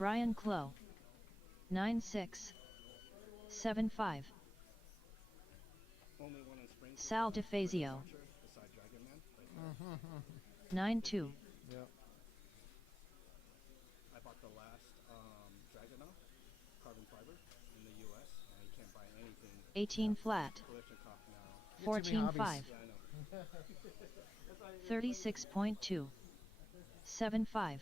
Brian Clough. 9-6. 7-5. Only one in Springs. Sal DeFazio. Beside Dragon Man. 9-2. Yep. I bought the last Dragonaut carbon fiber in the U.S. and you can't buy anything. 18 flat. Kalashnikov now. 14-5. Yeah, I know. 36.2. 7-5.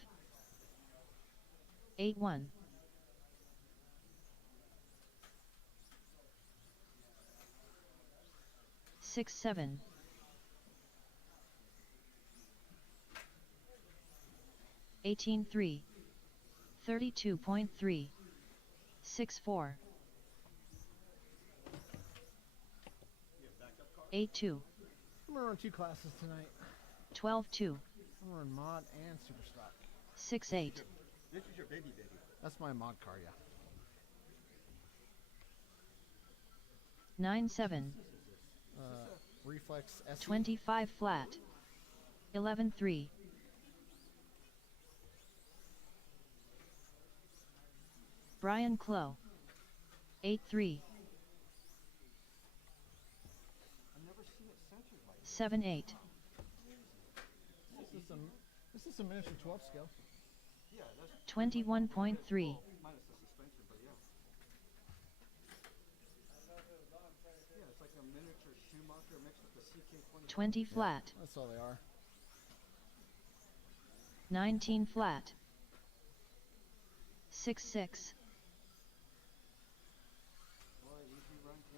8-1. 6-7. 18-3. 32.3. 6-4. 8-2. I'm gonna run 2 classes tonight. 12-2. I'm gonna run mod and super stock. 6-8. This is your baby. That's my mod car, yeah. 9-7. Reflex SE. 25 flat. 11-3. Brian Clough. 8-3. 7-8. This is a miniature 12 scale. 21.3. Minus the suspension, but yeah. Yeah, it's like a miniature Schumacher mixed with the CK20. 20 flat. That's all they are. 19 flat. 6-6.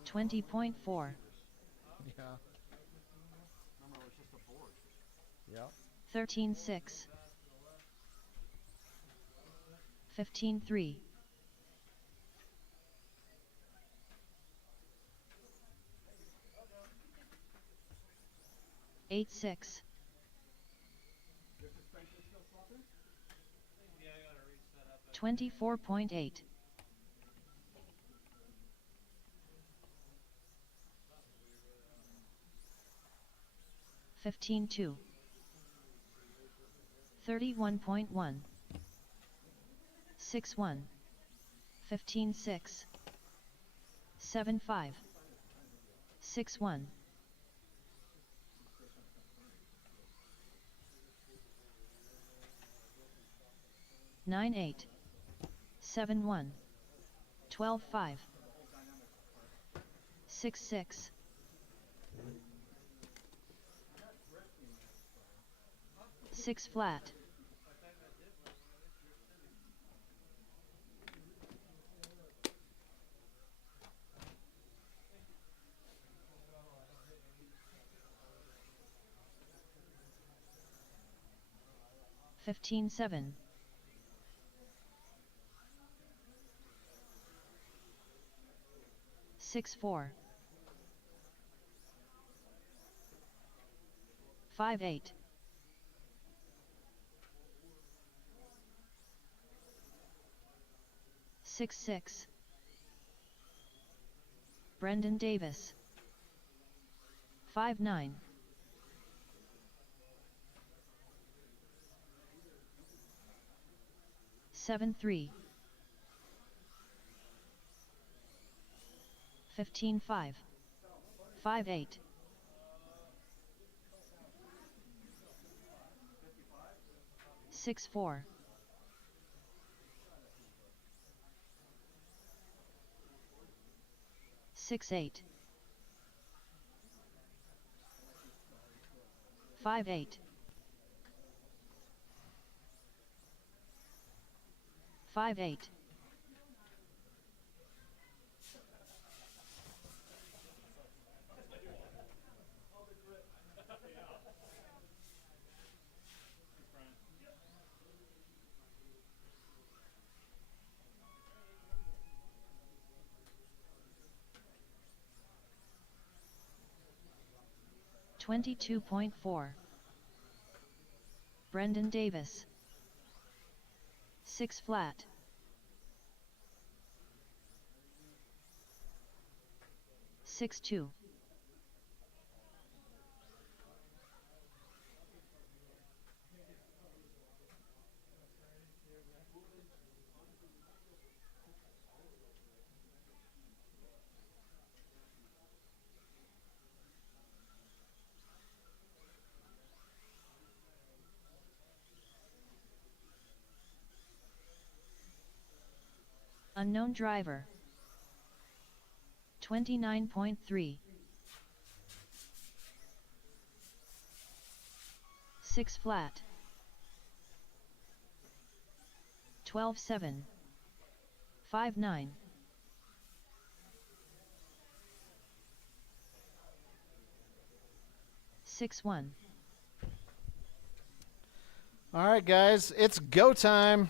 20.4. Yeah. Remember, it was just a board. Yep. 13-6. 15-3. 8-6. 24.8. 15-2. 31.1. 6-1. 15-6. 7-5. 6-1. 9-8. 7-1. 12-5. 6-6. 6 flat. 15-7. 6-4. 5-8. 6-6. Brendan Davis. 5-9. 7-3. 15-5. 5-8. 6-4. 6-8. 5-8. 5-8. 22.4. Brendan Davis. 6 flat. 6-2. Unknown driver. 29.3. 6 flat. 12-7. 5-9. 6-1. All right, guys, it's go time.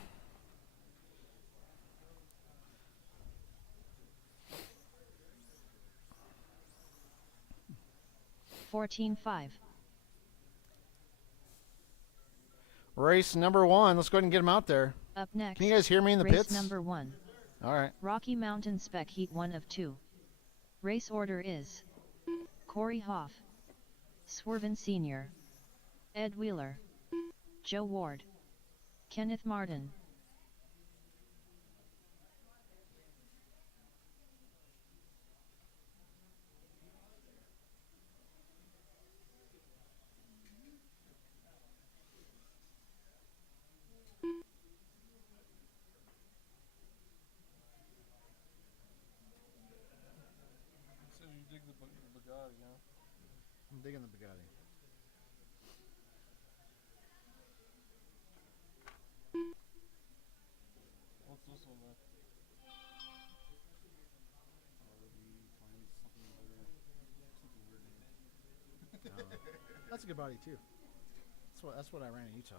$14.5. Race number 1. Let's go ahead and get them out there. Up next. Can you guys hear me in the race pits? number 1. All right. Rocky Mountain Spec Heat 1 of 2. Race order is Corey Hoff, Swerven Sr., Ed Wheeler, Joe Ward, Kenneth Martin. So you dig the Bugatti, huh? I'm digging the Bugatti. What's this one then? That's a good body too. That's what I ran in Utah.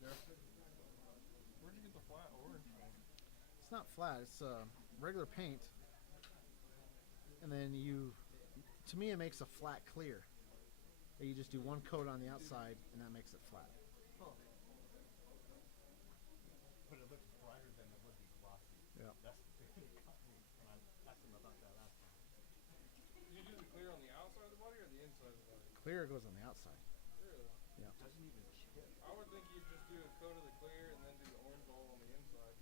There. Where'd you get the flat orange from? It's not flat. It's regular paint, and then to me, it makes a flat clear. And you just do one coat on the outside, and that makes it flat. But it looks brighter than it would be glossy. Yeah. That's when I asked him about that last time. Do you do the clear on the outside of the body or the inside of the body? Clear goes on the outside. Really? Yeah. It doesn't even chip. I would think you'd just do a coat of the clear and then do the orange all on the inside.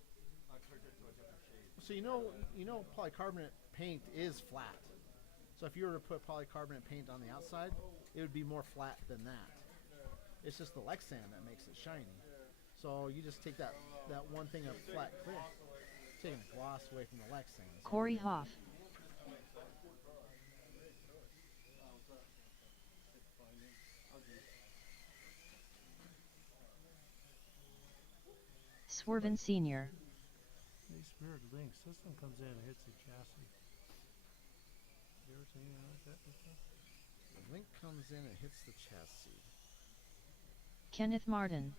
I turned it to a different shade. So you know polycarbonate paint is flat. So if you were to put polycarbonate paint on the outside, it would be more flat than that. Yeah. It's just the Lexan that makes it shiny. Yeah. So you just take that one thing of flat clear, taking the gloss away from the Lexan. Corey Hoff, Swerven Sr., Hey, Spirit Link system comes in and hits the chassis. You ever seen anything like that before? The link comes in and hits the chassis. Kenneth Martin,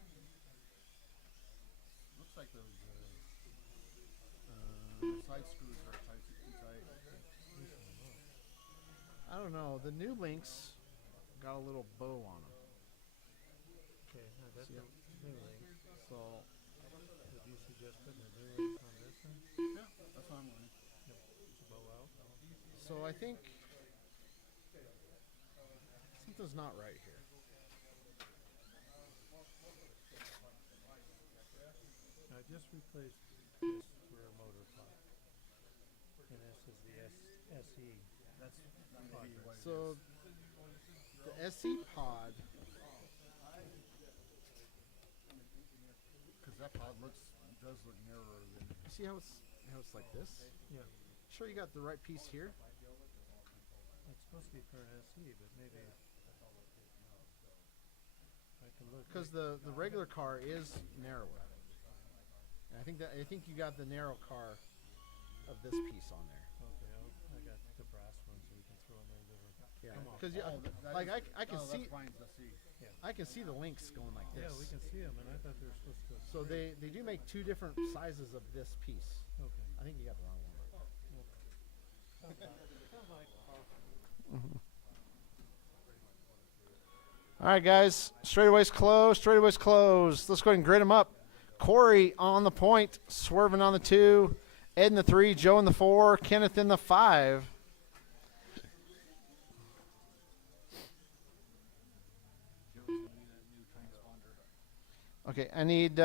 Looks like those side screws are tight. I don't know. The new links got a little bow on them. Okay, now that's See a it? new link. So Would you suggest putting a new link on this one? Yeah, that's what I'm running. To bow out? so I think something's not right here. I just replaced this for a motor pot. And this is the SE. That's maybe what it So the SE pod, because that pod does look narrower than. see how it's like this? Yeah. Sure, you got the right piece here. It's supposed to be for an SE, but maybe I can look. Because the regular car is narrower. And I think you got the narrow car of this piece on there. Okay, I got the brass one so we can throw them in different. Yeah, Come on. because like I can see I can see the links going like this. Yeah, we can see them, and I thought they were supposed to. So they do make two different sizes of this piece. Okay. I think you got the wrong one. All right, guys. Straightaways closed. Straightaways closed. Let's go ahead and grid them up. Corey on the point, Swerving on the 2, Ed in the 3, Joe in the 4, Kenneth in the 5. Okay, I need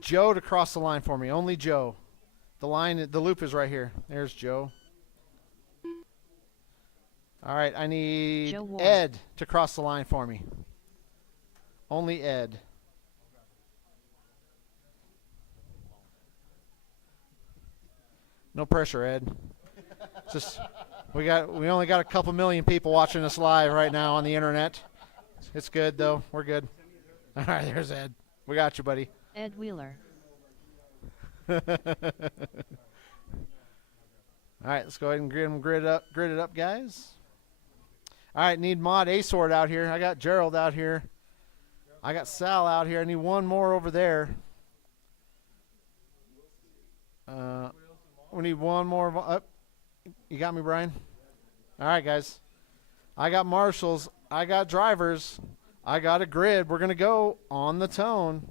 Joe to cross the line for me. Only Joe. The loop is right here. There's Joe. All right, I need Ed to cross the line for me. Only Ed. No pressure, Ed. Just we only got a couple million people watching us live right now on the internet. It's good though. We're good. All right, there's Ed. We got you, buddy. Ed Wheeler. All right, let's go ahead and grid it up, guys. All right, need Mod A-Sword out here. I got Gerald out here. I got Sal out here. I need one more over there. We need one more. You got me, Brian? All right, guys. I got marshals. I got drivers. I got a grid. We're going to go on the tone.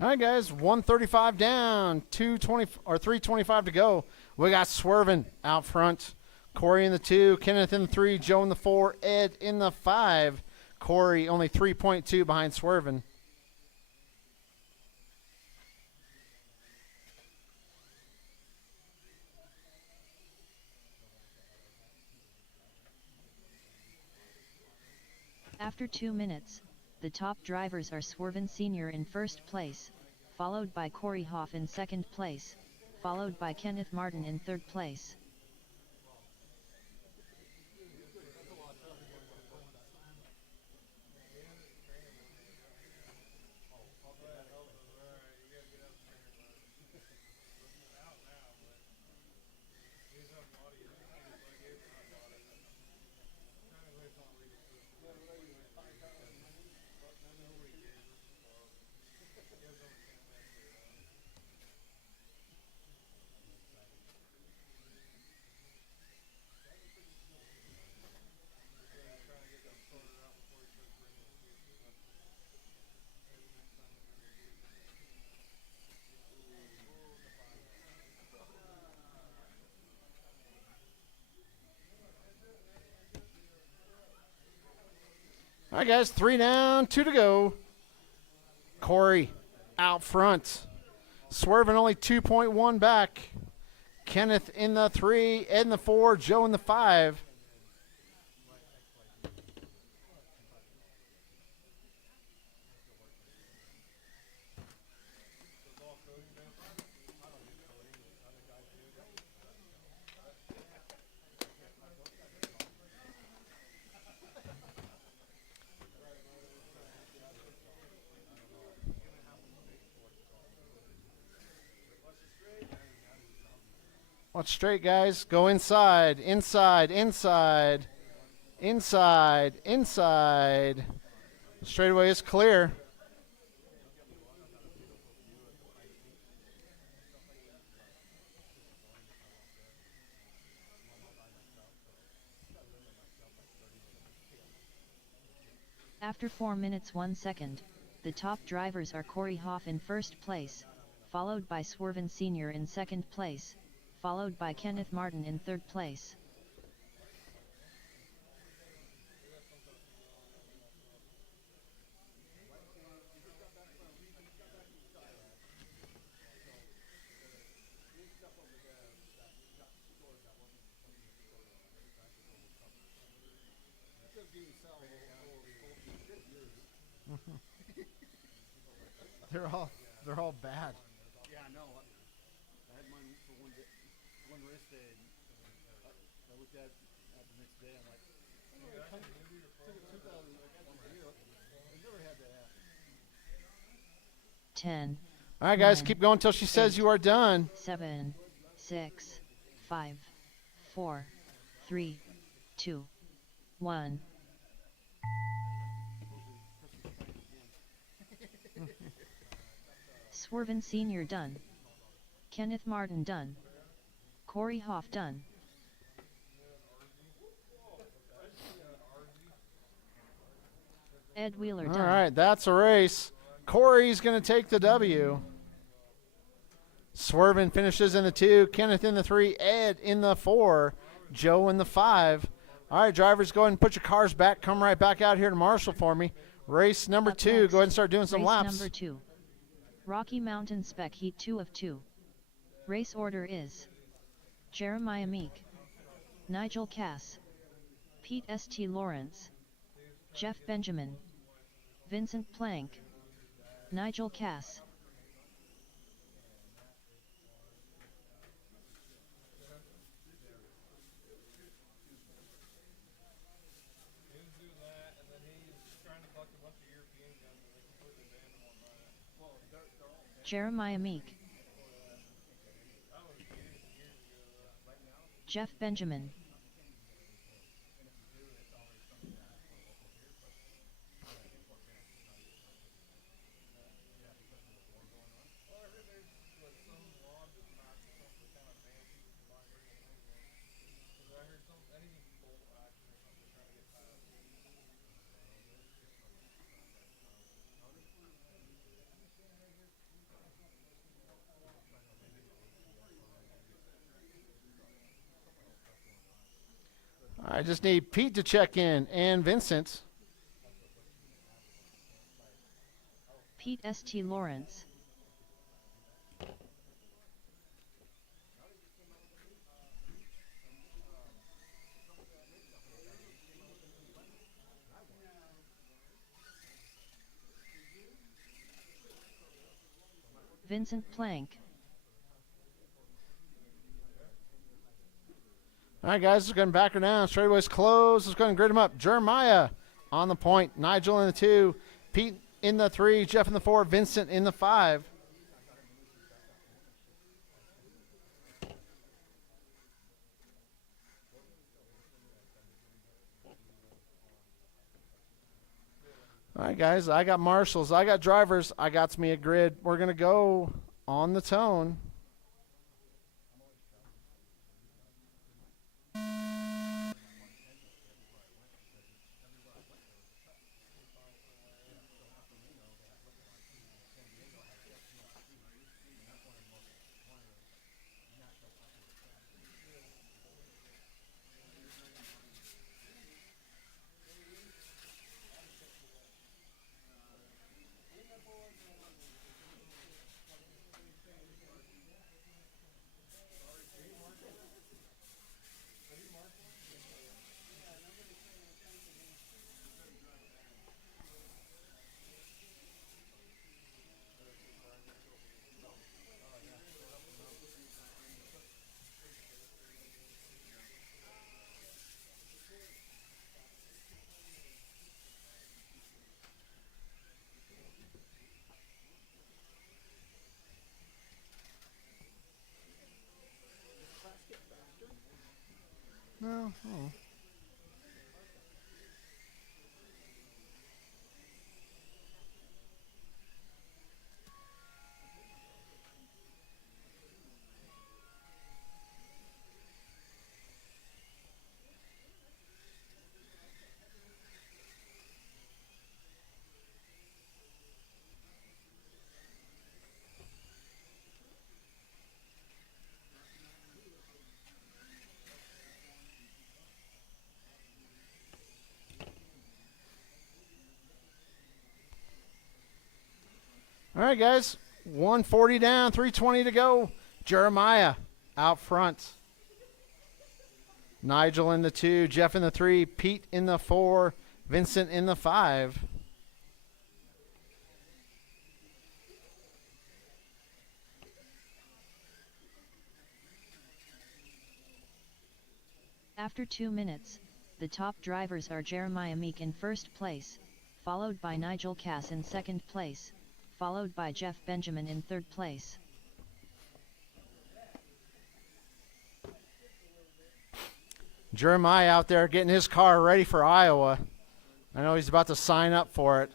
All right, guys, 135 down, 325 to go. We got Swervin out front. Corey in the 2, Kenneth in the 3, Joe in the 4, Ed in the 5. Corey only 3.2 behind Swervin. After 2 minutes, the top drivers are Swervin Sr. in first place, followed by Corey Hoff in second place, followed by Kenneth Martin in third place. All right, guys, 3 down, 2 to go. Corey out front. Swerving only 2.1 back. Kenneth in the 3, Ed in the 4, Joe in the 5. Watch straight, guys. Go inside, inside, inside, inside, inside. Straightaway is clear. After 4 minutes 1 second, the top drivers are Corey Hoff in first place, followed by Swervin Sr. in second place, followed by Kenneth Martin in third place. They're all bad. Yeah, I know. I had mine for one wrist day, and I looked at the next day. I'm like, took it 2,000 a year. I've never had that happen. 10, All right, guys, 9, keep going until she says 8, you are done. 7, 6, 5, 4, 3, 2, 1. Swerven Sr. done. Kenneth Martin done. Corey Hoff done. Ed Wheeler All done. right, that's a race. Corey's going to take the W. Swervin finishes in the 2, Kenneth in the 3, Ed in the 4, Joe in the 5. All right, drivers, go ahead and put your cars back. Come right back out here to Marshall for me. Race number Up 2. next, Go ahead and start doing some race laps. number 2. Rocky Mountain Spec Heat 2 of 2. Race order is Jeremiah Meek, Nigel Cass, Pete St. Lawrence, Jeff Benjamin, Vincent Plank, Nigel Cass. He was doing that, and then he's trying to buck a bunch of European guns, and they completely banned him on that. Well, they're all banned. Jeremiah Meek, That was years ago. Right now? Jeff Benjamin, Well, I heard there's like some law that knocks something kind of ban people from buying regular handguns. Because I heard anything bolt action or something trying to get passed. I just need Pete to check in and Vincent. Pete St. Lawrence, Vincent Plank, All right, guys, let's go and back her down. Straightaways closed. Let's go and grid them up. Jeremiah on the point. Nigel in the 2. Pete in the 3. Jeff in the 4. Vincent in the 5. All right, guys, I got marshals. I got drivers. I got me a grid. We're going to go on the tone. No. Oh. All right, guys. 140 down, 320 to go. Jeremiah out front. Nigel in the 2, Jeff in the 3, Pete in the 4, Vincent in the 5. After 2 minutes, the top drivers are Jeremiah Meek in first place, followed by Nigel Cass in second place, followed by Jeff Benjamin in third place. Jeremiah out there getting his car ready for Iowa. I know he's about to sign up for it.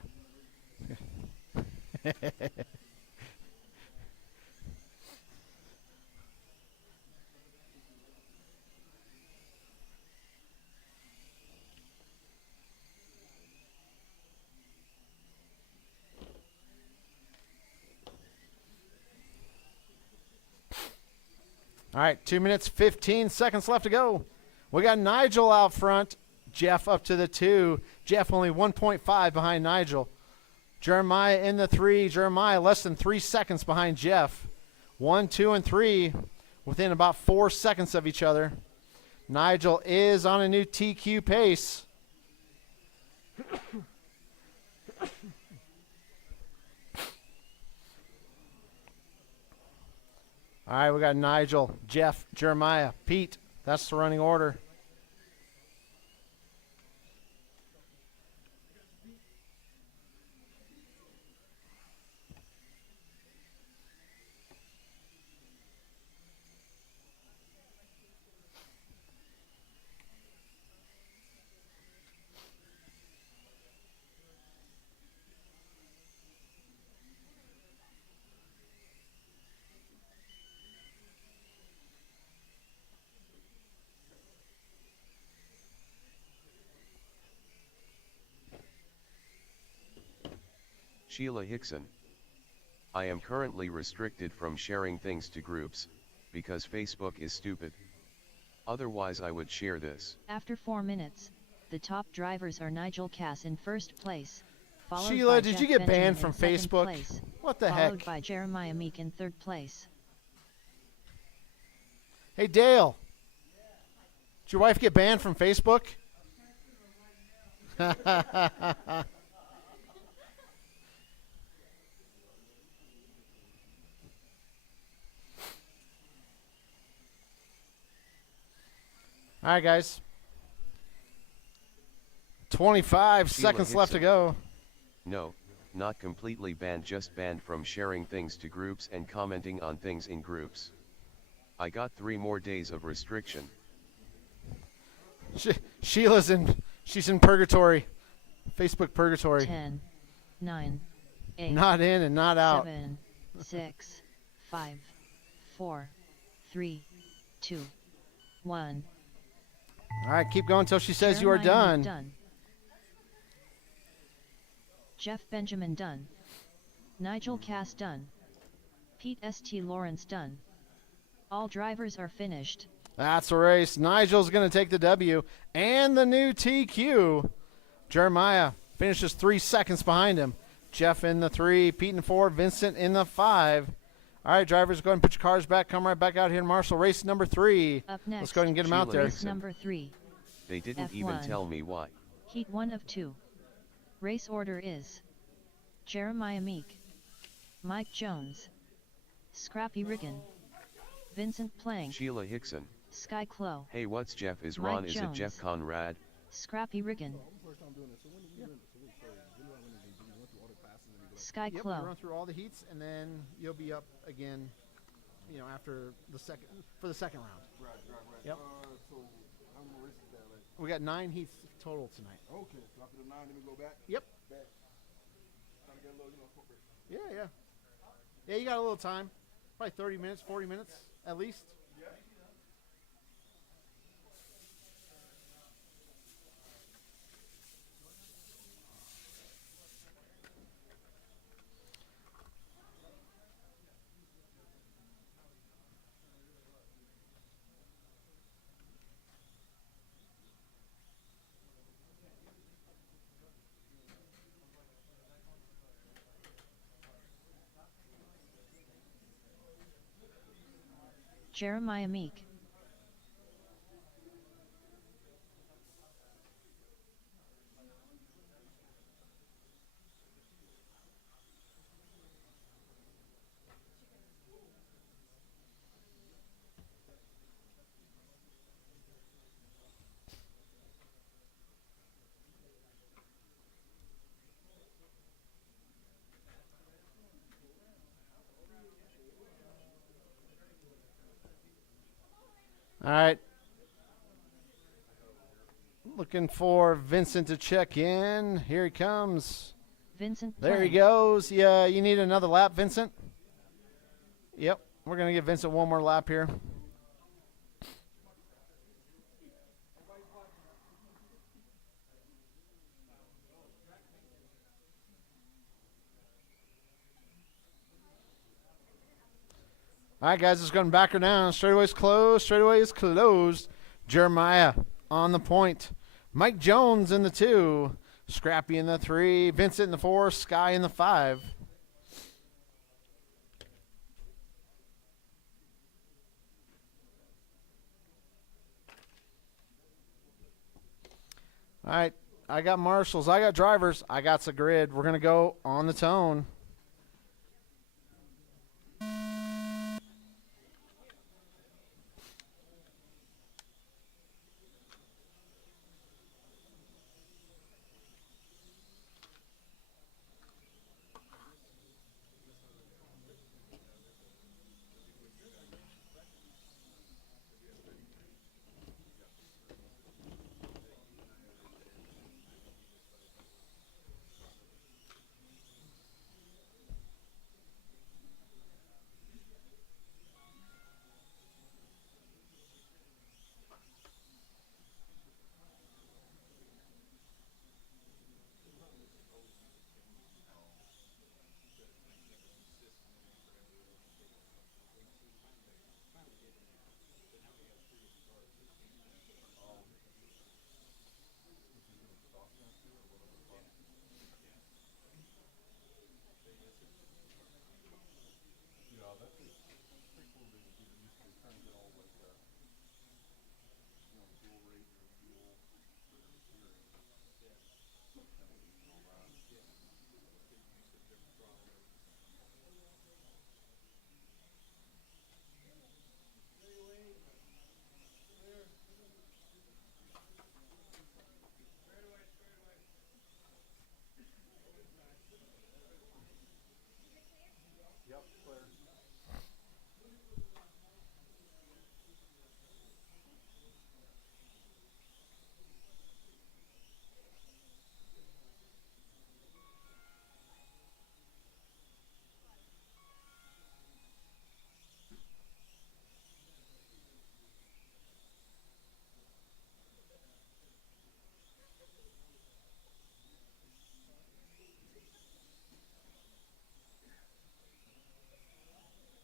All right, 2 minutes, 15 seconds left to go. We got Nigel out front. Jeff up to the 2. Jeff only 1.5 behind Nigel. Jeremiah in the 3. Jeremiah less than 3 seconds behind Jeff. 1, 2, and 3 within about 4 seconds of each other. Nigel is on a new TQ pace. All right, we got Nigel, Jeff, Jeremiah, Pete. That's the running order. Sheila Hickson. I am currently restricted from sharing things to groups, because Facebook is stupid. Otherwise I would share this. After 4 minutes, the top drivers are Nigel Cass in first place, followed Sheila, by did Jeff you get Benjamin banned from in second Facebook? place, What the followed heck? by Jeremiah Meek in third place. Hey, Dale. Did your wife get banned from Facebook? All right, guys. 25 Sheila seconds left to Hickson. go. No, not completely banned, just banned from sharing things to groups and commenting on things in groups. I got 3 more days of restriction. Sheila's she's in purgatory. Facebook purgatory. 10, 9, 8, Not in and not out. 7, 6, 5, 4, 3, 2, 1. All right, keep going until she says you are Jeremiah Meek done. Jeff Benjamin done. Nigel Cass done. Pete St. Lawrence done. All drivers are finished. That's a race. Nigel's going to take the W and the new TQ. Jeremiah finishes 3 seconds behind him. Jeff in the 3, Pete in the 4, Vincent in the 5. All right, drivers, go ahead and put your cars back. Come right back out here in Marshall. Race number 3. Up next, Let's go ahead and get them out Sheila there. race number 3. They didn't F1. even tell me why. Heat 1 of 2. Race order is Jeremiah Meek, Mike Jones, Scrappy Riggin, Vincent Plank, Sheila Hickson. Sky Clow, Hey, what's Jeff? Is Mike Ron? Is it Jeff Jones. Conrad? Scrappy Riggin, Sky Yep, we Clow, run through all the heats, and then you'll be up again, after the second round. Right. Yep. So how many races is that? Like, We got 9 heats total tonight. okay, so after the 9, then we go back. Yep. Back. Trying to get a little, corporate. Yeah. Yeah, you got a little time. Probably 30 minutes, 40 minutes at least. Jeremiah Meek, All right. Looking for Vincent to check in. Here he comes. Vincent There he playing. goes. Yeah, you need another lap, Vincent? Yep. We're going to give Vincent one more lap here. All right, guys, it's going back or down. Straightaway is closed. Straightaway is closed. Jeremiah on the point. Mike Jones in the 2. Scrappy in the 3. Vincent in the 4. Sky in the 5. All right, I got marshals. I got drivers. I got the grid. We're going to go on the tone.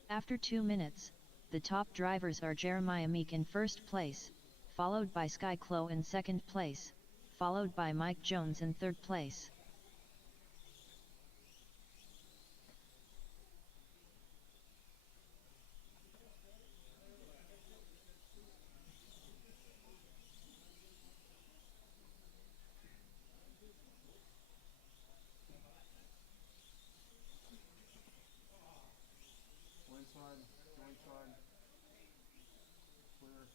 After 2 minutes, the top drivers are Jeremiah Meek in first place, followed by Sky Clo in second place, followed by Mike Jones in third place. Clear.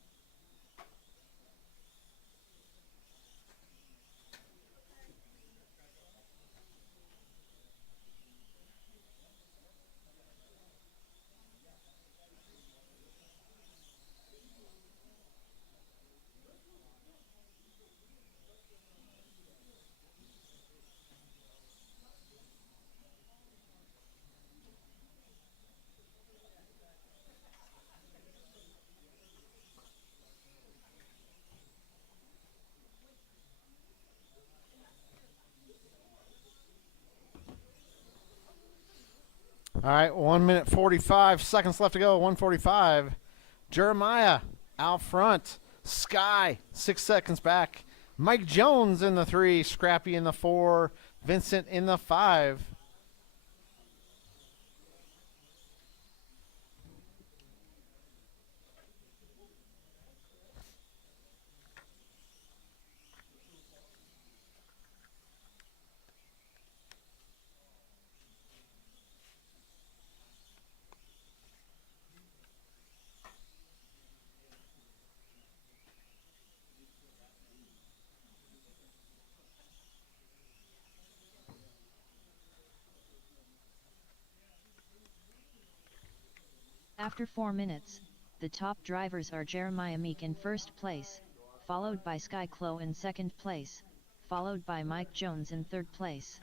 All right, 1 minute 45 seconds left to go. 1:45. Jeremiah out front. Sky 6 seconds back. Mike Jones in the 3. Scrappy in the 4. Vincent in the 5. After 4 minutes, The top drivers are Jeremiah Meek in first place, followed by Sky Clo in second place, followed by Mike Jones in third place.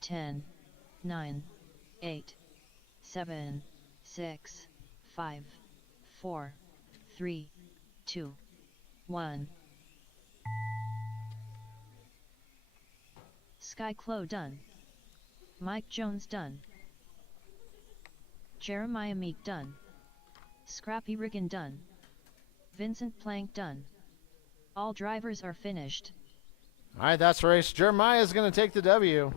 Ten, 9, 8, 7, 6, 5, 4, 3, 2, 1. Sky Clo done. Mike Jones done. Jeremiah Meek done. Scrappy Riggin done. Vincent Plank done. All drivers are finished. All right, that's the race. Jeremiah is going to take the W.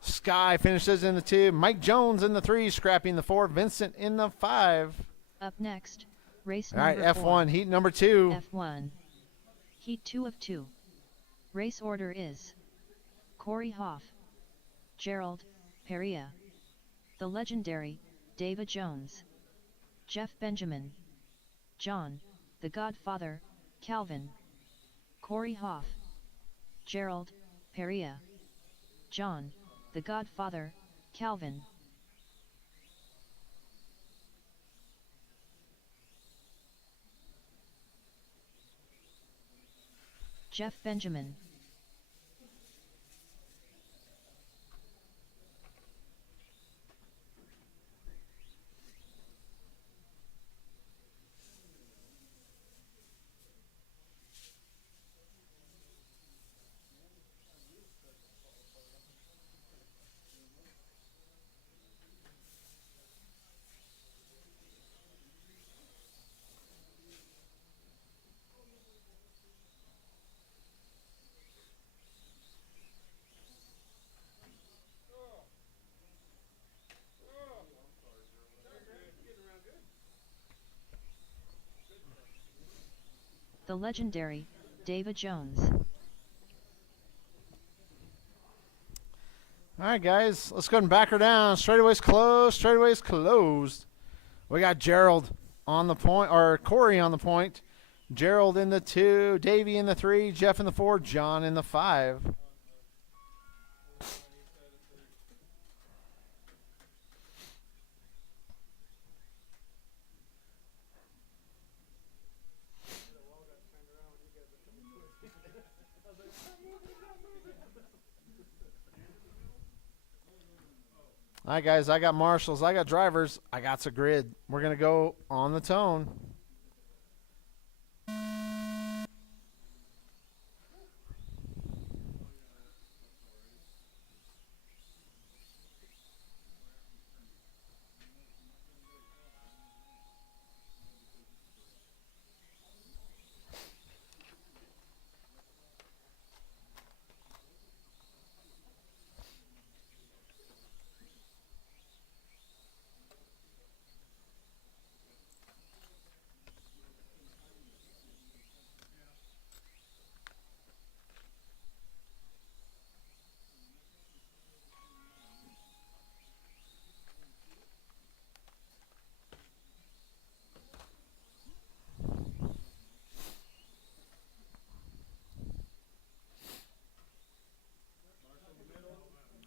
Sky finishes in the 2. Mike Jones in the 3. Scrappy in the 4. Vincent in the 5. Up next, race All right, number 4. F1, heat number 2. F1. Heat 2 of 2. Race order is Corey Hoff, Gerald, Perea. The legendary, David Jones. Jeff Benjamin. John, the Godfather, Calvin. Corey Hoff, Gerald, Perea. John, the Godfather, Calvin. Jeff Benjamin. The legendary, David Jones. All right, guys, let's go and back her down. Straightaway's closed. Straightaway's closed. We got Gerald on the point, or Corey on the point. Gerald in the 2, Davey in the 3, Jeff in the 4, John in the 5. All right, guys, I got marshals, I got drivers, I got a grid. We're going to go on the tone.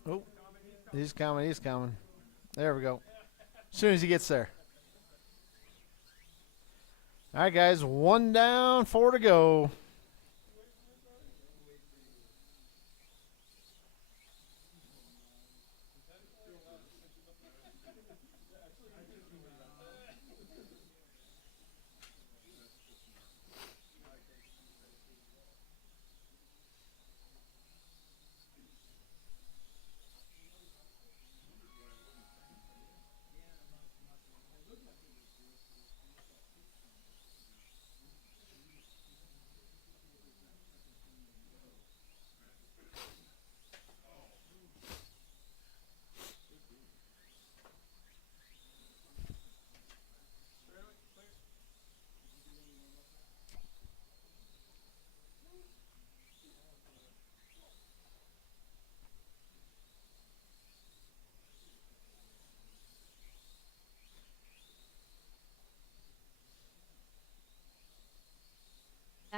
Oh, he's coming, he's coming. There we go. As soon as he gets there. All right, guys, 1 down, 4 to go.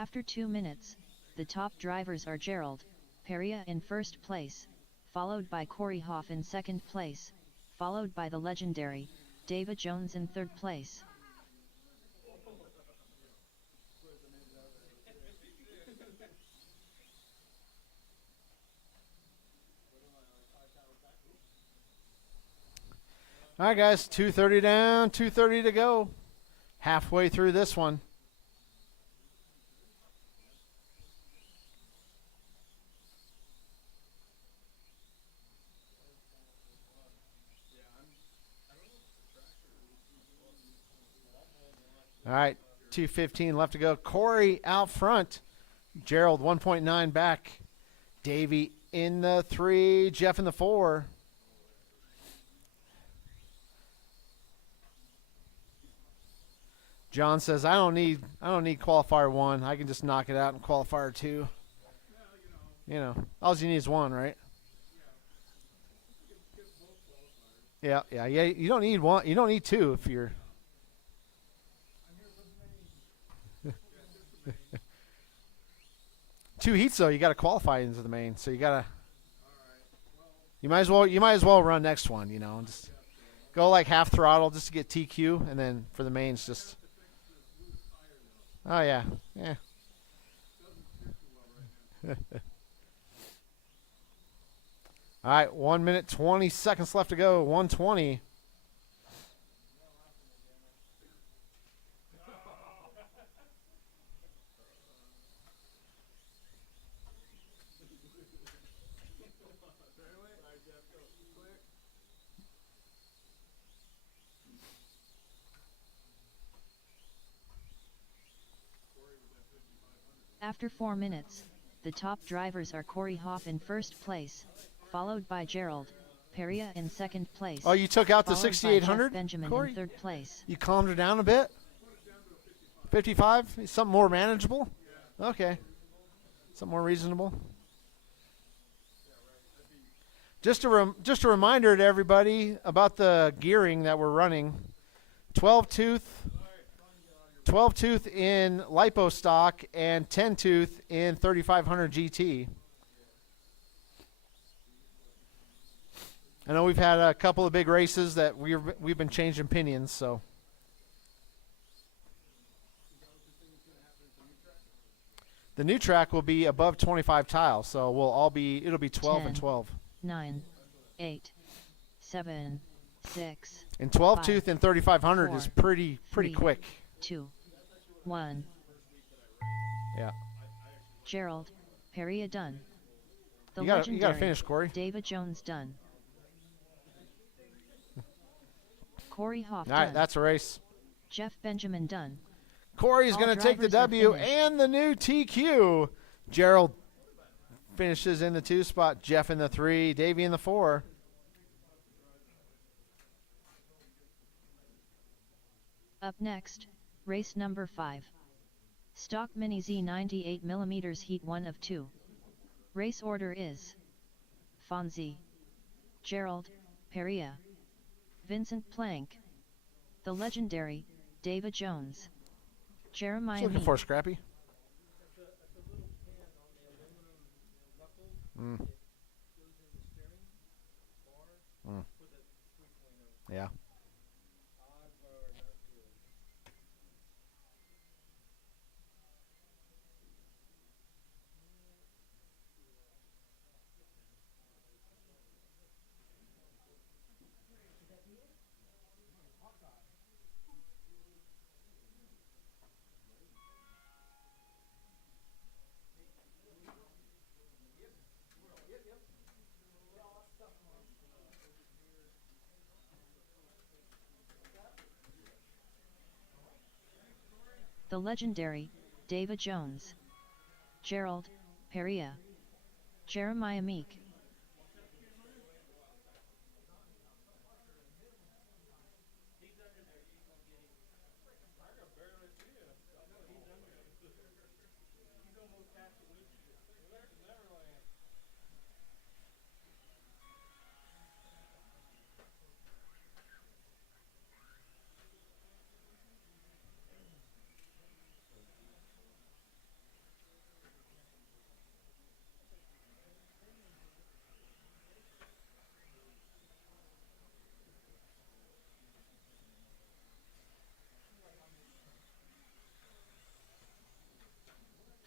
After 2 minutes, the top drivers are Gerald Peria in first place, followed by Corey Hoff in second place, followed by the legendary David Jones in third place. All right, guys, 2:30 down, 2:30 to go. Halfway through this one. All right, 2:15 left to go. Corey out front. Gerald 1.9 back. Davey in the 3, Jeff in the 4. John says, I don't need qualifier 1. I can just knock it out in qualifier 2. You know, all you need is 1, right? Yeah. You don't need 1. You don't need 2 if you're. Two heats though, you got to qualify into the main, so you gotta. You might as well run next one, you know, just go like half throttle just to get TQ, and then for the mains just. Oh yeah. All right, 1 minute 20 seconds left to go. 1:20. After 4 minutes, the top drivers are Corey Hoff in first place, followed by Gerald Peria in second place. Oh, you took out the followed by 6,800, Jeff Benjamin Corey? in third place. You calmed her down a bit? 55? Something more manageable? Okay. Something more reasonable? Just a reminder to everybody about the gearing that we're running. 12 tooth in lipo stock and 10 tooth in 3500 GT. I know we've had a couple of big races that we've been changing pinions, so. The new track will be above 25 tiles, so it'll be 12 10, and 12. 9, 8, 7, 6. And 12 5, tooth and 3500 4, is pretty 3, quick. 2, 1. Yeah. Gerald Peria done. The You gotta legendary finish, Corey. David Jones done. Corey Hoff All right, done. that's a race. Jeff Benjamin done. Corey's All going to take the drivers have W finished. and the new TQ. Gerald finishes in the 2 spot. Jeff in the 3. Davey in the 4. Up next, race number 5. Stock Mini Z 98mm Heat 1 of 2. Race order is Fonzie, Gerald Peria, Vincent Plank, the legendary David Jones, Jeremiah What's looking Meek. for, Scrappy? Yeah. The legendary David Jones, Gerald Peria, Jeremiah Meek.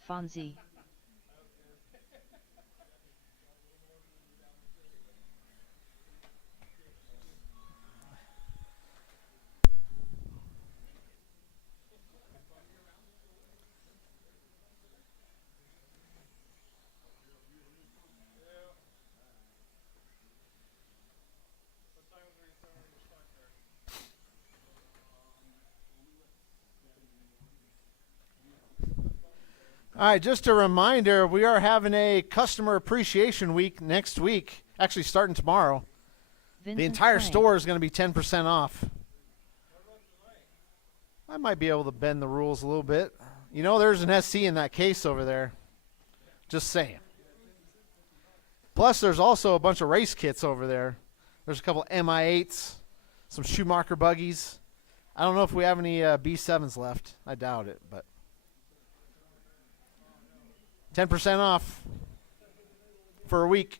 Fonzie. What times are you throwing your stunt there? All right, just a reminder, we are having a Customer Appreciation Week next week, actually starting tomorrow. Vincent The entire Frank. store is going to be 10% off. I might be able to bend the rules a little bit. You know, there's an SC in that case over there. Just saying. Plus, there's also a bunch of race kits over there. There's a couple MI8s, some Schumacher buggies. I don't know if we have any B7s left. I doubt it, but 10% off for a week.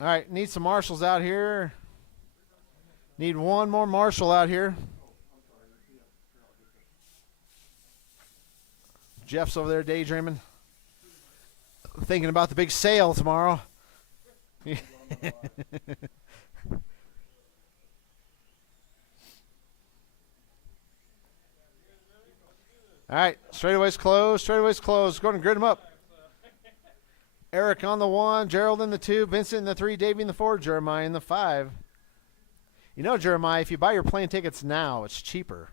All right, need some marshals out here. Need one more marshal out here. Jeff's over there daydreaming, thinking about the big sale tomorrow. All right, straightaway's closed. Straightaway's closed. Go ahead and grid them up. Eric on the 1, Gerald in the 2, Vincent in the 3, Davey in the 4, Jeremiah in the 5. You know, Jeremiah, if you buy your plane tickets now, it's cheaper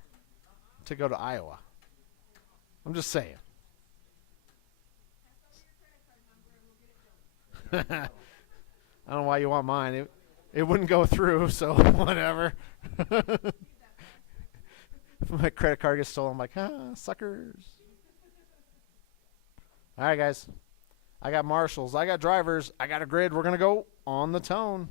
to go to Iowa. I'm just saying. I don't know why you want mine. It wouldn't go through, so whatever. If my credit card gets stolen, I'm like, suckers. All right, guys. I got marshals. I got drivers. I got a grid. We're going to go on the tone.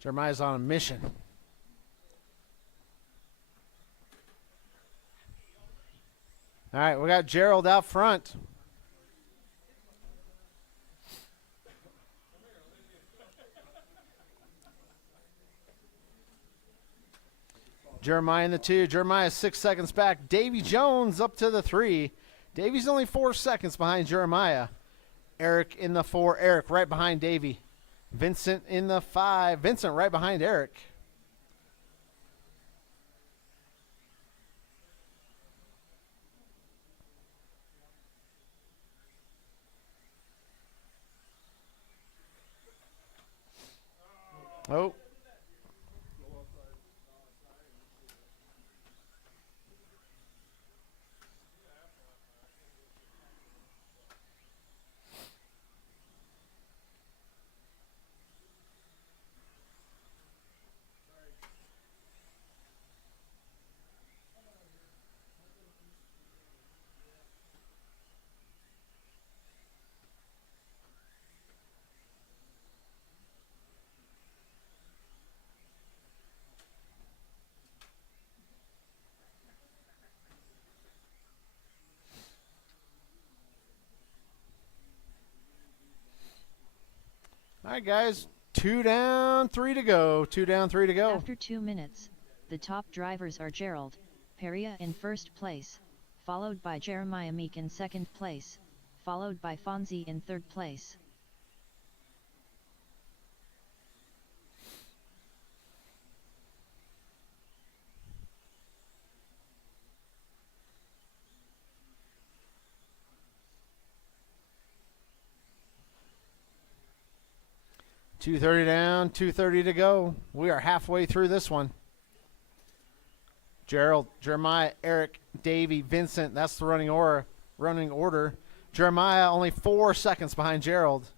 Jeremiah's on a mission. All right, we got Gerald out front. Jeremiah in the 2. Jeremiah 6 seconds back. Davy Jones up to the 3. Davy's only 4 seconds behind Jeremiah. Eric in the 4. Eric right behind Davy. Vincent in the 5. Vincent right behind Eric. Oh. All right, guys. 2 down, 3 to go. 2 down, 3 to go. After 2 minutes, the top drivers are Gerald Peria in first place, followed by Jeremiah Meek in second place, followed by Fonzie in third place. .230 down, 2:30 to go. We are halfway through this one. Gerald, Jeremiah, Eric, Davey, Vincent. That's the running order. Jeremiah only 4 seconds behind Gerald.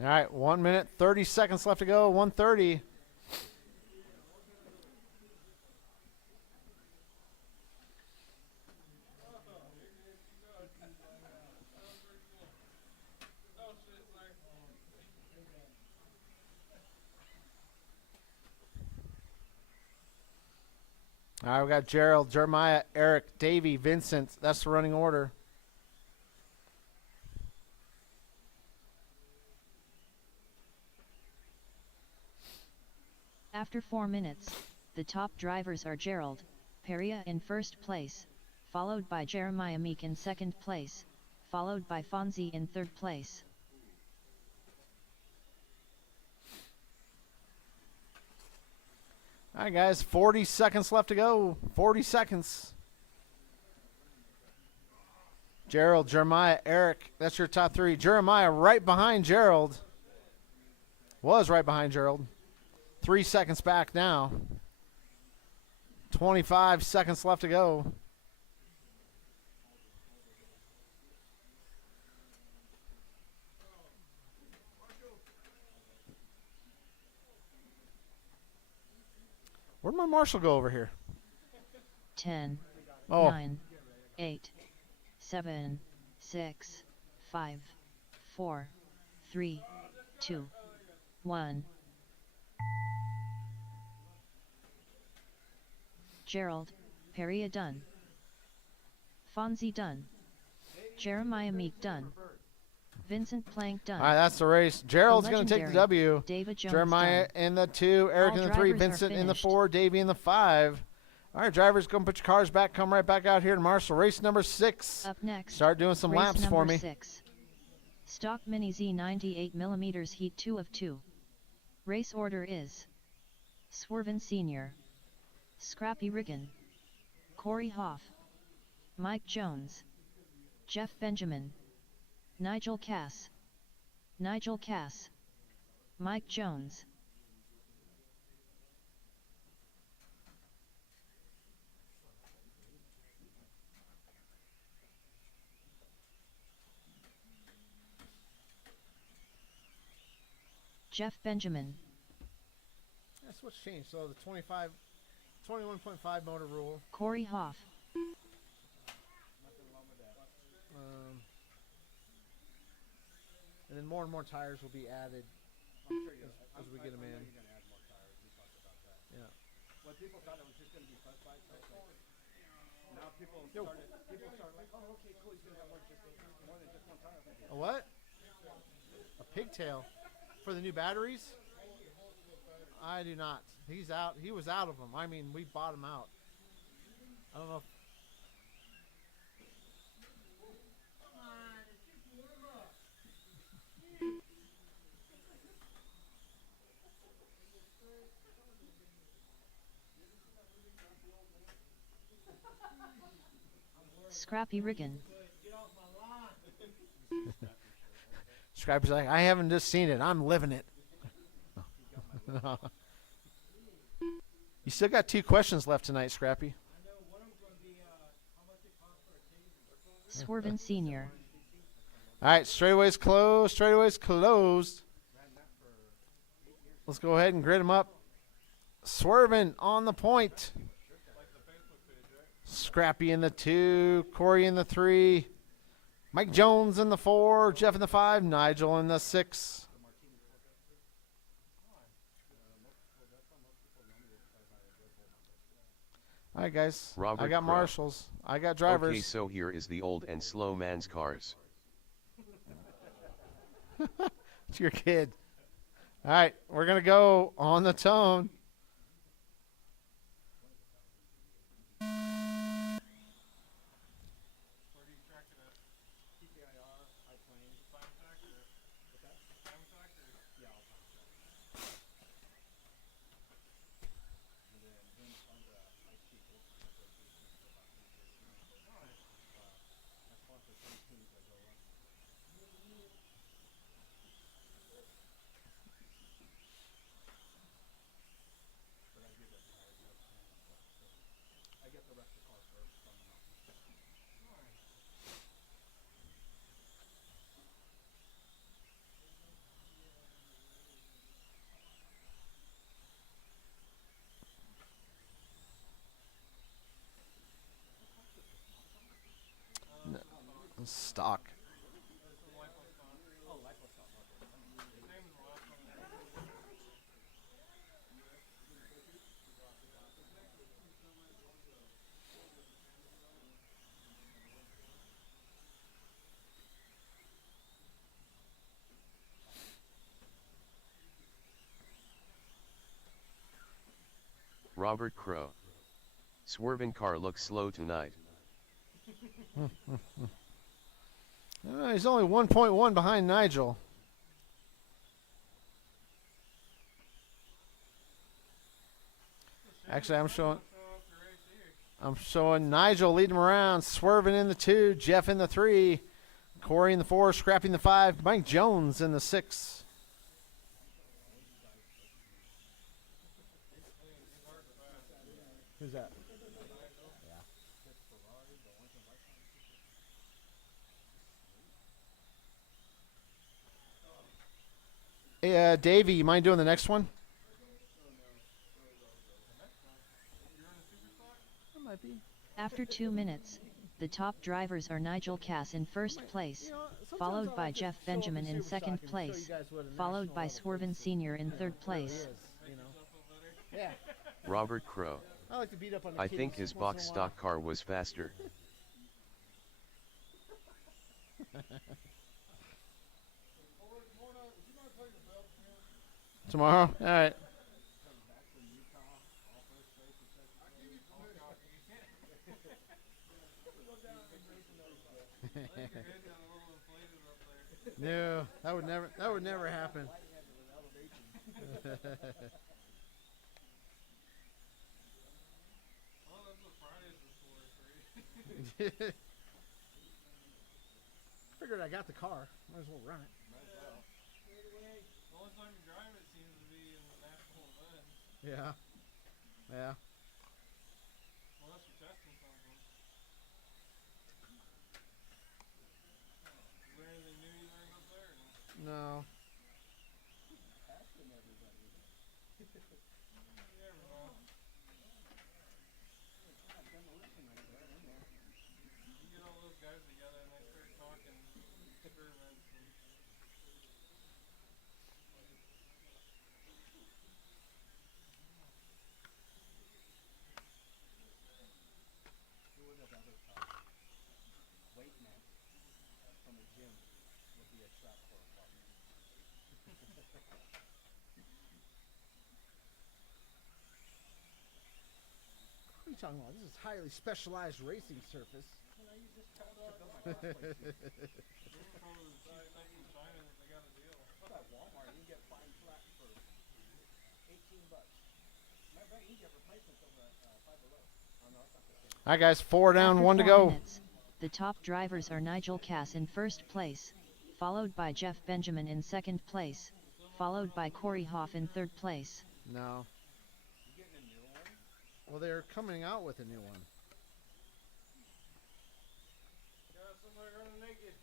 All right, 1 minute, 30 seconds left to go. 1:30. All right, we got Gerald, Jeremiah, Eric, Davey, Vincent. That's the running order. After 4 minutes, the top drivers are Gerald, Peria in first place, followed by Jeremiah Meek in second place, followed by Fonzie in third place. All right, guys, 40 seconds left to go. 40 seconds. Gerald, Jeremiah, Eric, that's your top three. Jeremiah right behind Gerald. Was right behind Gerald. 3 seconds back now. 25 seconds left to go. Where'd my marshal go over here? 10, Oh, 9, 8, 7, 6, 5, 4, 3, 2, 1. Gerald, Peria done. Fonzie done. Jeremiah Meek done. Vincent Plank done. all right, that's the race. Gerald's going to take the legendary W. David Jones Jeremiah done. in the 2, Eric All in the 3, drivers are Vincent in the finished. 4, Davey in the 5. All right, drivers, go and put your cars back. Come right back out here to Marshall. Race number 6. Up next, Start doing some race laps number for me. 6. Stock Mini Z 98mm Heat 2 of 2. Race order is Swerven Sr., Scrappy Riggin, Corey Hoff, Mike Jones, Jeff Benjamin, Nigel Cass, Mike Jones. Jeff Benjamin. That's what's changed. So the 21.5 motor rule. Corey Hoff. And then more and more tires will be added as we get them in. You're gonna add more tires. We talked about that. Yeah. When people thought it was just gonna be front bikes, now people started like, oh, okay, cool. He's gonna have more than just one tire. A what? A pigtail for the new batteries? I do not. He's out. He was out of them. I mean, we bought him out. I don't know. Scrappy Riggin. Scrappy's like, I haven't just seen it. I'm living it. You still got 2 questions left tonight, Scrappy. Swerven Sr. All right, straightaways closed. Straightaways closed. Let's go ahead and grid them up. Swerving on the point. Scrappy in the 2, Corey in the 3, Mike Jones in the 4, Jeff in the 5, Nigel in the 6. All right, guys. Robert I got Crow. marshals. I got drivers. Okay, so here is the old and slow man's cars. It's your kid. All right, we're going to go on the tone. stock. This is lipo stock. Oh, lipo stock. Same as the last one. Robert Crow. Swerving car looks slow tonight. He's only 1.1 behind Nigel. Actually, I'm showing Nigel leading him around, swerving in the 2, Jeff in the 3, Corey in the 4, scrapping the 5, Mike Jones in the 6. Who's that? Hey, Davey, you mind doing the next one? That might be. After 2 minutes, the top drivers are Nigel Cass in first place, followed by Jeff Benjamin in second place, followed by Swervin Sr. in third place. Yeah. Robert Crow. I like to beat up on the I kiddies think his once in a box while. stock car was faster. Tomorrow? All right. No, that would never happen. Well, that's what Fridays is for, right? Figured I got the car. Might as well run it. The only time you drive it seems to be in the national events. Yeah. Yeah. Unless you're testing something. Is there anything new you learned up there? Or no? No. You never know. You get all those guys together and they start talking experiments and Weight man from a gym would be a shot for a partner. What are you talking about? This is highly specialized racing surface. they're probably the cheap stuff from China that they got a deal. At Walmart, you can get fine flat for $18. Matter of fact, you can get replacements over at Five Below. Oh no, that's not the same. All right, guys. 4 down, After 1 to 4 go. minutes, the top drivers are Nigel Cass in first place, followed by Jeff Benjamin in second place, followed by Corey Hoff in third place. No. You getting a new one? Well, they're coming out with a new one. Got somebody running naked.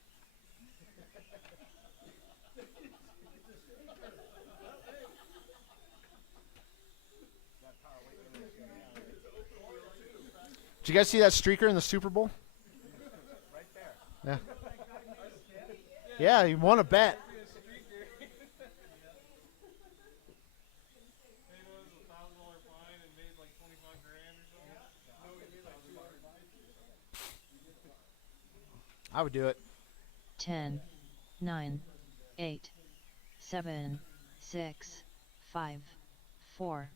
That power weight limit is going down. Did you guys see that streaker in the Super Bowl? Right there. Yeah. Yeah, he won a bet. Paid was $1,000 fine and made like 25 grand or something. I would do it. 10, 9, 8, 7, 6, 5, 4,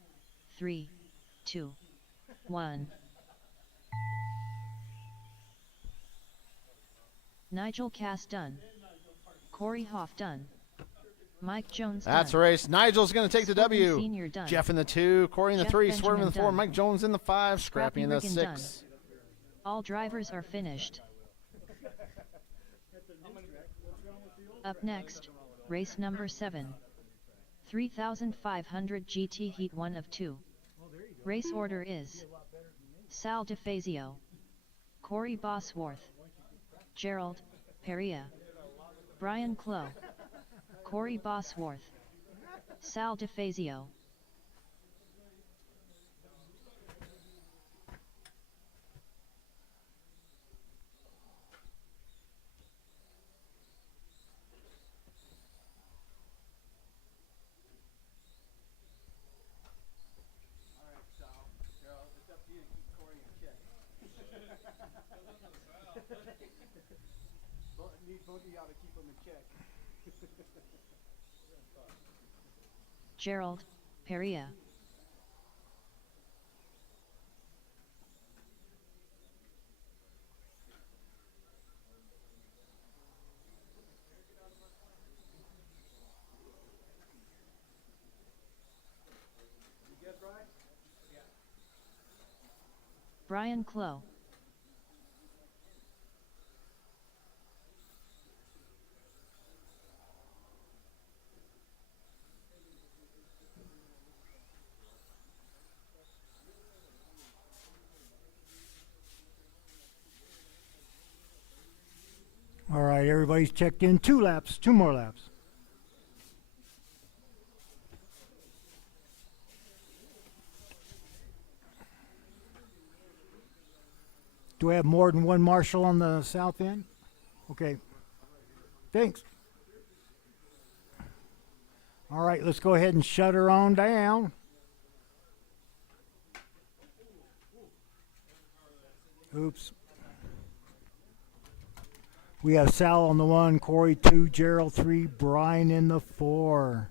3, 2, 1. Nigel Cass done. Corey Hoff done. Mike Jones That's a done. race. Nigel's going to take the Swervin W. Senior done. Jeff in the 2, Corey in the Jeff 3, Swerving in Benjamin the 4, done. Mike Jones in the 5, Scrappy in the Scrappy Riggin 6. All drivers are finished. Up next, race number 7. 3,500 GT Heat 1 of 2. Race order is Sal DeFazio, Corey Bosworth, Gerald Perea, Brian Clough, Corey Bosworth, Sal DeFazio. Need both of y'all to keep them in check. Gerald, Perea. You good, Brian? Brian Clough. All right, everybody's checked in. 2 laps, 2 more laps. Do I have more than one marshal on the south end? Okay. Thanks. All right, let's go ahead and shut her on down. Oops. We have Sal on the 1, Corey 2, Gerald 3, Brian in the 4.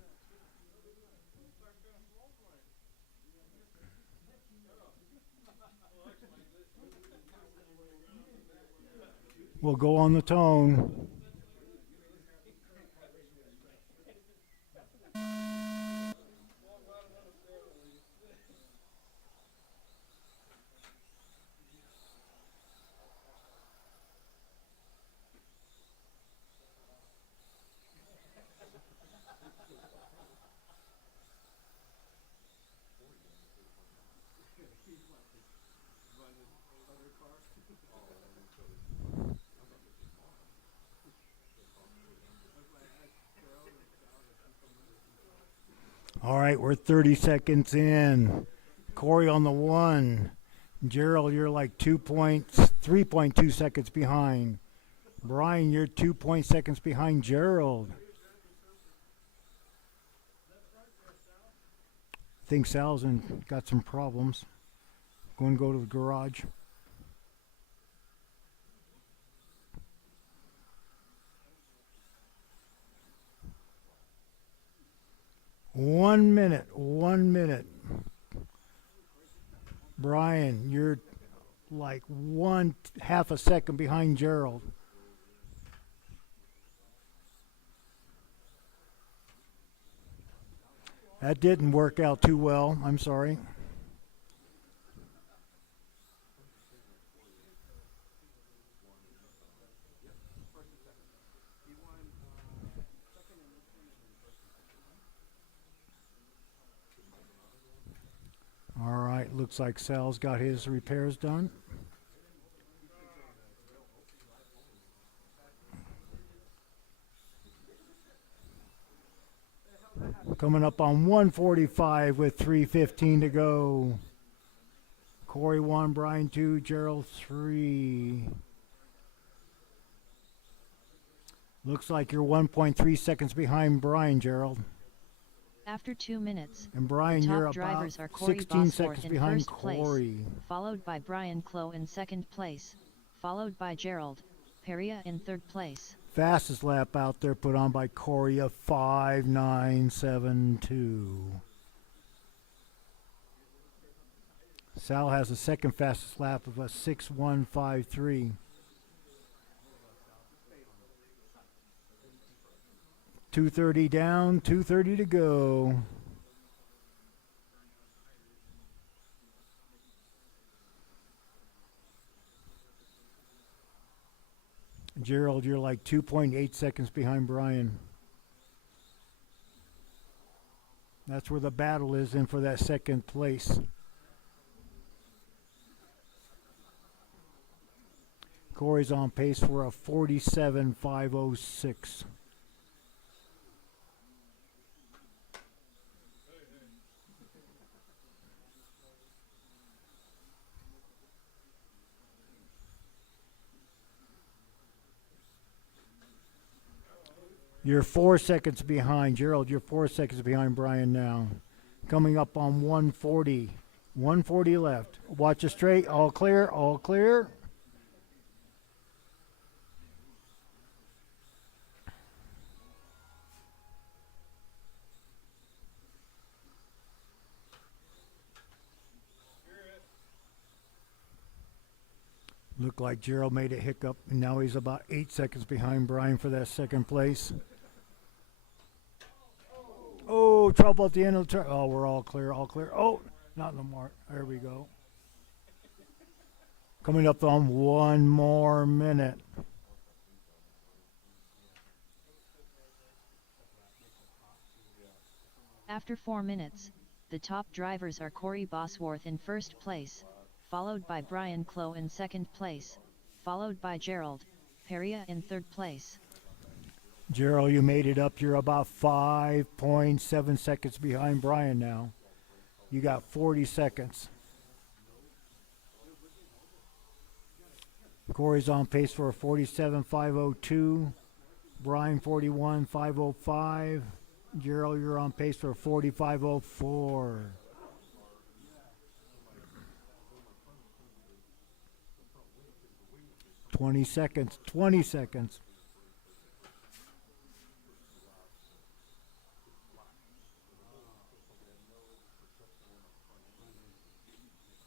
We'll go on the tone. All right, we're 30 seconds in. Corey on the 1. Gerald, you're like 3.2 seconds behind. Brian, you're 2 seconds behind Gerald. I think Sal's got some problems. Going to go to the garage. One minute. Brian, you're like 1/2 a second behind Gerald. That didn't work out too well. I'm sorry. All right, looks like Sal's got his repairs done. Coming up on 145 with 3:15 to go. Corey 1, Brian 2, Gerald 3. Looks like you're 1.3 seconds behind Brian, Gerald. After 2 minutes, And Brian, the top you're drivers about are Corey 16 Bosworth seconds in behind first place, Corey. followed by Brian Clough in second place, followed by Gerald, Perea in third place. Fastest lap out there put on by Corey of 5:9.72. Sal has the second fastest lap of a 6:1.53. 2:30 down, 2:30 to go. Gerald, you're like 2.8 seconds behind Brian. That's where the battle is in for that second place. Corey's on pace for a 47.506. You're 4 seconds behind. Gerald, you're 4 seconds behind Brian now. Coming up on 140. 140 left. Watch it straight. All clear. All clear. Looked like Gerald made a hiccup, and now he's about 8 seconds behind Brian for that second place. Oh, trouble at the end of the turn. Oh, we're all clear, all clear. Oh, not no more. There we go. Coming up on 1 more minute. After 4 minutes, the top drivers are Corey Bosworth in first place, followed by Brian Clough in second place, followed by Gerald Peria in third place. Gerald, you made it up. You're about 5.7 seconds behind Brian now. You got 40 seconds. Corey's on pace for a 47.502. Brian 41.505. Gerald, you're on pace for a 45.04. $20 seconds. 20 seconds.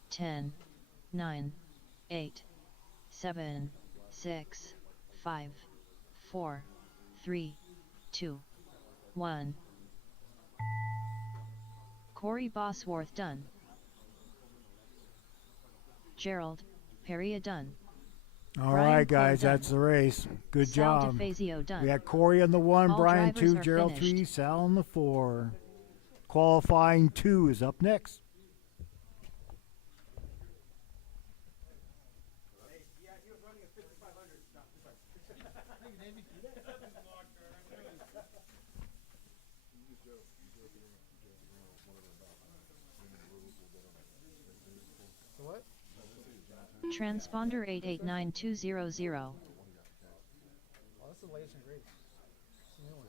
10, 9, 8, 7, 6, 5, 4, 3, 2, 1. Corey Bosworth done. Gerald Peria done. All Brian right, guys, Clough that's the race. Good Sal job. DeFazio done. We had Corey on the 1, All Brian drivers 2, are Gerald finished. 3, Sal on the 4. Qualifying 2 is up next. What? Transponder 889200. Oh, that's the latest and greatest. It's a new one.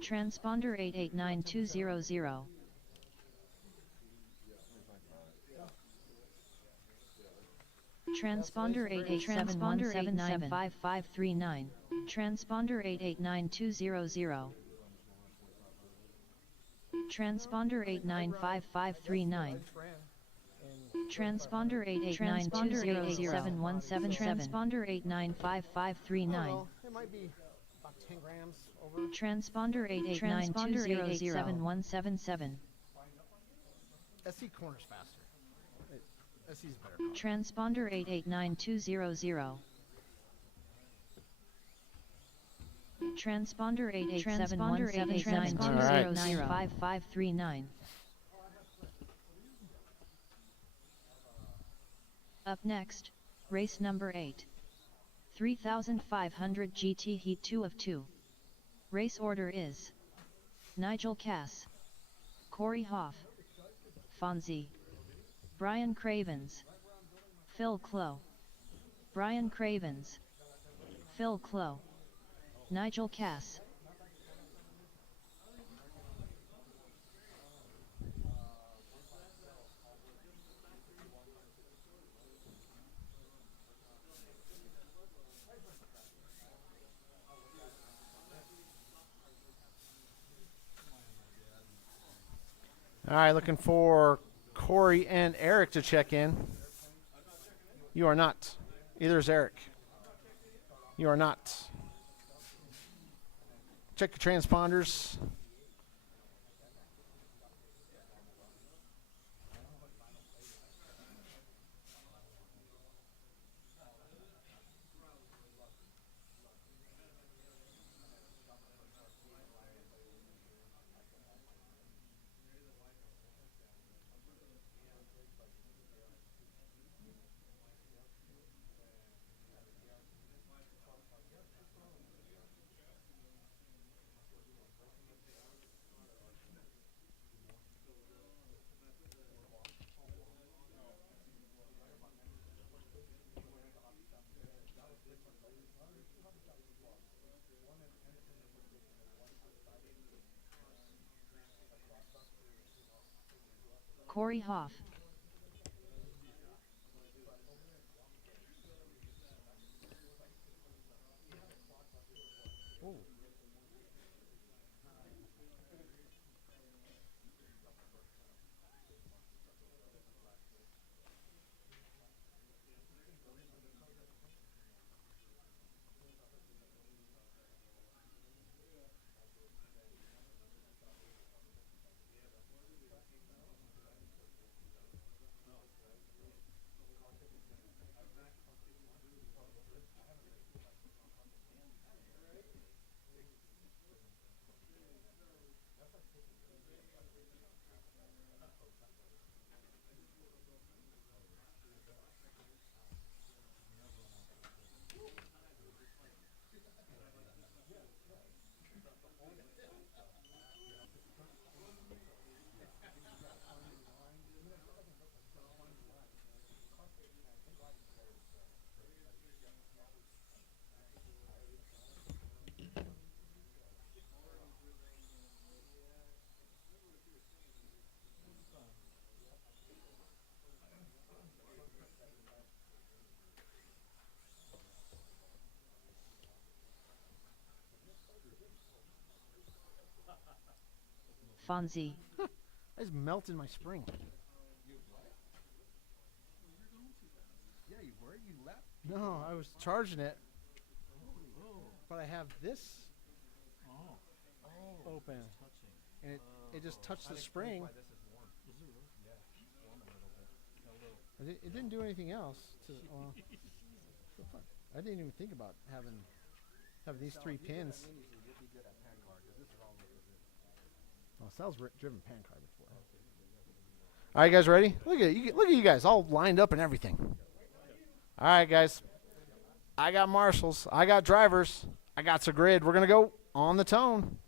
Transponder 889200. Transponder 8871775539. Transponder 889200. Transponder 895539. Transponder 8892007177. Transponder 895539. Well, it might be about 10 grams over. Transponder 8892007177. SC corners faster. SC's better. Car. Transponder 889200. Transponder 887177. Up next, race number 8. 3500 GT Heat 2 of 2. Race order is Nigel Cass, Corey Hoff, Fonzie, Brian Cravens, Phil Clough, Brian Cravens, Phil Clough, Nigel Cass. All right, looking for Corey and Eric to check in. You are not. Either is Eric. You are not. Check your transponders. Corey Hoff. Fonzie. I just melted my spring. Yeah, you were. You left. No, I was charging it, but I have this open, and it just touched the spring. It didn't do anything else. I didn't even think about having these 3 pins. Oh, Sal's driven pan card before. All right, guys, ready? Look at you guys all lined up and everything. All right, guys. I got marshals. I got drivers. I got the grid. We're gonna go on the tone.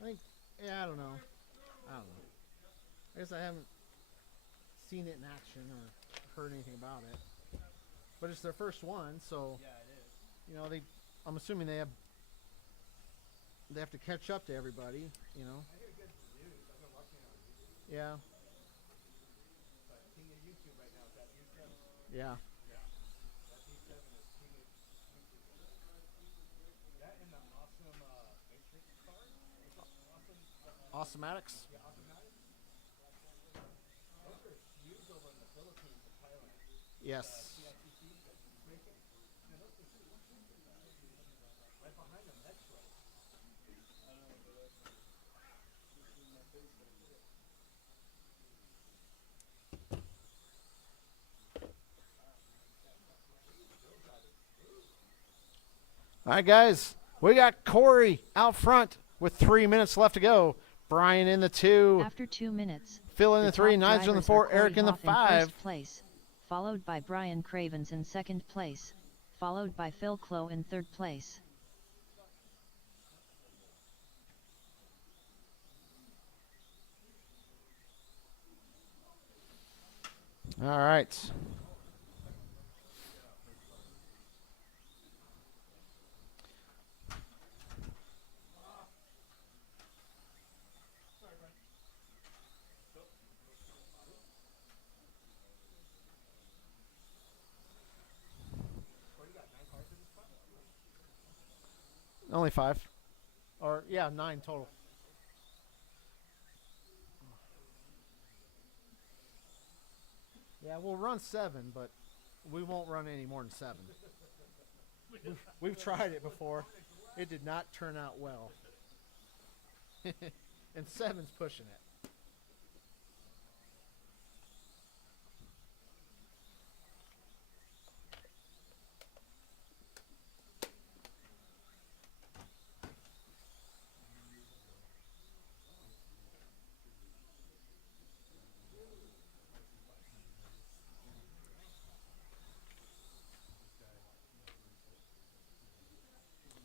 I think, yeah, I don't know. I guess I haven't seen it in action or heard anything about it. But it's their first one, so Yeah, it is. you know I'm assuming they have to catch up to everybody. You know. I hear good reviews. I've been watching it on YouTube. Yeah. But king of YouTube right now is that D7. Yeah. Yeah. That D7 is king of YouTube. That and the awesome Matrix car. Awesome. Awesomatics. Yeah, automatic. Those are huge over in the Philippines and Thailand. Yes. CITC, the racing. Man, those things are right behind them, Metro. All right, guys. We got Corey out front with 3 minutes left to go. Brian in the 2. After 2 minutes, Phil in the 3. top Nigel in the drivers 4. are Eric in the Corey Hoff 5. first place, followed by Brian Cravens in second place, followed by Phil Clow in third place. All right. Only 5. Or, yeah, 9 total. Yeah, we'll run 7, but we won't run any more than 7. We've tried it before. It did not turn out well. And 7's pushing it.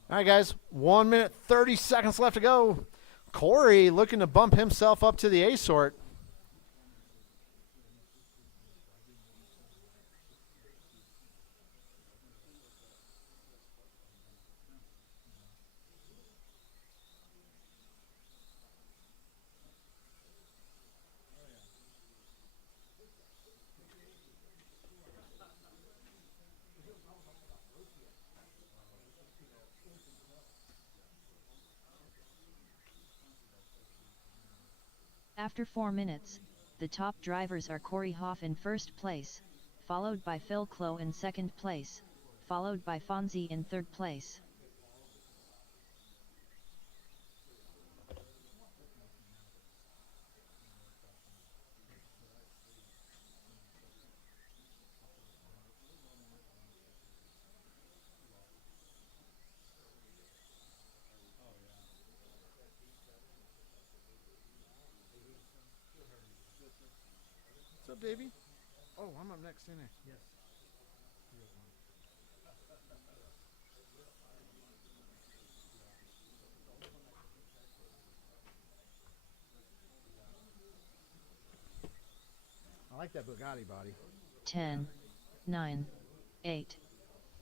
All right, guys. 1 minute, 30 seconds left to go. Corey looking to bump himself up to the A sort. After 4 minutes, the top drivers are Corey Hoff in first place, followed by Phil Clow in second place, followed by Fonzie in third place. Davey? Oh, I'm up next, ain't I? Yes. I like that Bugatti body. 10, 9, 8,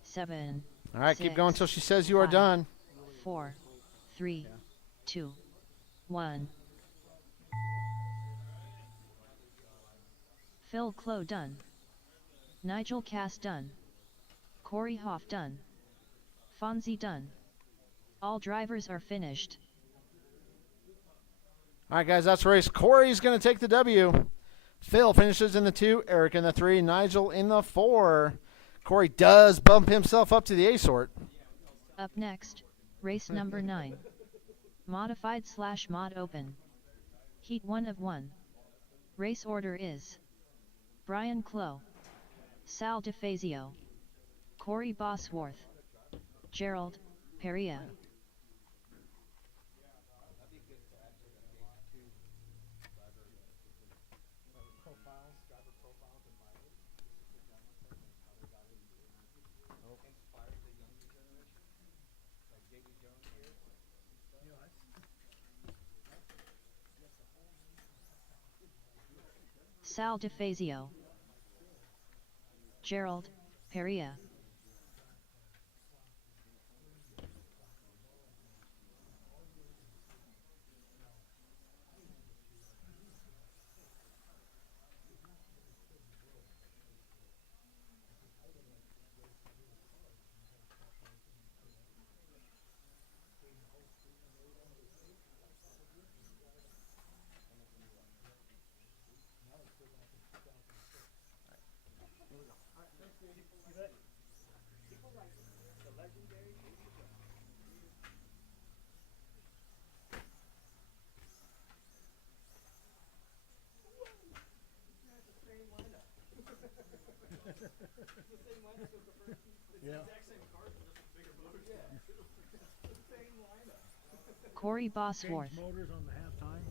7. All right, keep going 6, until she says you are 5, done. 4, 3, 2, 1. Phil Clow done. Nigel Cass done. Corey Hoff done. Fonzie done. All drivers are finished. All right, guys, that's the race. Corey's going to take the W. Phil finishes in the 2, Eric in the 3, Nigel in the 4. Corey does bump himself up to the A sort. Up next, race number 9. Modified/Mod Open. Heat 1 of 1. Race order is Brian Clow, Sal DeFazio, Corey Bosworth, Gerald Perea. Sal DeFazio, Gerald Perea. Corey Bosworth. Change motors on the halftime.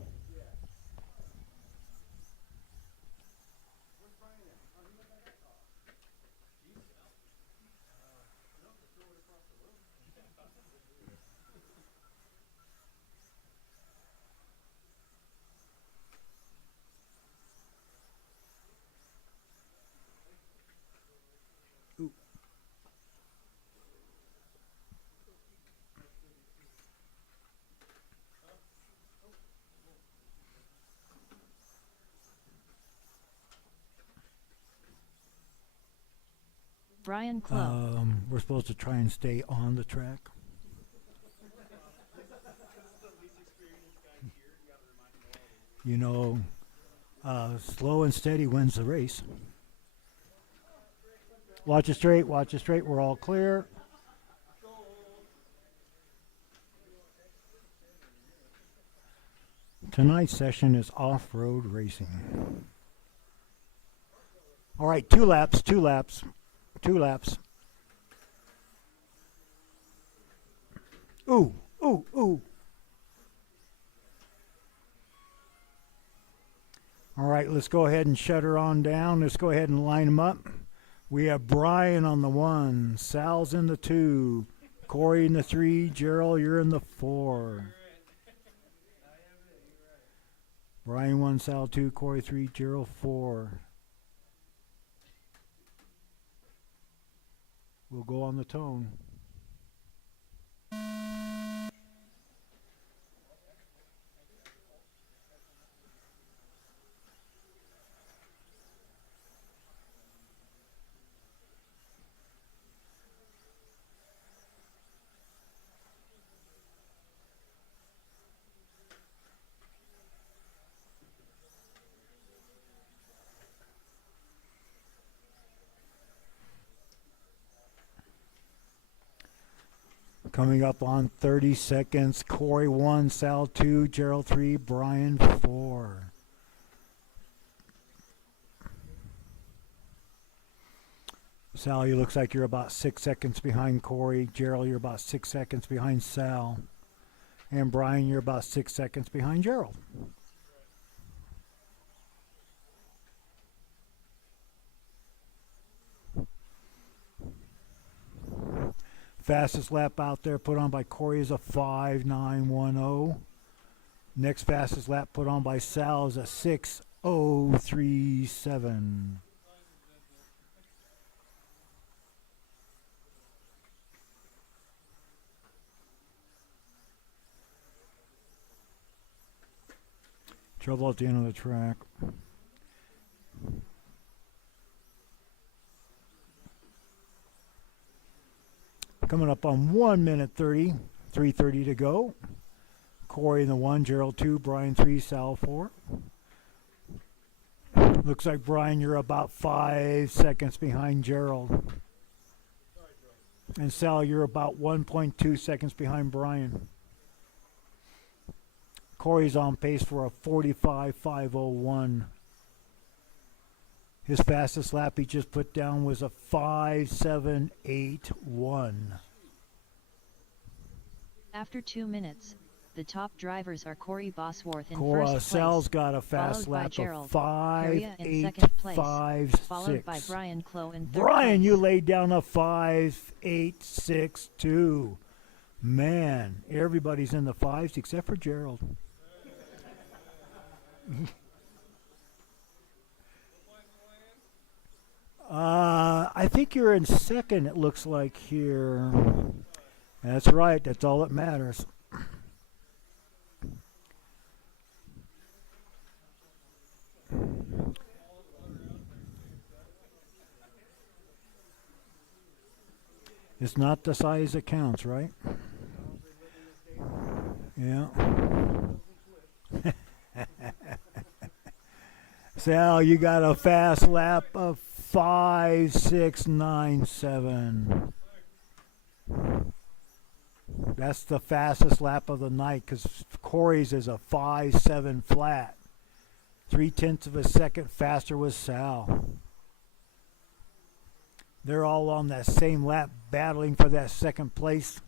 Brian Clow. We're supposed to try and stay on the track. You know, slow and steady wins the race. Watch it straight, watch it straight. We're all clear. Tonight's session is off-road racing. All right, 2 laps, 2 laps. 2 laps. Ooh, ooh, ooh. All right, let's go ahead and shut her on down. Let's go ahead and line them up. We have Brian on the 1, Sal's in the 2, Corey in the 3, Gerald, you're in the 4. Brian 1, Sal 2, Corey 3, Gerald 4. We'll go on the tone. Coming up on 30 seconds, Corey 1, Sal 2, Gerald 3, Brian 4. Sal, you looks like you're about 6 seconds behind Corey. Gerald, you're about 6 seconds behind Sal. And Brian, you're about 6 seconds behind Gerald. Fastest lap out there put on by Corey is a 5.910. Next fastest lap put on by Sal is a 6.037. Trouble at the end of the track. Coming up on 1 minute 30, 3:30 to go. Corey in the 1, Gerald 2, Brian 3, Sal 4. Looks like, Brian, you're about 5 seconds behind Gerald. And Sal, you're about 1.2 seconds behind Brian. Corey's on pace for a 45.501. His fastest lap he just put down was a 5.781. After 2 minutes, the top drivers are Corey Bosworth in first place, Sal's got a fast followed by lap Gerald of 5.856. followed by Brian Clough in third Brian, place. you laid down a 5.862. Man, everybody's in the fives except for Gerald. I think you're in second, it looks like here. That's right. That's all that matters. It's not the size that counts, right? Yeah. Sal, you got a fast lap of 5.697. That's the fastest lap of the night because Corey's is a 5.7 flat. 0.3 of a second faster was Sal. They're all on that same lap battling for that second place.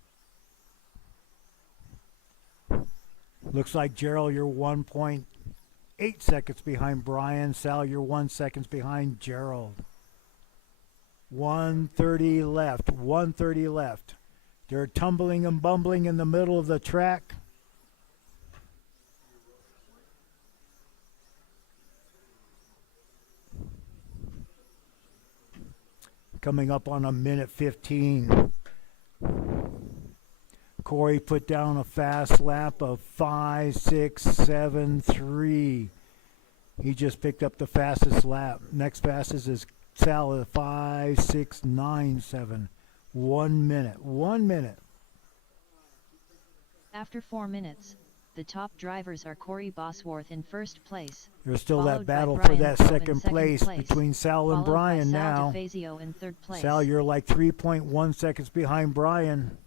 Looks like, Gerald, you're 1.8 seconds behind Brian. Sal, you're 1 second behind Gerald. 1:30 left. 1:30 left. They're tumbling and bumbling in the middle of the track. Coming up on a minute 15. Corey put down a fast lap of 5.673. He just picked up the fastest lap. Next fastest is Sal at 5.697. 1 minute. 1 minute. After 4 minutes, the top drivers are Corey Bosworth in first place. There's still that followed by battle for Brian that Clough in second place between Sal and followed by Brian Sal now. DeFazio in third place. Sal, you're like 3.1 seconds behind Brian.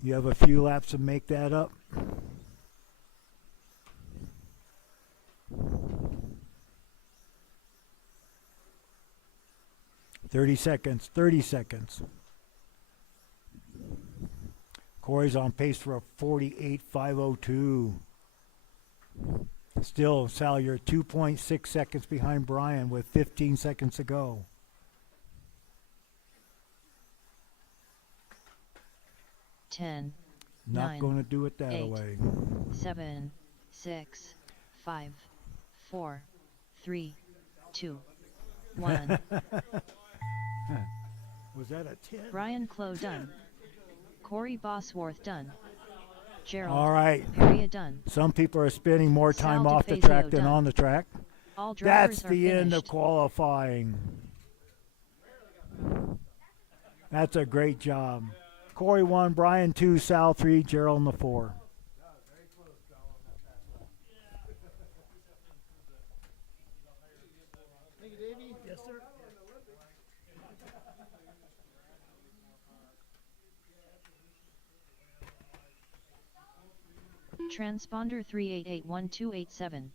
You have a few laps to make that up. Thirty seconds. Corey's on pace for a 48.502. Still, Sal, you're 2.6 seconds behind Brian with 15 seconds to go. Not going to do it that 8, way. 7, 6, 5, 4, 3, 2, 1. Was that a 10? Brian Clough done. Corey Bosworth done. Gerald All right. Peria done. Some people are spending more time Sal off the DeFazio track than done. on the track. All drivers That's are the end of finished. qualifying. That's a great job. Corey 1, Brian 2, Sal 3, Gerald in the 4. Thank you, Davey. Yes, sir. Transponder 3881287.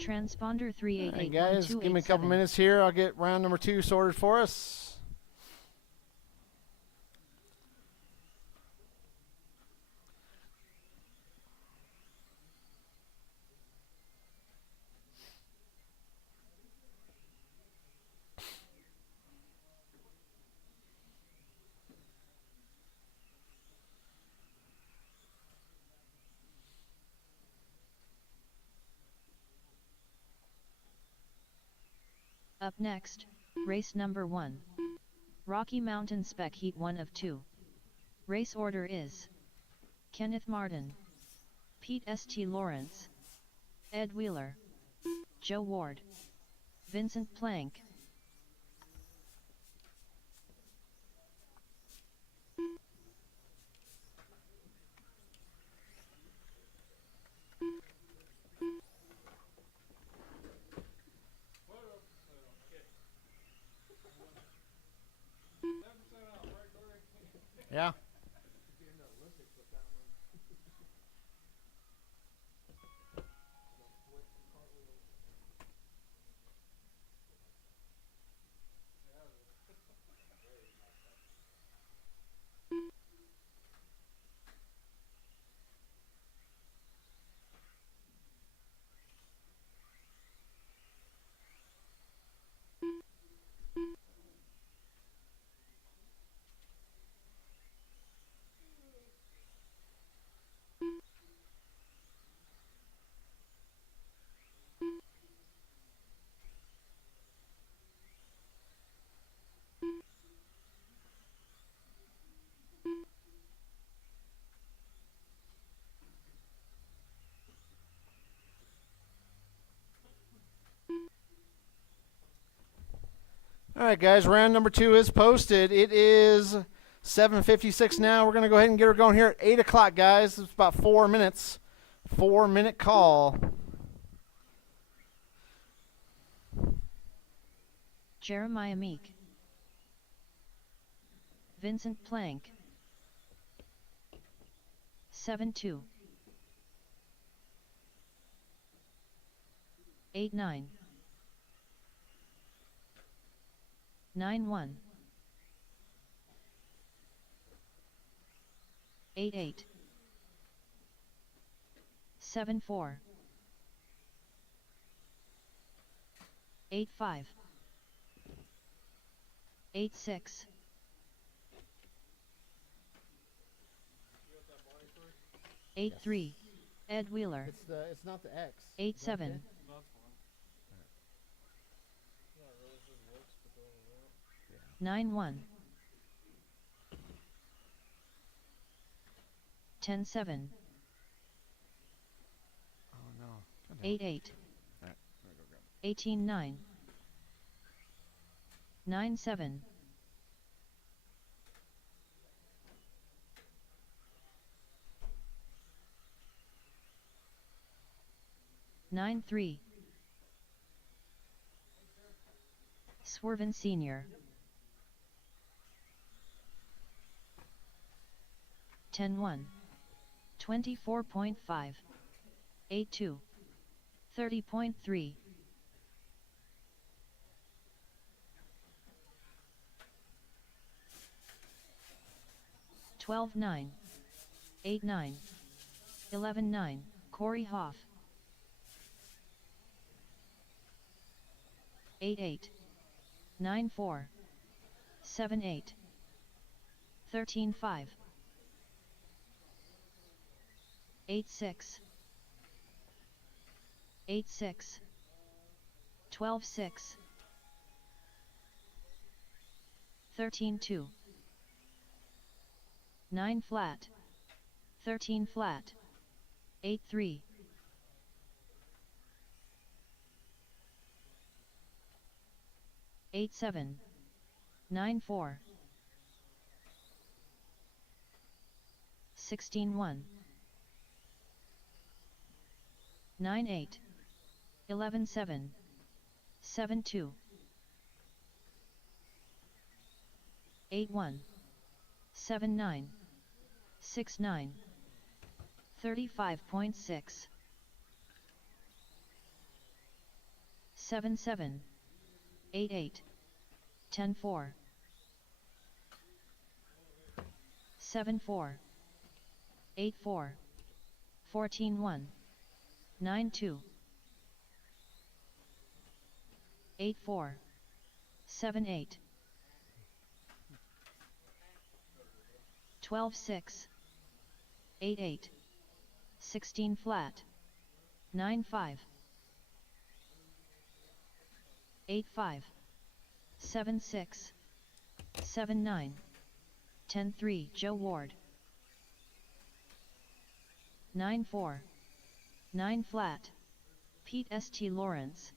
Transponder Hey guys, 3881287. give me a couple minutes here. I'll get round number 2 sorted for us. Up next, race number 1. Rocky Mountain Spec Heat 1 of 2. Race order is Kenneth Martin, Pete St. Lawrence, Ed Wheeler, Joe Ward, Vincent Plank. Yeah. All right, guys, round number 2 is posted. It is 7:56 now. We're going to go ahead and get her going here at 8 o'clock, guys. It's about 4 minutes. 4-minute call. Jeremiah Meek, Vincent Plank, 7-2, 8-9, 9-1, 8-8, 7-4, 8-5, 8-6, 8-3, Ed Wheeler, It's not the X. 8-7, 9-1, 10-7, Oh no. 8-8, All right, I'm gonna go grab it. 18-9, 9-7, 9-3, Swerven Sr., 10-1, 24.5, 8-2, 30.3, 12-9, 8-9, 11-9, Corey Hoff, 8-8, 9-4, 7-8, 13-5, 8-6, 8-6, 12-6, 13-2, 9 flat, 13 flat, 8-3, 8-7, 9-4, 16-1, 9-8, 11-7, 7-2, 8-1, 7-9, 6-9, 35.6, 7-7, 8-8, 10-4, 7-4, 8-4, 14-1, 9-2, 8-4, 7-8, 12-6, 8-8, 16 flat, 9-5, 8-5, 7-6, 7-9, 10-3 Joe Ward, 9-4, 9 flat, Pete St. Lawrence,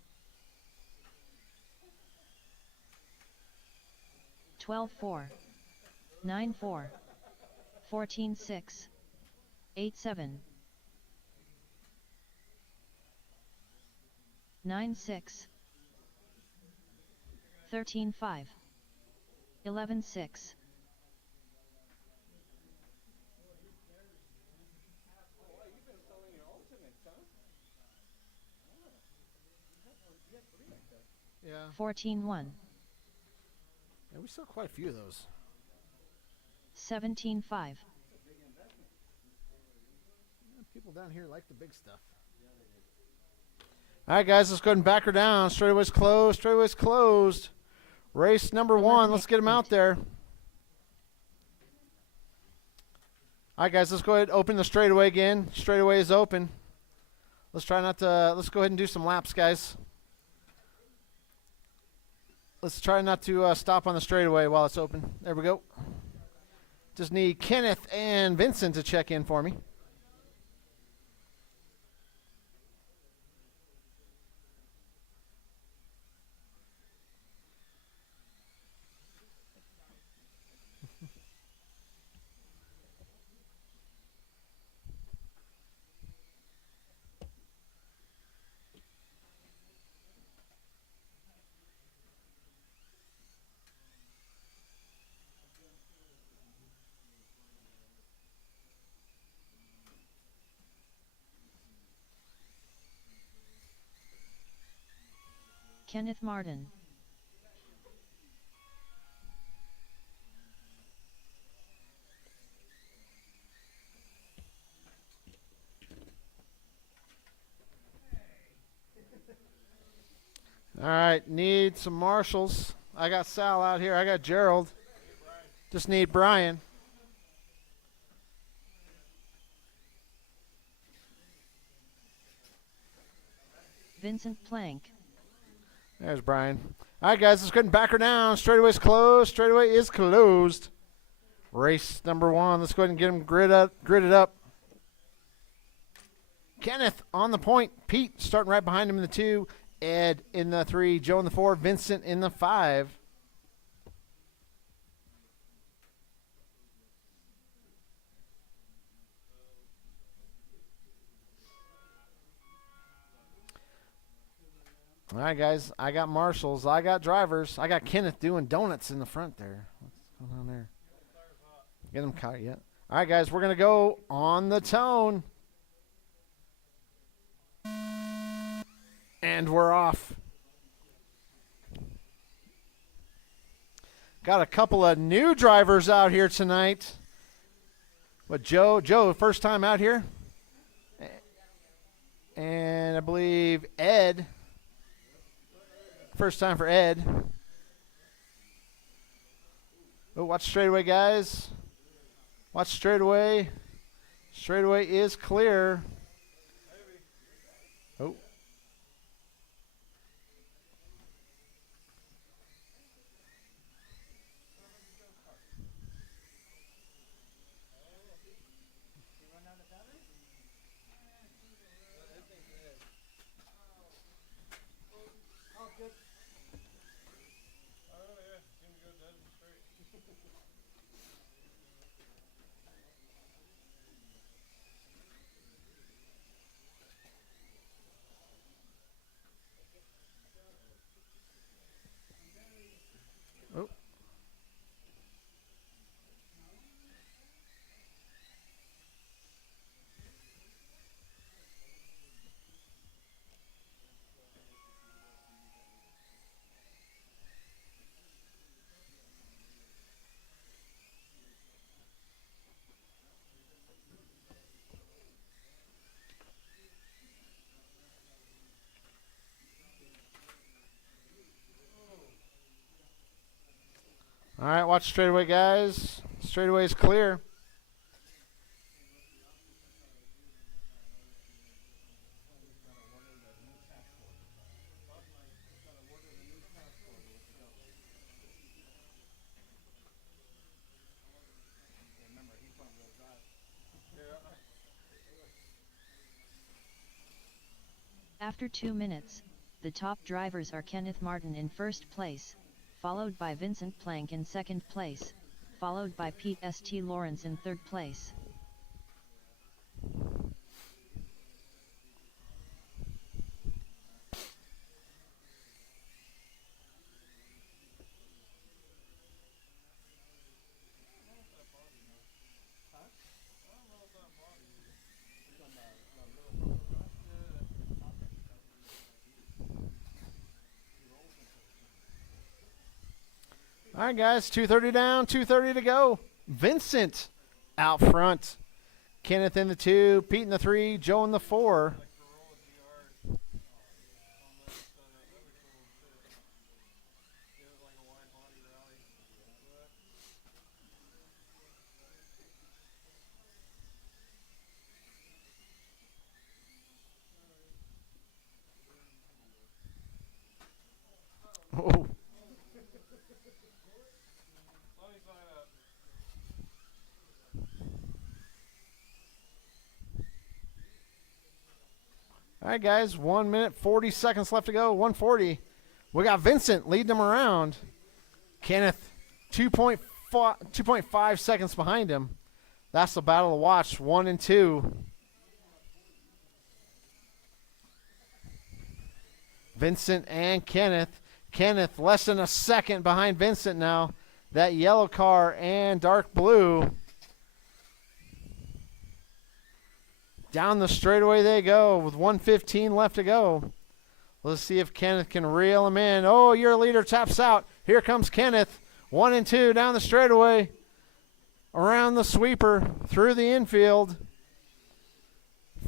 12-4, 9-4, 14-6, 8-7, 9-6, 13-5, 11-6. Yeah. 14-1, Yeah, we saw quite a few of those. 17-5. People down here like the big stuff. All right, guys, let's go ahead and back her down. Straightaway's closed. Straightaway's closed. Race number 1. Let's get them out there. All right, guys, let's go ahead and open the straightaway again. Straightaway is open. Let's try not to, let's go ahead and do some laps, guys. Let's try not to stop on the straightaway while it's open. There we go. Just need Kenneth and Vincent to check in for me. Kenneth Martin. All right, need some marshals. I got Sal out here. I got Gerald. Just need Brian. Vincent Plank. There's Brian. All right, guys, let's go ahead and back her down. Straightaway's closed. Straightaway is closed. Race number 1. Let's go ahead and get them gridded up. Kenneth on the point. Pete starting right behind him in the 2. Ed in the 3. Joe in the 4. Vincent in the 5. All right, guys. I got marshals. I got drivers. I got Kenneth doing donuts in the front there. What's going on there? Get them caught yet. All right, guys. We're going to go on the tone. And we're off. Got a couple of new drivers out here tonight. What, Joe, first time out here? And I believe Ed. First time for Ed. Oh, watch straightaway, guys. Watch straightaway. Straightaway is clear. Oh. All right, watch straightaway, guys. Straightaway is clear. After 2 minutes, the top drivers are Kenneth Martin in first place, followed by Vincent Plank in second place, followed by Pete St. Lawrence in third place. All right, guys, 2:30 down, 2:30 to go. Vincent out front. Kenneth in the 2, Pete in the 3, Joe in the 4. Oh. All right, guys, 1 minute, 40 seconds left to go, 140. We got Vincent leading them around. Kenneth, 2.5 seconds behind him. That's the battle to watch, 1 and 2. Vincent and Kenneth. Kenneth less than a second behind Vincent now. That yellow car and dark blue. Down the straightaway they go with 1:15 left to go. Let's see if Kenneth can reel him in. Oh, your leader taps out. Here comes Kenneth. 1 and 2 down the straightaway. Around the sweeper. Through the infield.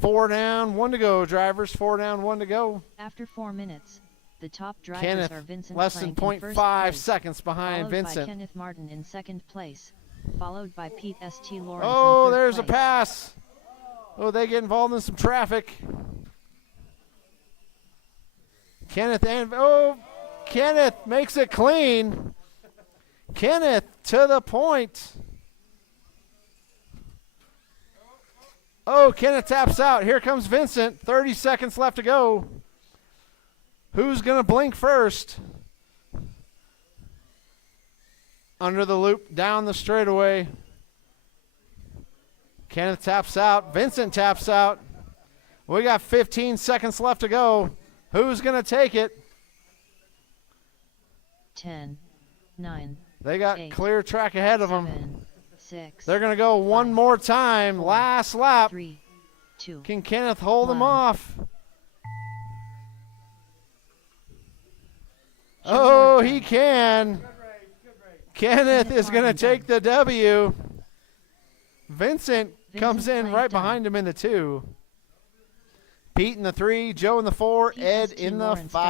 4 down, 1 to go, drivers. 4 down, 1 to go. After 4 minutes, the top drivers Kenneth, are Vincent less than Plank in first 0.5 place, seconds behind followed Vincent. by Kenneth Martin in second place, followed by Pete St. Lawrence Oh, in third there's place. a pass. Oh, they get involved in some traffic. Kenneth makes it clean. Kenneth to the point. Oh, Kenneth taps out. Here comes Vincent. 30 seconds left to go. Who's going to blink first? Under the loop, down the straightaway. Kenneth taps out. Vincent taps out. We got 15 seconds left to go. Who's going to take it? 10, 9, They got 8, clear track ahead of them. 7, 6, They're going to go one 5, more time. 4, Last lap. 3, 2. Can Kenneth hold them 1. off? Joe Oh, Ward he time. can. Kenneth is going to Martin take done. the W. Vincent comes in Plank right done. behind him in the 2. Pete in the 3, Joe in the 4, Pete Ed St. in the Lawrence done.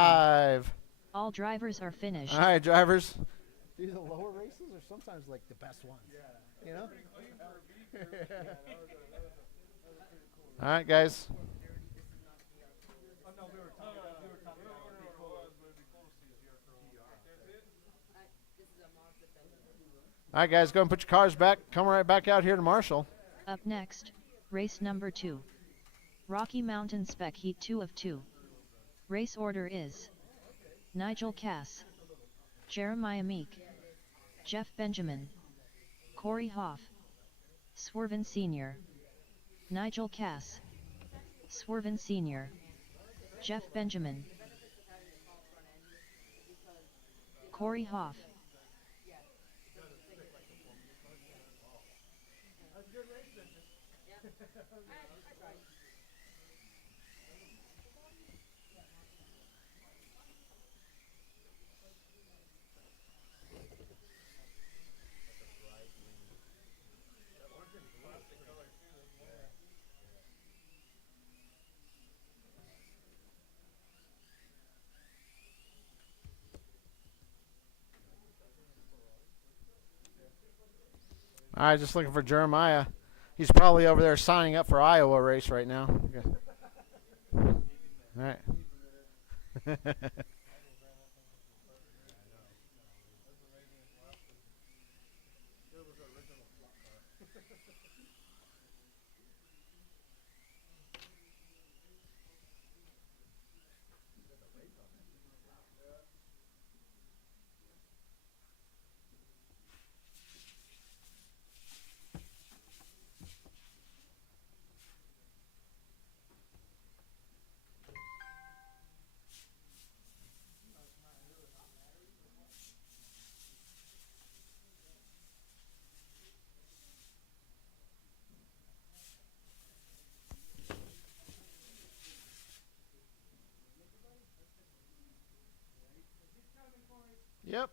5. All drivers are finished. All right, drivers. These are lower races or sometimes like the best ones? Yeah. You know? All right, guys. All right, guys, go and put your cars back. Come right back out here to Marshall. Up next, race number 2. Rocky Mountain Spec Heat 2 of 2. Race order is Nigel Cass, Jeremiah Meek, Jeff Benjamin, Corey Hoff, Swerven Sr., Nigel Cass, Swerven Sr., Jeff Benjamin, Corey Hoff. All right, just looking for Jeremiah. He's probably over there signing up for Iowa race right now. Okay. All right. Yep.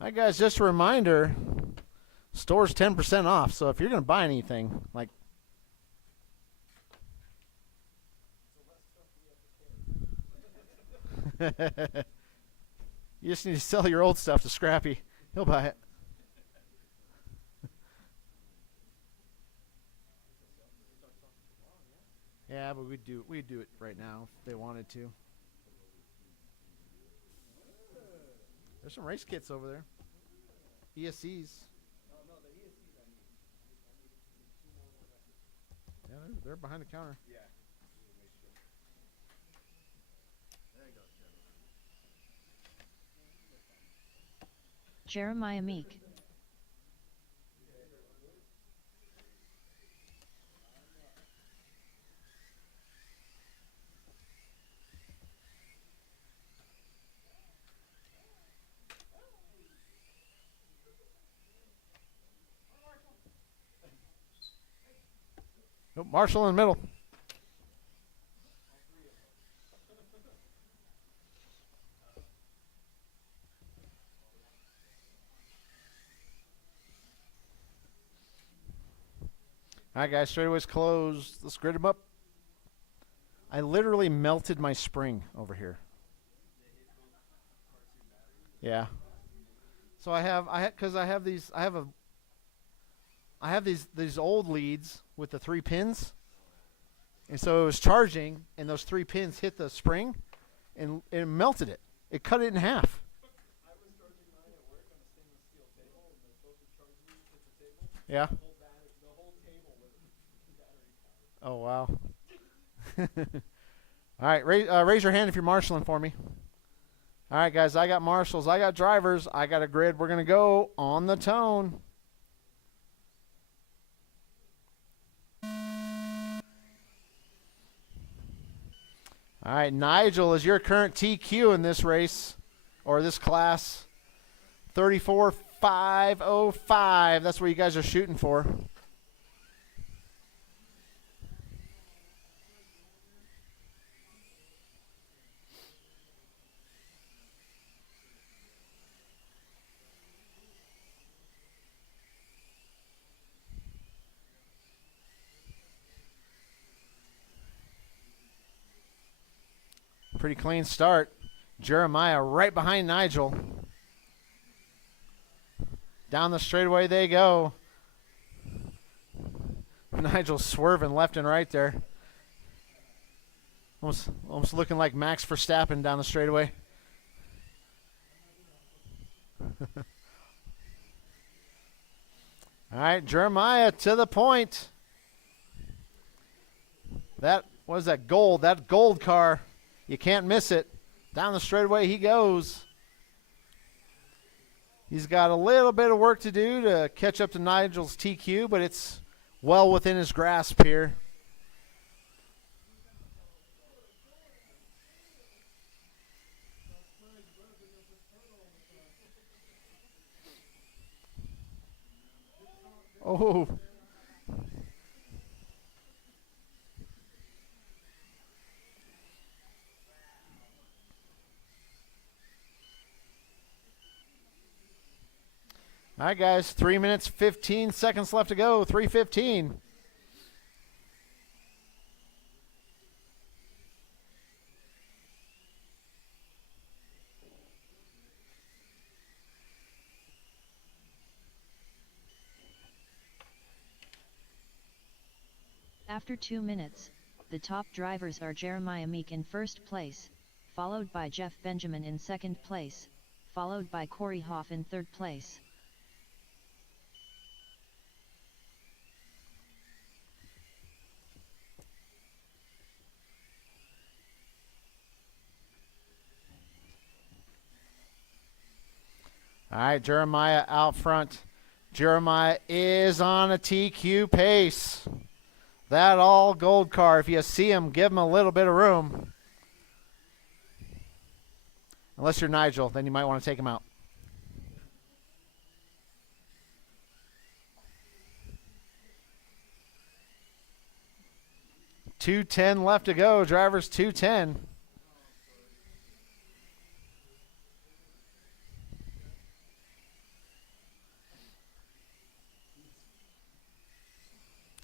All right, guys, just a reminder, store's 10% off, so if you're going to buy anything, like, you just need to sell your old stuff to Scrappy. He'll buy it. Yeah, but we'd do it right now if they wanted to. There's some race kits over there. ESCs. Yeah, they're behind the counter. Yeah. There you go, Jeremiah Meek. Nope, Marshall in the middle. All right, guys, straightaways closed. Let's grid them up. I literally melted my spring over here. Yeah. So I have these old leads with the 3 pins, and so it was charging, and those 3 pins hit the spring, and it melted it. It cut it in half. I was charging mine at work on a stainless steel table, and the both the charge leads hit the table. Yeah. The whole table was battery powered. Oh wow. All right, raise your hand if you're marshalling for me. All right, guys, I got marshals, I got drivers, I got a grid. We're gonna go on the tone. All right, Nigel is your current TQ in this race, or this class. 34,505. That's what you guys are shooting for. Pretty clean start. Jeremiah right behind Nigel. Down the straightaway they go. Nigel's swerving left and right there. Almost looking like Max Verstappen down the straightaway. All right, Jeremiah to the point. That was that gold. That gold car. You can't miss it. Down the straightaway he goes. He's got a little bit of work to do to catch up to Nigel's TQ, but it's well within his grasp here. Oh. All right, guys, 3 minutes, 15 seconds left to go, 3:15. After 2 minutes, the top drivers are Jeremiah Meek in first place, followed by Jeff Benjamin in second place, followed by Corey Hoff in third place. All right, Jeremiah out front. Jeremiah is on a TQ pace. That all gold car. If you see him, give him a little bit of room. Unless you're Nigel, then you might want to take him out. .210 left to go. Drivers 210.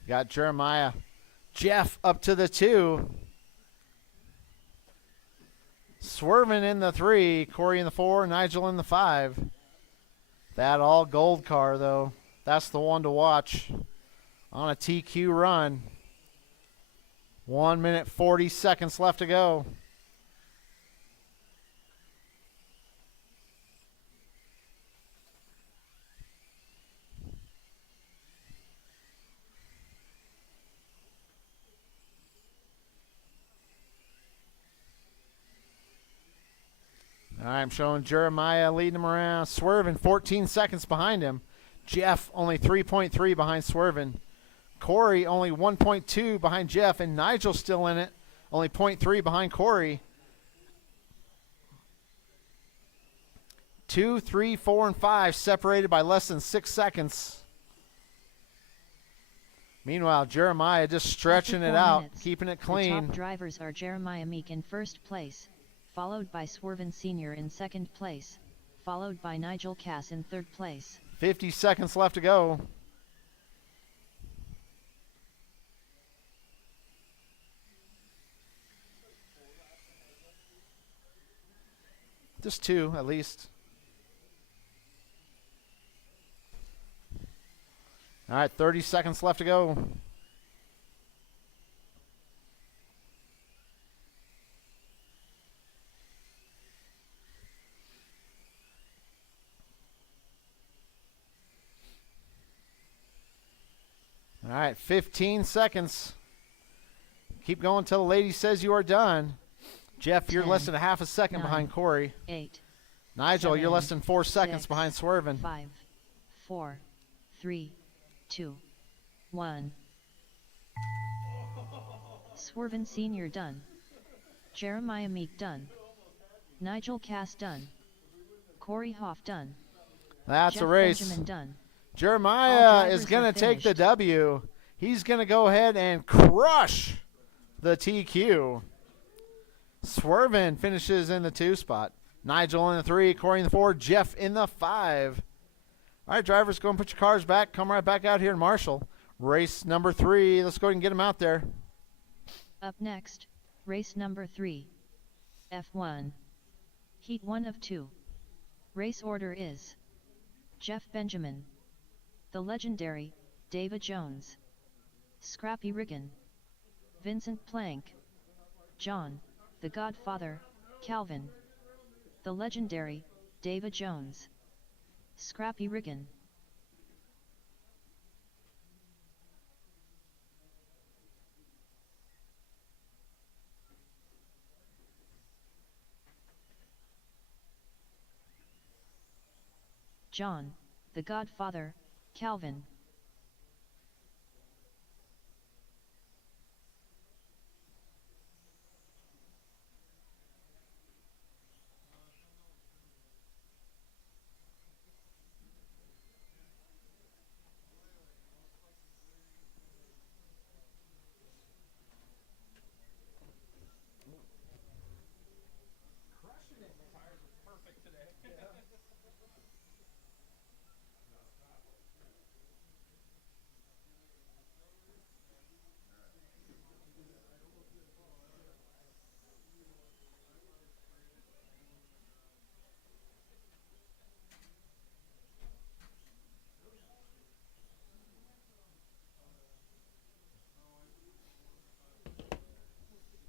Got Jeremiah. Jeff up to the 2. Swerving in the 3. Corey in the 4. Nigel in the 5. That all gold car, though. That's the one to watch on a TQ run. 1 minute, 40 seconds left to go. All right, I'm showing Jeremiah leading him around. Swerving 14 seconds behind him. Jeff only 3.3 behind Swerving. Corey only 1.2 behind Jeff, and Nigel still in it, only 0.3 behind Corey. 2, 3, 4, and 5 separated by less than 6 seconds. Meanwhile, Jeremiah just stretching it out, keeping it clean. The top drivers are Jeremiah Meek in first place, followed by Swervin Sr. in second place, followed by Nigel Cass in third place. 50 seconds left to go. Just 2 at least. All right, 30 seconds left to go. All right, 15 seconds. Keep going until the lady says you are done. Jeff, you're 10, less than a half a second 9, behind Corey. 8. Nigel, 7, you're less than 4 seconds 6, behind Swervin. 5, 4, 3, 2, 1. Swervin Sr. done. Jeremiah Meek done. Nigel Cass done. Corey Hoff done. That's Jeff a race. Benjamin done. Jeremiah is drivers going are to take the finished. W. He's going to go ahead and crush the TQ. Swervin finishes in the 2 spot. Nigel in the 3, Corey in the 4, Jeff in the 5. All right, drivers, go and put your cars back. Come right back out here in Marshall. Race number 3. Let's go ahead and get them out there. Up next, race number 3. F1. Heat 1 of 2. Race order is Jeff Benjamin, the legendary David Jones, Scrappy Riggin, Vincent Plank, John, the Godfather, Calvin, the legendary David Jones, Scrappy Riggin. John, the Godfather, Calvin.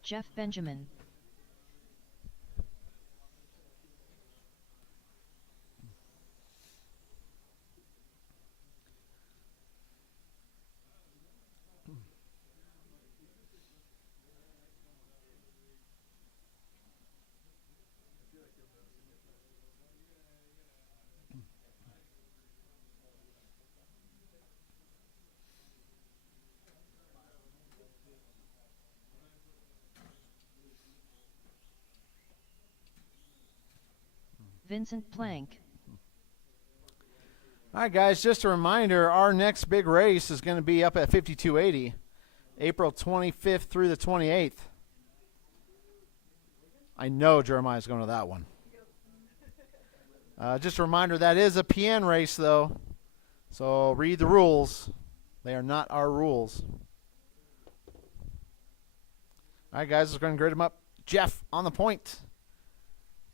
Jeff Benjamin. Vincent Plank. All right, guys, just a reminder, our next big race is going to be up at 5280, April 25th through the 28th. I know Jeremiah's going to that one. Just a reminder, that is a PN race, though, so read the rules. They are not our rules. All right, guys, let's go and grade them up. Jeff on the point.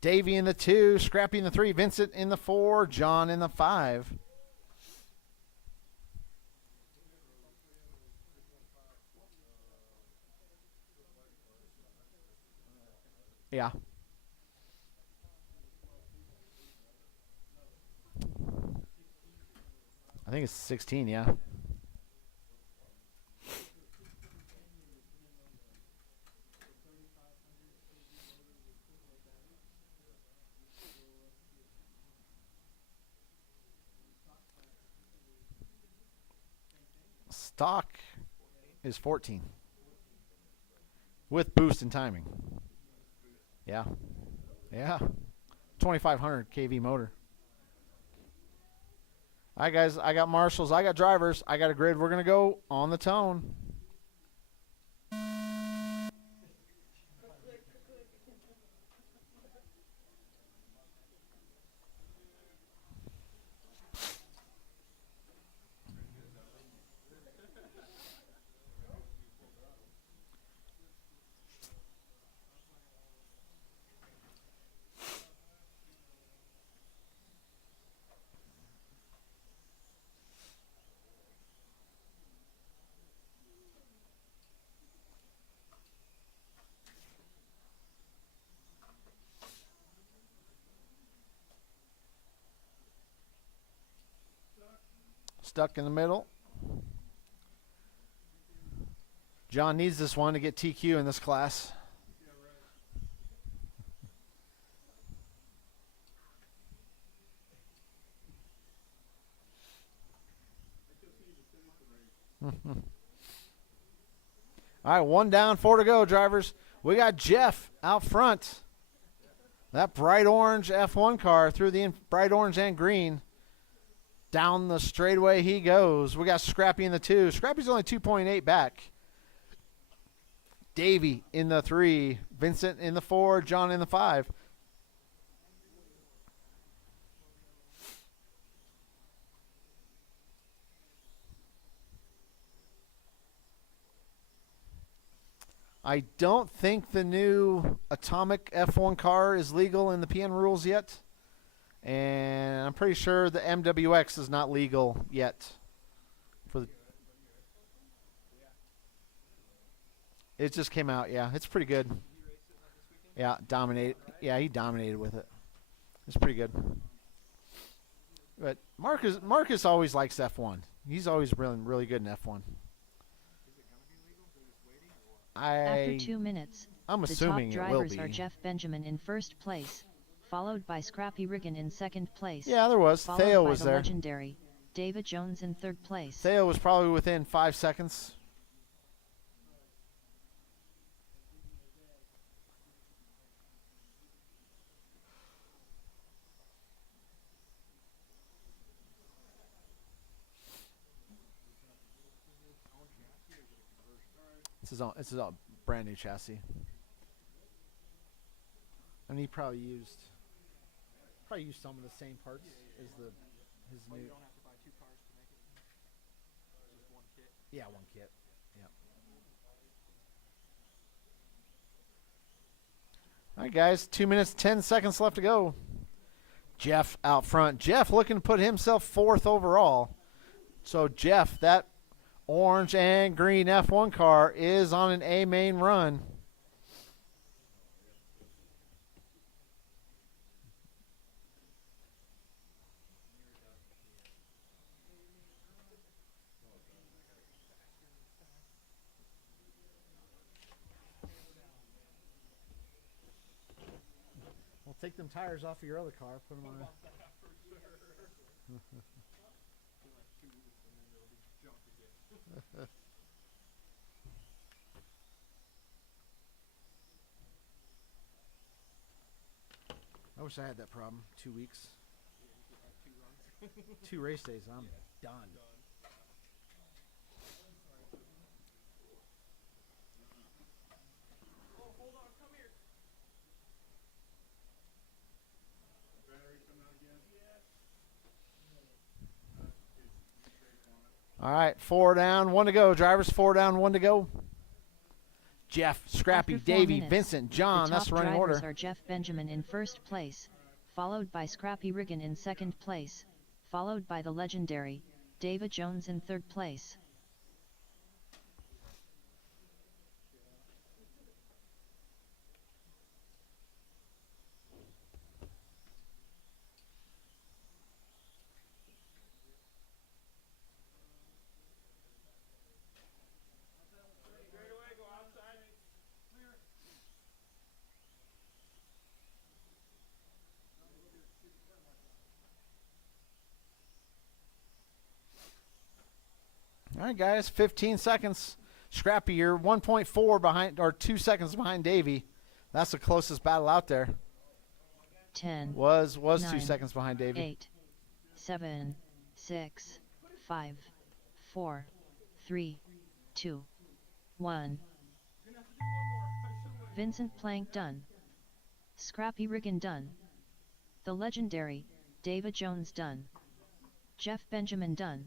Davey in the 2. Scrappy in the 3. Vincent in the 4. John in the 5. Yeah. I think it's 16, yeah. Stock is 14 with boost and timing. Yeah. Yeah. 2,500 kV motor. All right, guys, I got marshals, I got drivers, I got a grid. We're going to go on the tone. Stuck in the middle. John needs this one to get TQ in this class. All right, 1 down, 4 to go, drivers. We got Jeff out front. That bright orange F1 car through the bright orange and green. Down the straightaway he goes. We got Scrappy in the 2. Scrappy's only 2.8 back. Davey in the 3. Vincent in the 4. John in the 5. I don't think the new Atomic F1 car is legal in the PN rules yet. And I'm pretty sure the MWX is not legal yet. It just came out, yeah. It's pretty good. Yeah, dominated. Yeah, he dominated with it. It's pretty good. But Marcus always likes F1. He's always really good in F1. After 2 minutes, I'm the top assuming it will drivers be. are Jeff Benjamin in first place, followed by Scrappy Riggin in second place. Yeah, there was. Followed Theo by was the there. legendary David Jones in third place. Theo was probably within 5 seconds. This is a brand new chassis. And he probably used some of the same parts as his new. You don't have to buy 2 cars to make it. Just 1 kit. Yeah, 1 kit. Yeah. All right, guys. 2 minutes, 10 seconds left to go. Jeff out front. Jeff looking to put himself 4th overall. So Jeff, that orange and green F1 car is on an A main run. Well, take them tires off of your other car, put them on. I wish I had that problem. 2 weeks. 2 race days. I'm done. Oh, hold on, come here. Battery coming out again? Yeah. All right, 4 down, 1 to go. Drivers, 4 down, 1 to go. Jeff, Scrappy, After 4 Davey, minutes, Vincent, John. the That's top the running drivers order. are Jeff Benjamin in first place, followed by Scrappy Riggin in second place, followed by the legendary David Jones in third place. All right, guys, 15 seconds. Scrappy, you're 1.4 behind, or 2 seconds behind Davey. That's the closest battle out there. 10, Was 9, 2 seconds behind Davey. 8, 7, 6, 5, 4, 3, 2, 1. Vincent Plank done. Scrappy Riggin done. The legendary David Jones done. Jeff Benjamin done.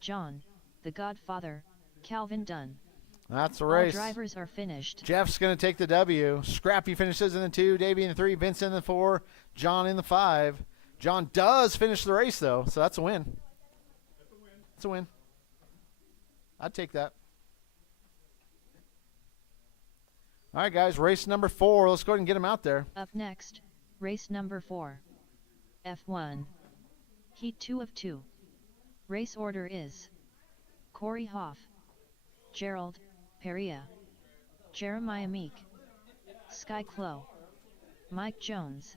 John, the Godfather, Calvin done. That's a All race. drivers are finished. Jeff's going to take the W. Scrappy finishes in the 2, Davey in the 3, Vincent in the 4, John in the 5. John does finish the race, though, so that's a win. That's a win. I'd take that. All right, guys, race number 4. Let's go ahead and get him out there. Up next, race number 4. F1. Heat 2 of 2. Race order is Corey Hoff, Gerald Perea, Jeremiah Meek, Sky Clow, Mike Jones,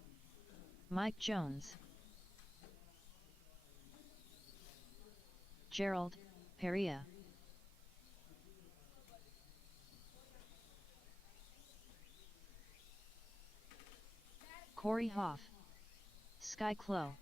Gerald Perea. Corey Hoff, Sky Clow.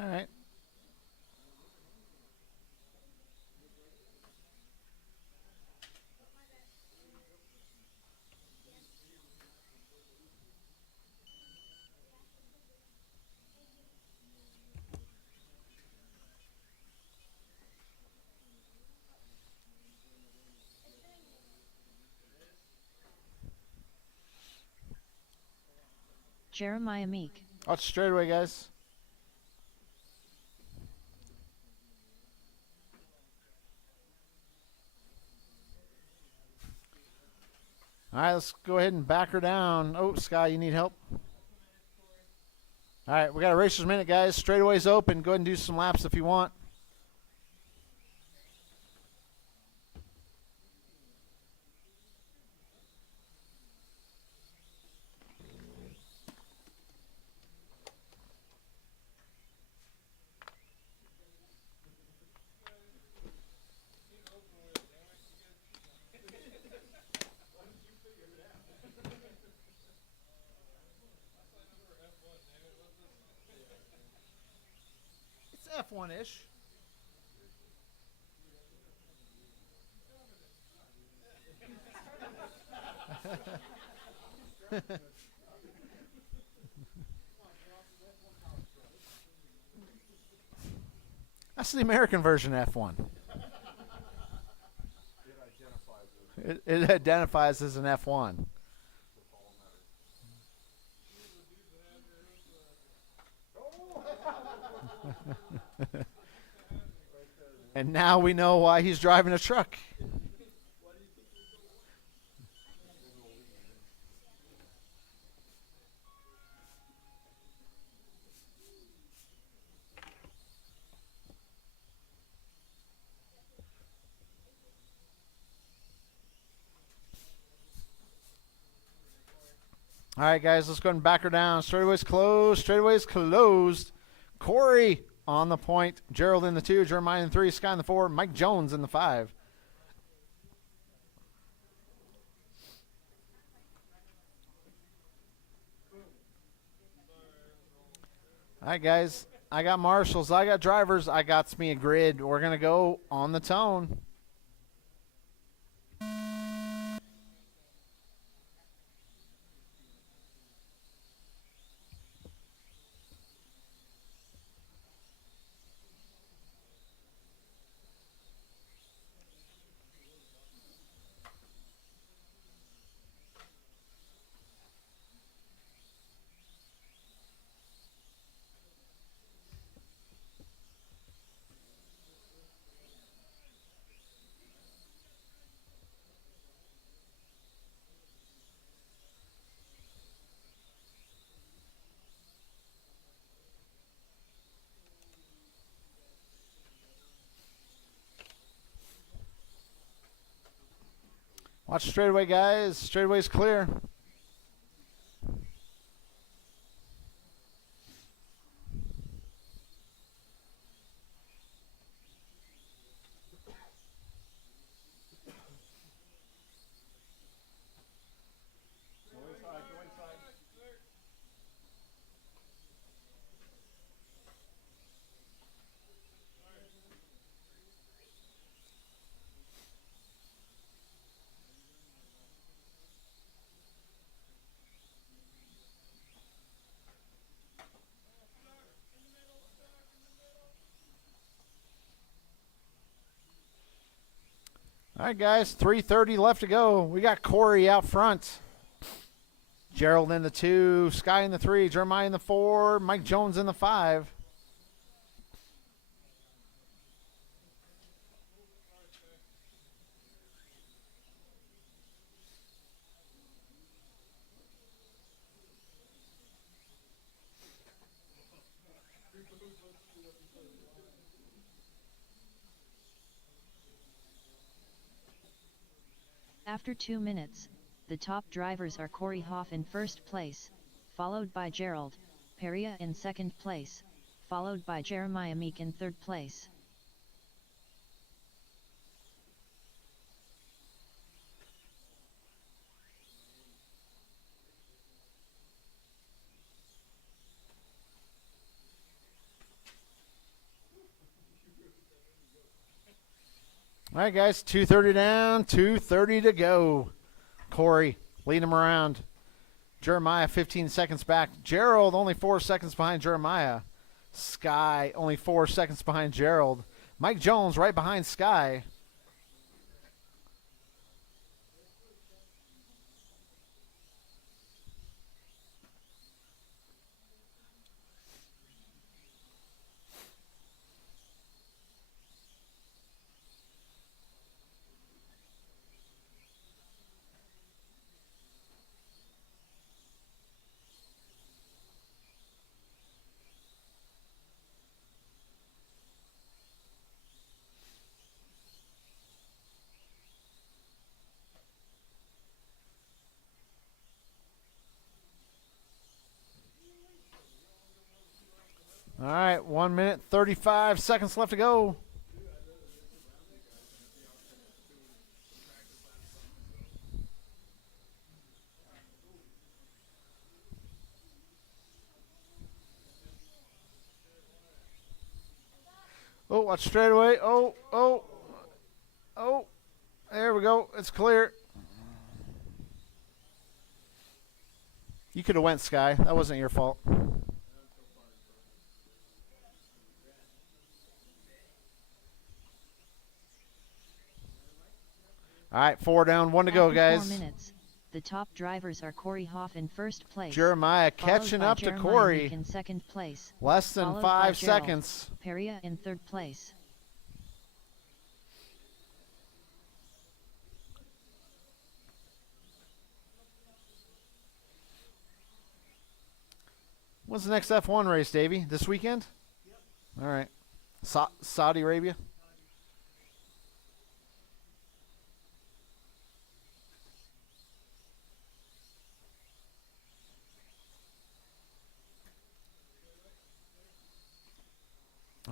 All right. Jeremiah Meek. Out straightaway, guys. All right, let's go ahead and back her down. Oh, Sky, you need help? All right, we got a racer's minute, guys. Straightaway's open. Go ahead and do some laps if you want. It's F1-ish. That's the American version of F1. It identifies as an F1. And now we know why he's driving a truck. All right, guys, let's go ahead and back her down. Straightaway's closed. Straightaway's closed. Corey on the point. Gerald in the 2. Jeremiah in the 3. Sky in the 4. Mike Jones in the 5. All right, guys. I got marshals. I got drivers. I got me a grid. We're going to go on the tone. Watch straightaway, guys. Straightaway's clear. All right, guys, 3:30 left to go. We got Corey out front. Gerald in the 2, Sky in the 3, Jeremiah in the 4, Mike Jones in the 5. After 2 minutes, the top drivers are Corey Hoff in first place, followed by Gerald Peria in second place, followed by Jeremiah Meek in third place. All right, guys, 2:30 down, 2:30 to go. Corey leading him around. Jeremiah 15 seconds back. Gerald only 4 seconds behind Jeremiah. Sky only 4 seconds behind Gerald. Mike Jones right behind Sky. All right, 1 minute, 35 seconds left to go. Oh, watch straightaway. Oh. There we go. It's clear. You could have went, Sky. That wasn't your fault. All right, 4 down, 1 to go, After guys. 4 minutes, the top drivers are Corey Hoff in first place. Jeremiah catching up to Jeremiah Corey. Meek in second place. Less than followed 5 by Gerald seconds. Peria in third place. When's the next F1 race, Davey? This weekend? Yep. All right. Saudi Arabia?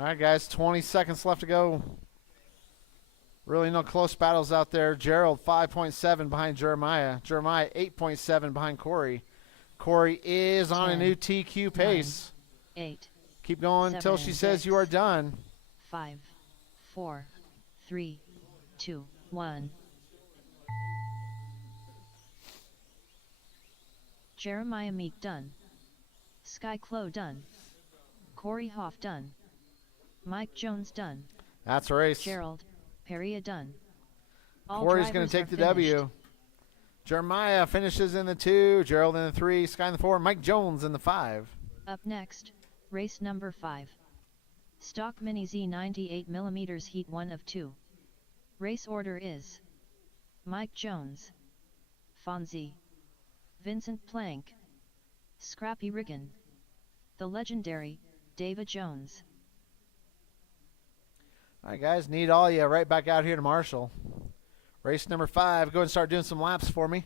All right, guys, 20 seconds left to go. Really no close battles out there. Gerald, 5.7 behind Jeremiah. Jeremiah, 8.7 behind Corey. Corey is on 10, a new TQ pace. 9, 8. Keep going until 7, she says you are 6, done. 5, 4, 3, 2, 1. Jeremiah Meek done. Sky Clo done. Corey Hoff done. Mike Jones done. That's a race. Gerald, Peria done. All Corey's going to take drivers the are finished. W. Jeremiah finishes in the 2. Gerald in the 3. Sky in the 4. Mike Jones in the 5. Up next, race number 5. Stock Mini Z 98mm Heat 1 of 2. Race order is Mike Jones, Fonzie, Vincent Plank, Scrappy Riggin, the legendary David Jones. All right, guys, need all you right back out here to Marshall. Race number 5. Go ahead and start doing some laps for me.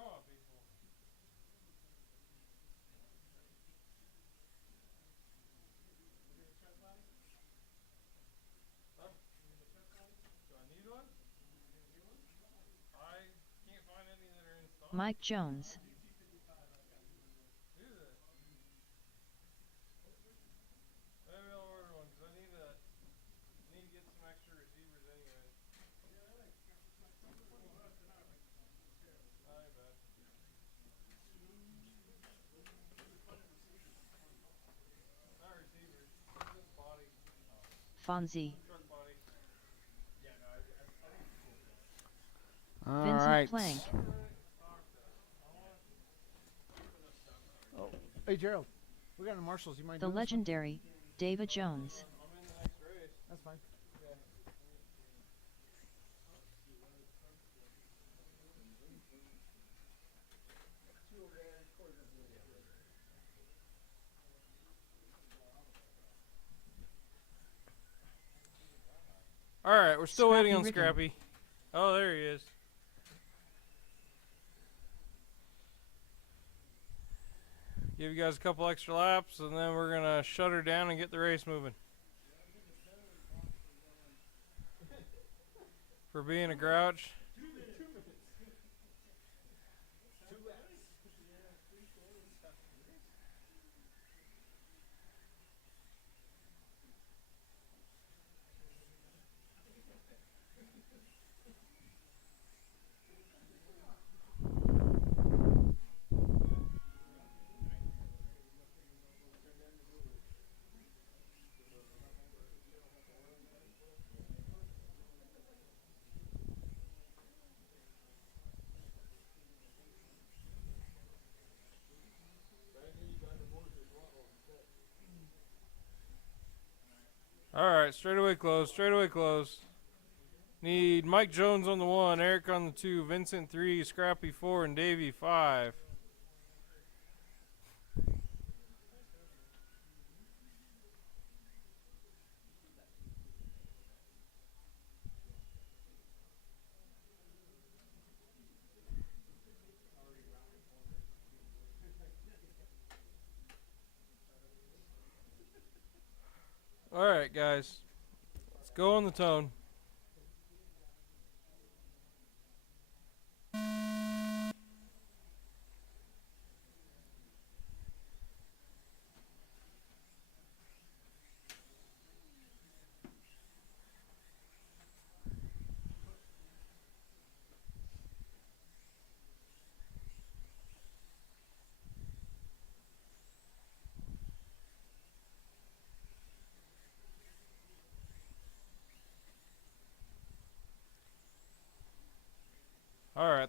Come on, people. Huh? Do I need one? I can't find any that are in stock. Mike Jones, Do this. Maybe I'll order one because I need to get some extra receivers anyway. I bet. Not receivers. Just body. Fonzie, Truck body. All Vincent right. Plank, Hey, Gerald. We got the Marshalls. You mind the doing this one? legendary David Jones. I'm in the next race. That's fine. All right, we're still waiting on Scrappy Scrappy. Oh, there he is. Give you guys a couple extra laps, and then we're gonna shut her down and get the race moving. For being a grouch. Alright, straightaway close, straightaway close. Need Mike Jones on the 1, Eric on the 2, Vincent 3, Scrappy 4, and Davey 5. Alright, guys. Let's go on the tone.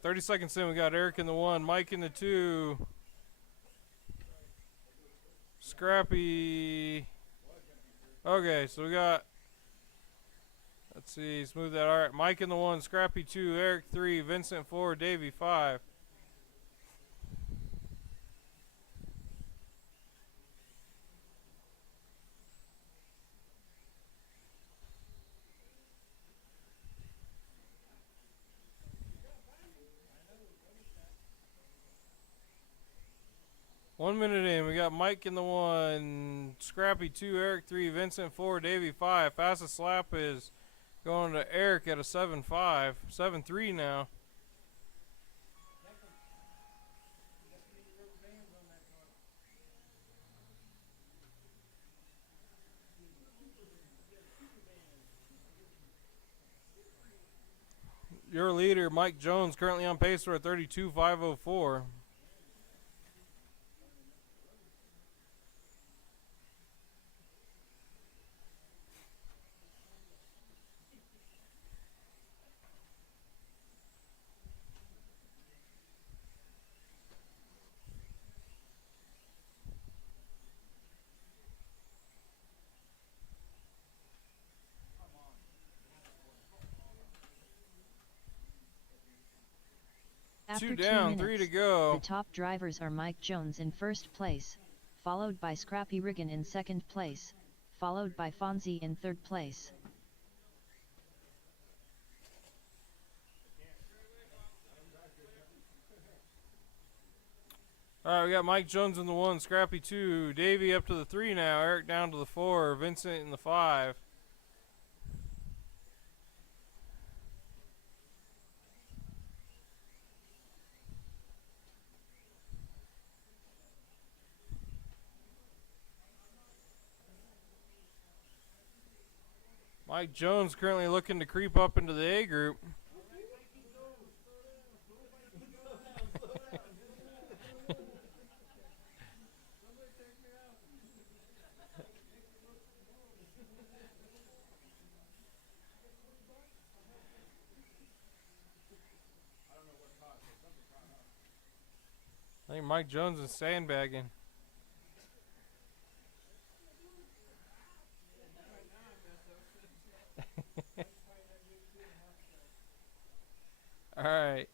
right, 30 seconds in. We got Eric in the 1, Mike in the 2. Scrappy. Okay, so we got, let's see, smooth that. All right, Mike in the 1, Scrappy 2, Eric 3, Vincent 4, Davey 5. One minute in, we got Mike in the 1, Scrappy 2, Eric 3, Vincent 4, Davey 5. Fastest lap is going to Eric at a 7.5, 7.3 now. Your leader, Mike Jones, currently on pace for a 32.504. After 2 2 down, minutes, 3 to go. the top drivers are Mike Jones in first place, followed by Scrappy Riggin in second place, followed by Fonzie in third place. Alright, we got Mike Jones in the 1, Scrappy 2, Davey up to the 3 now, Eric down to the 4, Vincent in the 5. Mike Jones currently looking to creep up into the A group. I think Mike Jones is sandbagging. Alright.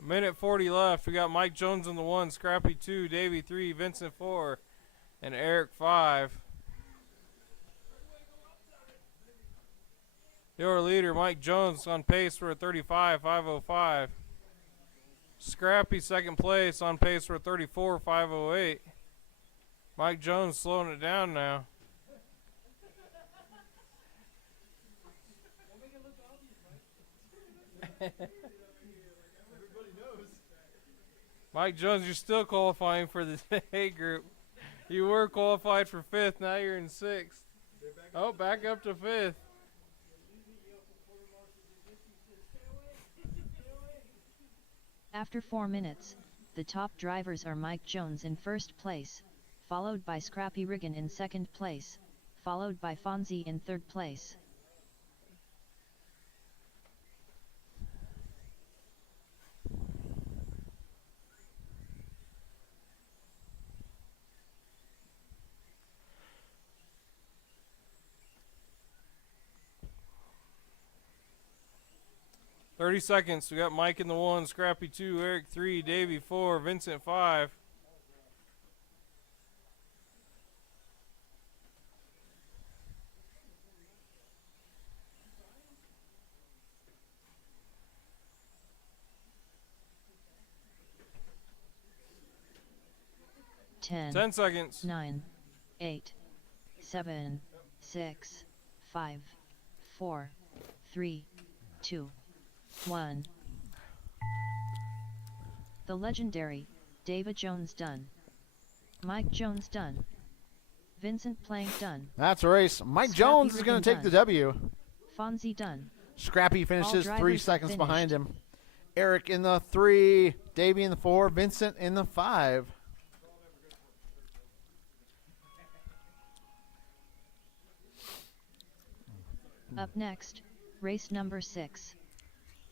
A minute 40 left. We got Mike Jones in the 1, Scrappy 2, Davey 3, Vincent 4, and Eric 5. Your leader, Mike Jones, on pace for a 35.505. Scrappy second place, on pace for a 34.508. Mike Jones slowing it down now. Mike Jones, you're still qualifying for the A group. You were qualified for 5th, now you're in 6th. Oh, back up to 5th. After 4 minutes, the top drivers are Mike Jones in first place, followed by Scrappy Riggin in second place, followed by Fonzie in third place. $30 seconds. We got Mike in the 1, Scrappy 2, Eric 3, Davey 4, Vincent 5. Ten 10 seconds. 9, 8, 7, 6, 5, 4, 3, 2, 1. The legendary David Jones done. Mike Jones done. Vincent Plank done. That's a race. Mike Scrappy Jones is going to Riggin take the done. W. Fonzie done. Scrappy finishes All 3 drivers seconds have behind finished. him. Eric in the 3, Davey in the 4, Vincent in the 5. Up next, race number 6.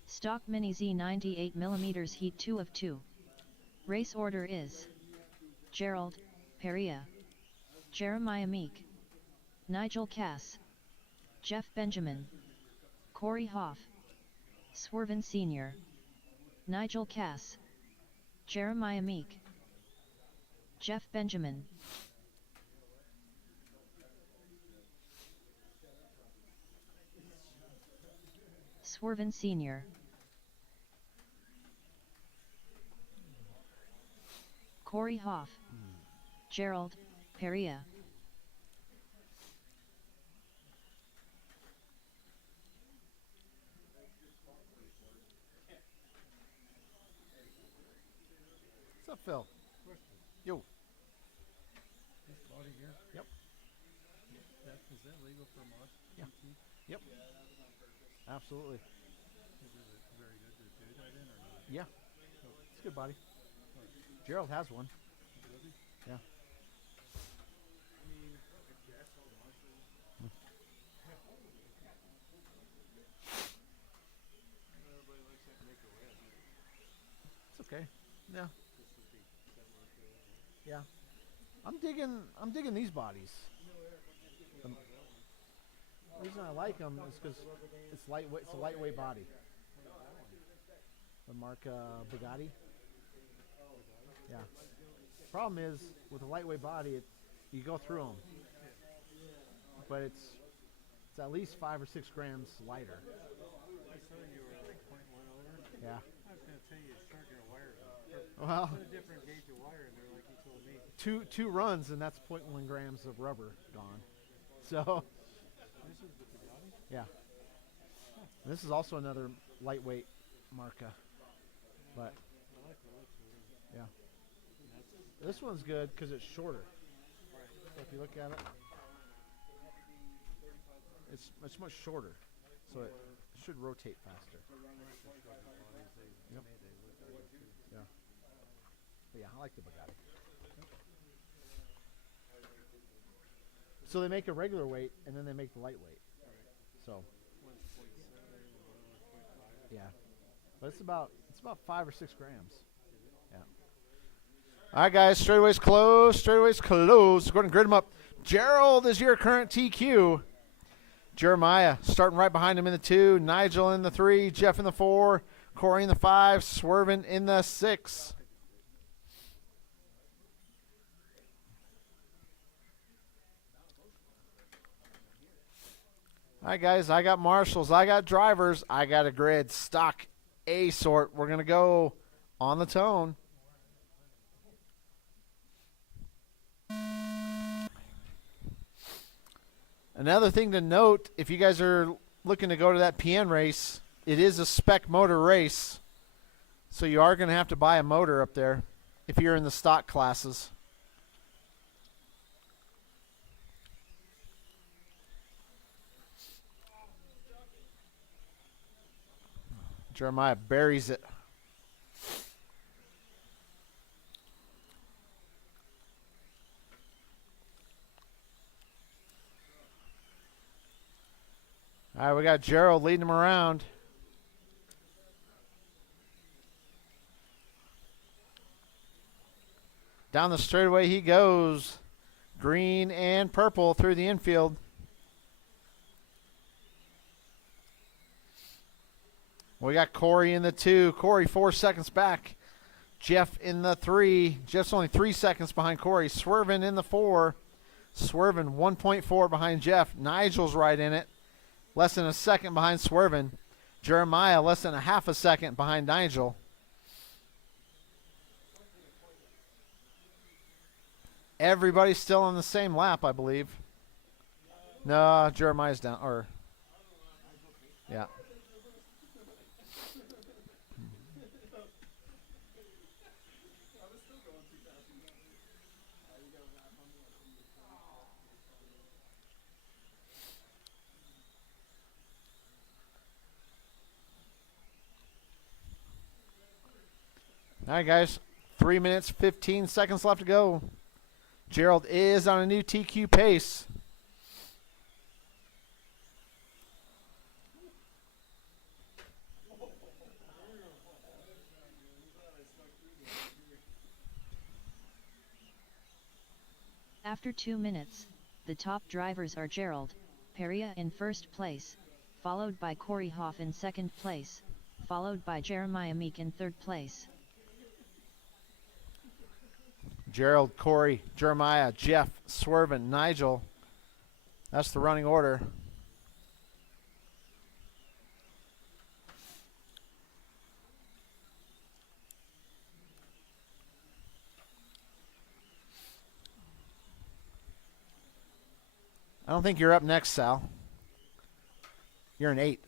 Stock Mini Z 98mm Heat 2 of 2. Race order is Gerald, Perea, Jeremiah Meek, Nigel Cass, Jeff Benjamin, Corey Hoff, Swerven Sr., Nigel Cass, Jeremiah Meek, Jeff Benjamin. Swerven Sr., Corey Hoff, Gerald, Perea. What's up, Phil? Yo. This body here. Yep. Is that legal for mod? Yeah. Yep. Absolutely. Is it very good to do that in or not? Yeah. It's a good body. Gerald has one. Does he? Yeah. I mean, I guess I'll Marshall. Everybody likes that Nico Red. It's okay. Yeah. This would be similar to it. Yeah. I'm digging these bodies. The reason I like them is because it's lightweight. It's a lightweight body. The Marca Bugatti. Yeah. Problem is with a lightweight body, you go through them, but it's at least 5 or 6 grams lighter. I saw you were like 0.1 over. Yeah. I was going to tell you to short your wire though. Well, Put a different gauge of wire in there like you told me. two runs and that's 0.1 grams of rubber gone. So This is the Bugatti? yeah. And this is also another lightweight Marca, but I like the looks of it. yeah. That's This one's good because it's shorter. right. So if you look at it, it's much shorter, so it should rotate faster. Yep. Yeah. But yeah, I like the Bugatti. So they make a regular weight and then they make the lightweight. So One's 0.7 and the other one's 0.5. yeah, but it's about 5 or 6 grams. Yeah. All right, guys, straightaways closed. Straightaways closed. Go ahead and grid them up. Gerald is your current TQ. Jeremiah starting right behind him in the 2. Nigel in the 3. Jeff in the 4. Corey in the 5. Swervin in the 6. All right, guys, I got marshals. I got drivers. I got a grid. Stock A sort. We're going to go on the tone. Another thing to note, if you guys are looking to go to that PN race, it is a spec motor race. So you are going to have to buy a motor up there if you're in the stock classes. Jeremiah buries it. All right, we got Gerald leading him around. Down the straightaway he goes. Green and purple through the infield. We got Corey in the 2. Corey 4 seconds back. Jeff in the 3. Jeff's only 3 seconds behind Corey. Swervin in the 4. Swervin 1.4 behind Jeff. Nigel's right in it. Less than a second behind Swervin. Jeremiah less than a half a second behind Nigel. Everybody's still on the same lap, I believe. No, Jeremiah's down. Or, yeah. All right, guys. 3 minutes, 15 seconds left to go. Gerald is on a new TQ pace. After 2 minutes, the top drivers are Gerald Peria in first place, followed by Corey Hoff in second place, followed by Jeremiah Meek in third place. Gerald, Corey, Jeremiah, Jeff, Swervin, Nigel. That's the running order. I don't think you're up next, Sal. You're an 8.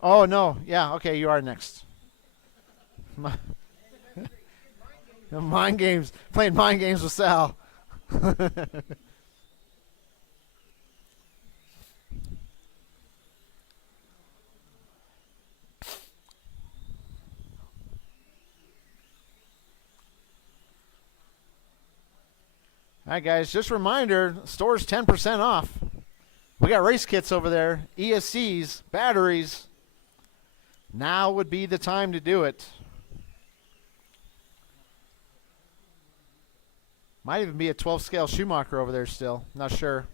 Oh, no. Yeah, okay, you are next. Mind games. Playing mind games with Sal. All right, guys, just a reminder, store's 10% off. We got race kits over there, ESCs, batteries. Now would be the time to do it. Might even be a 12-scale Schumacher over there still. Not sure.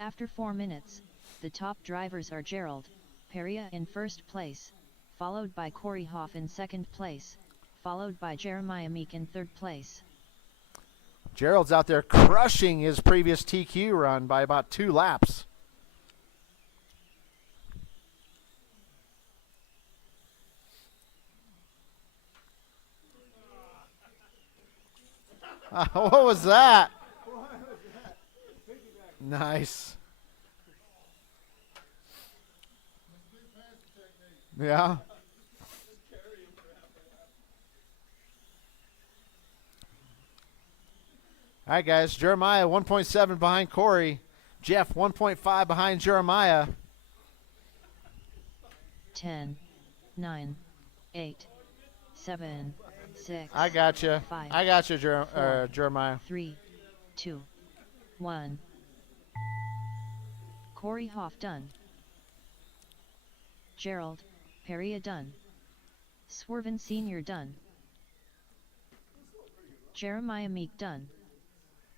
After 4 minutes, the top drivers are Gerald Peria in first place, followed by Corey Hoff in second place, followed by Jeremiah Meek in third place. Gerald's out there crushing his previous TQ run by about 2 laps. What was that? Nice. Yeah. All right, guys. Jeremiah 1.7 behind Corey. Jeff 1.5 behind Jeremiah. 10, 9, 8, 7, 6. I got you. 5, I got you, 4, Jeremiah. 3, 2, 1. Corey Hoff done. Gerald Peria done. Swervin Sr. done. Jeremiah Meek done.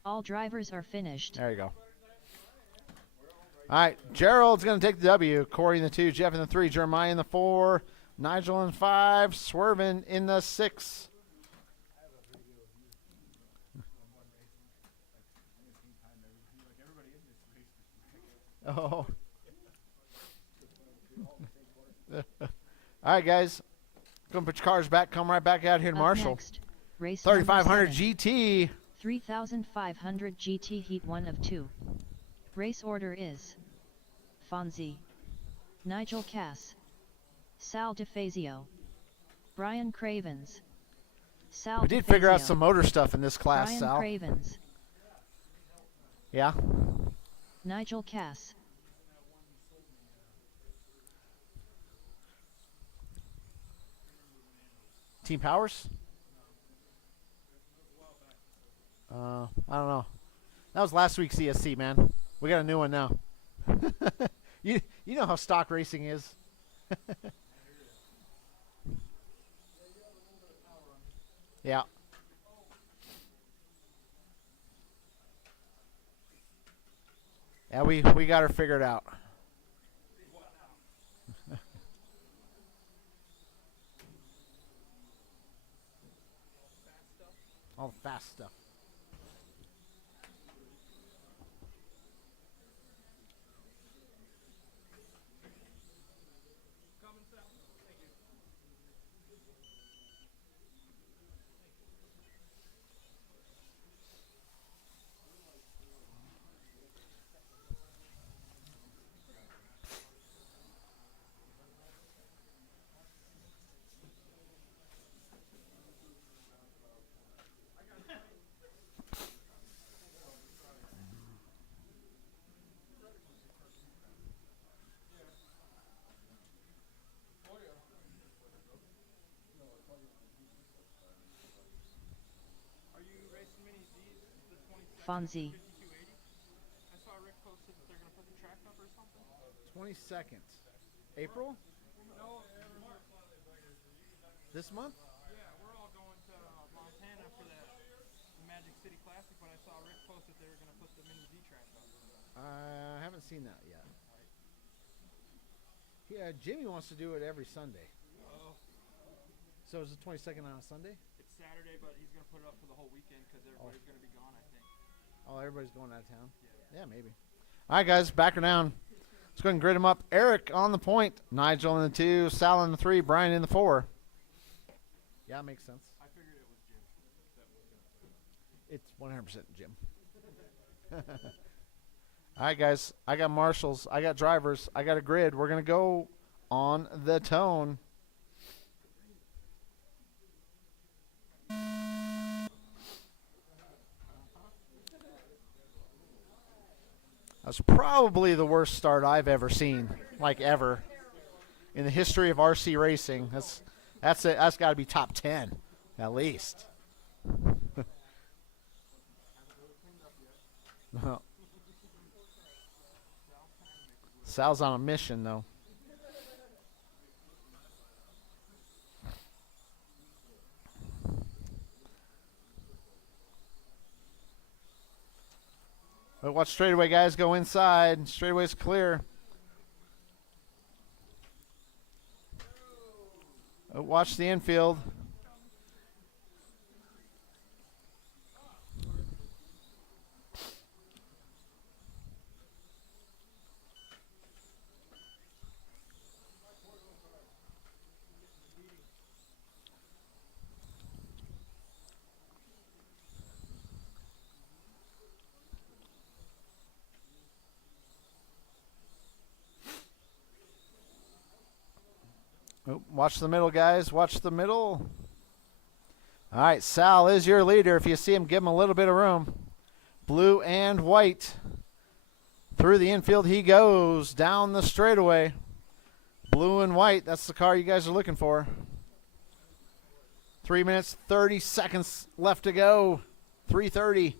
All drivers are finished. There you go. All right, Gerald's going to take the W. Corey in the 2, Jeff in the 3, Jeremiah in the 4, Nigel in 5, Swervin in the 6. Oh. All right, guys. Go and put your cars back. Come right back out here in Up Marshall. next, race 3500 number 7, GT. 3500 GT Heat 1 of 2. Race order is Fonzie, Nigel Cass, Sal DeFazio, Brian Cravens. Sal We did figure out DeFazio, some motor stuff in this class, Brian Sal. Cravens, Yeah. Nigel Cass. Team Powers? I don't know. That was last week's CSC, man. We got a new one now. you know how stock racing is. Yeah. Yeah, we got her figured out. All the fast stuff. Fonzie. 22nd. April? This month? Yeah, we're all going to Montana for that Magic City Classic, but I saw Rick post that they were going to put the mini Z track up. I haven't seen that yet. Yeah, Jimmy wants to do it every Sunday. Oh. So is the 22nd on a Sunday? It's Saturday, but he's going to put it up for the whole weekend because everybody's going to be gone, I think. Oh, everybody's going out of town? Yeah, maybe. All right, guys, back her down. Let's go ahead and grid them up. Eric on the point. Nigel in the 2. Sal in the 3. Brian in the 4. Yeah, makes sense. I figured it was Jim. It's 100% Jim. All right, guys. I got marshals. I got drivers. I got a grid. We're going to go on the tone. That's probably the worst start I've ever seen, like ever, in the history of RC racing. That's got to be top 10, at least. Sal's on a mission, though. But watch straightaway, guys. Go inside. Straightaway's clear. Watch the infield. Oh, watch the middle, guys. Watch the middle. All right, Sal is your leader. If you see him, give him a little bit of room. Blue and white. Through the infield he goes. Down the straightaway. Blue and white. That's the car you guys are looking for. 3 minutes, 30 seconds left to go. 3:30.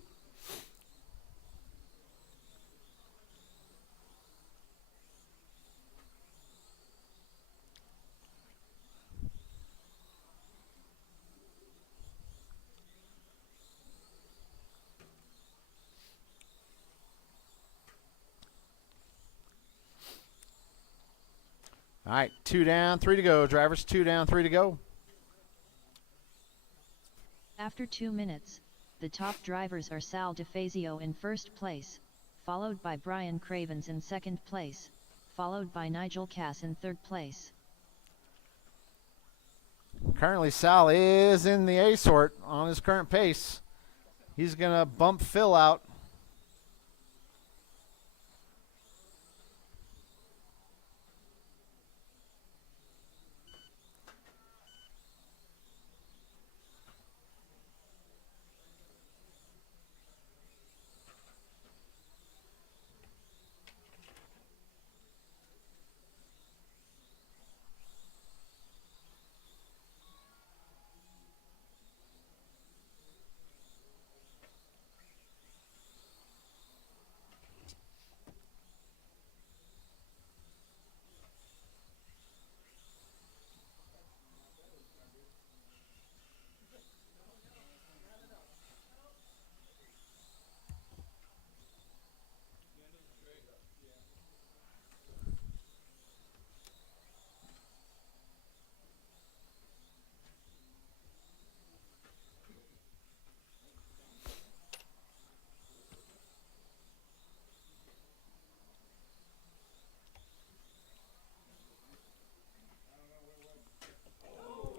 All right, 2 down, 3 to go. Drivers, 2 down, 3 to go. After 2 minutes, the top drivers are Sal DeFazio in first place, followed by Brian Cravens in second place, followed by Nigel Cass in third place. Currently, Sal is in the A sort on his current pace. He's going to bump Phil out.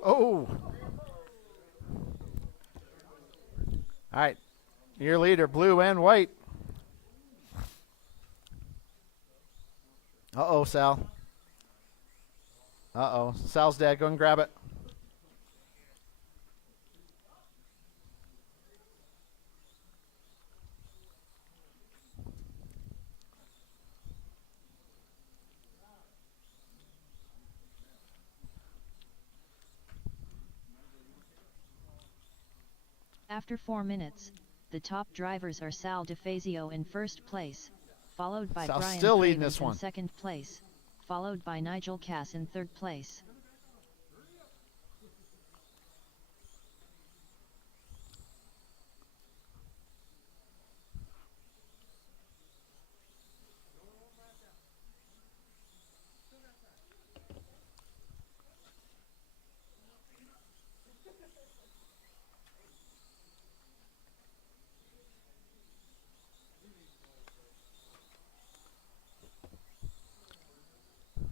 Oh. All right. Your leader, blue and white. Uh-oh, Sal. Uh-oh. Sal's dead. Go and grab it. After 4 minutes, the top drivers are Sal DeFazio in first place, followed by Sal's Brian still leading Cravens this in one. second place, followed by Nigel Cass in third place.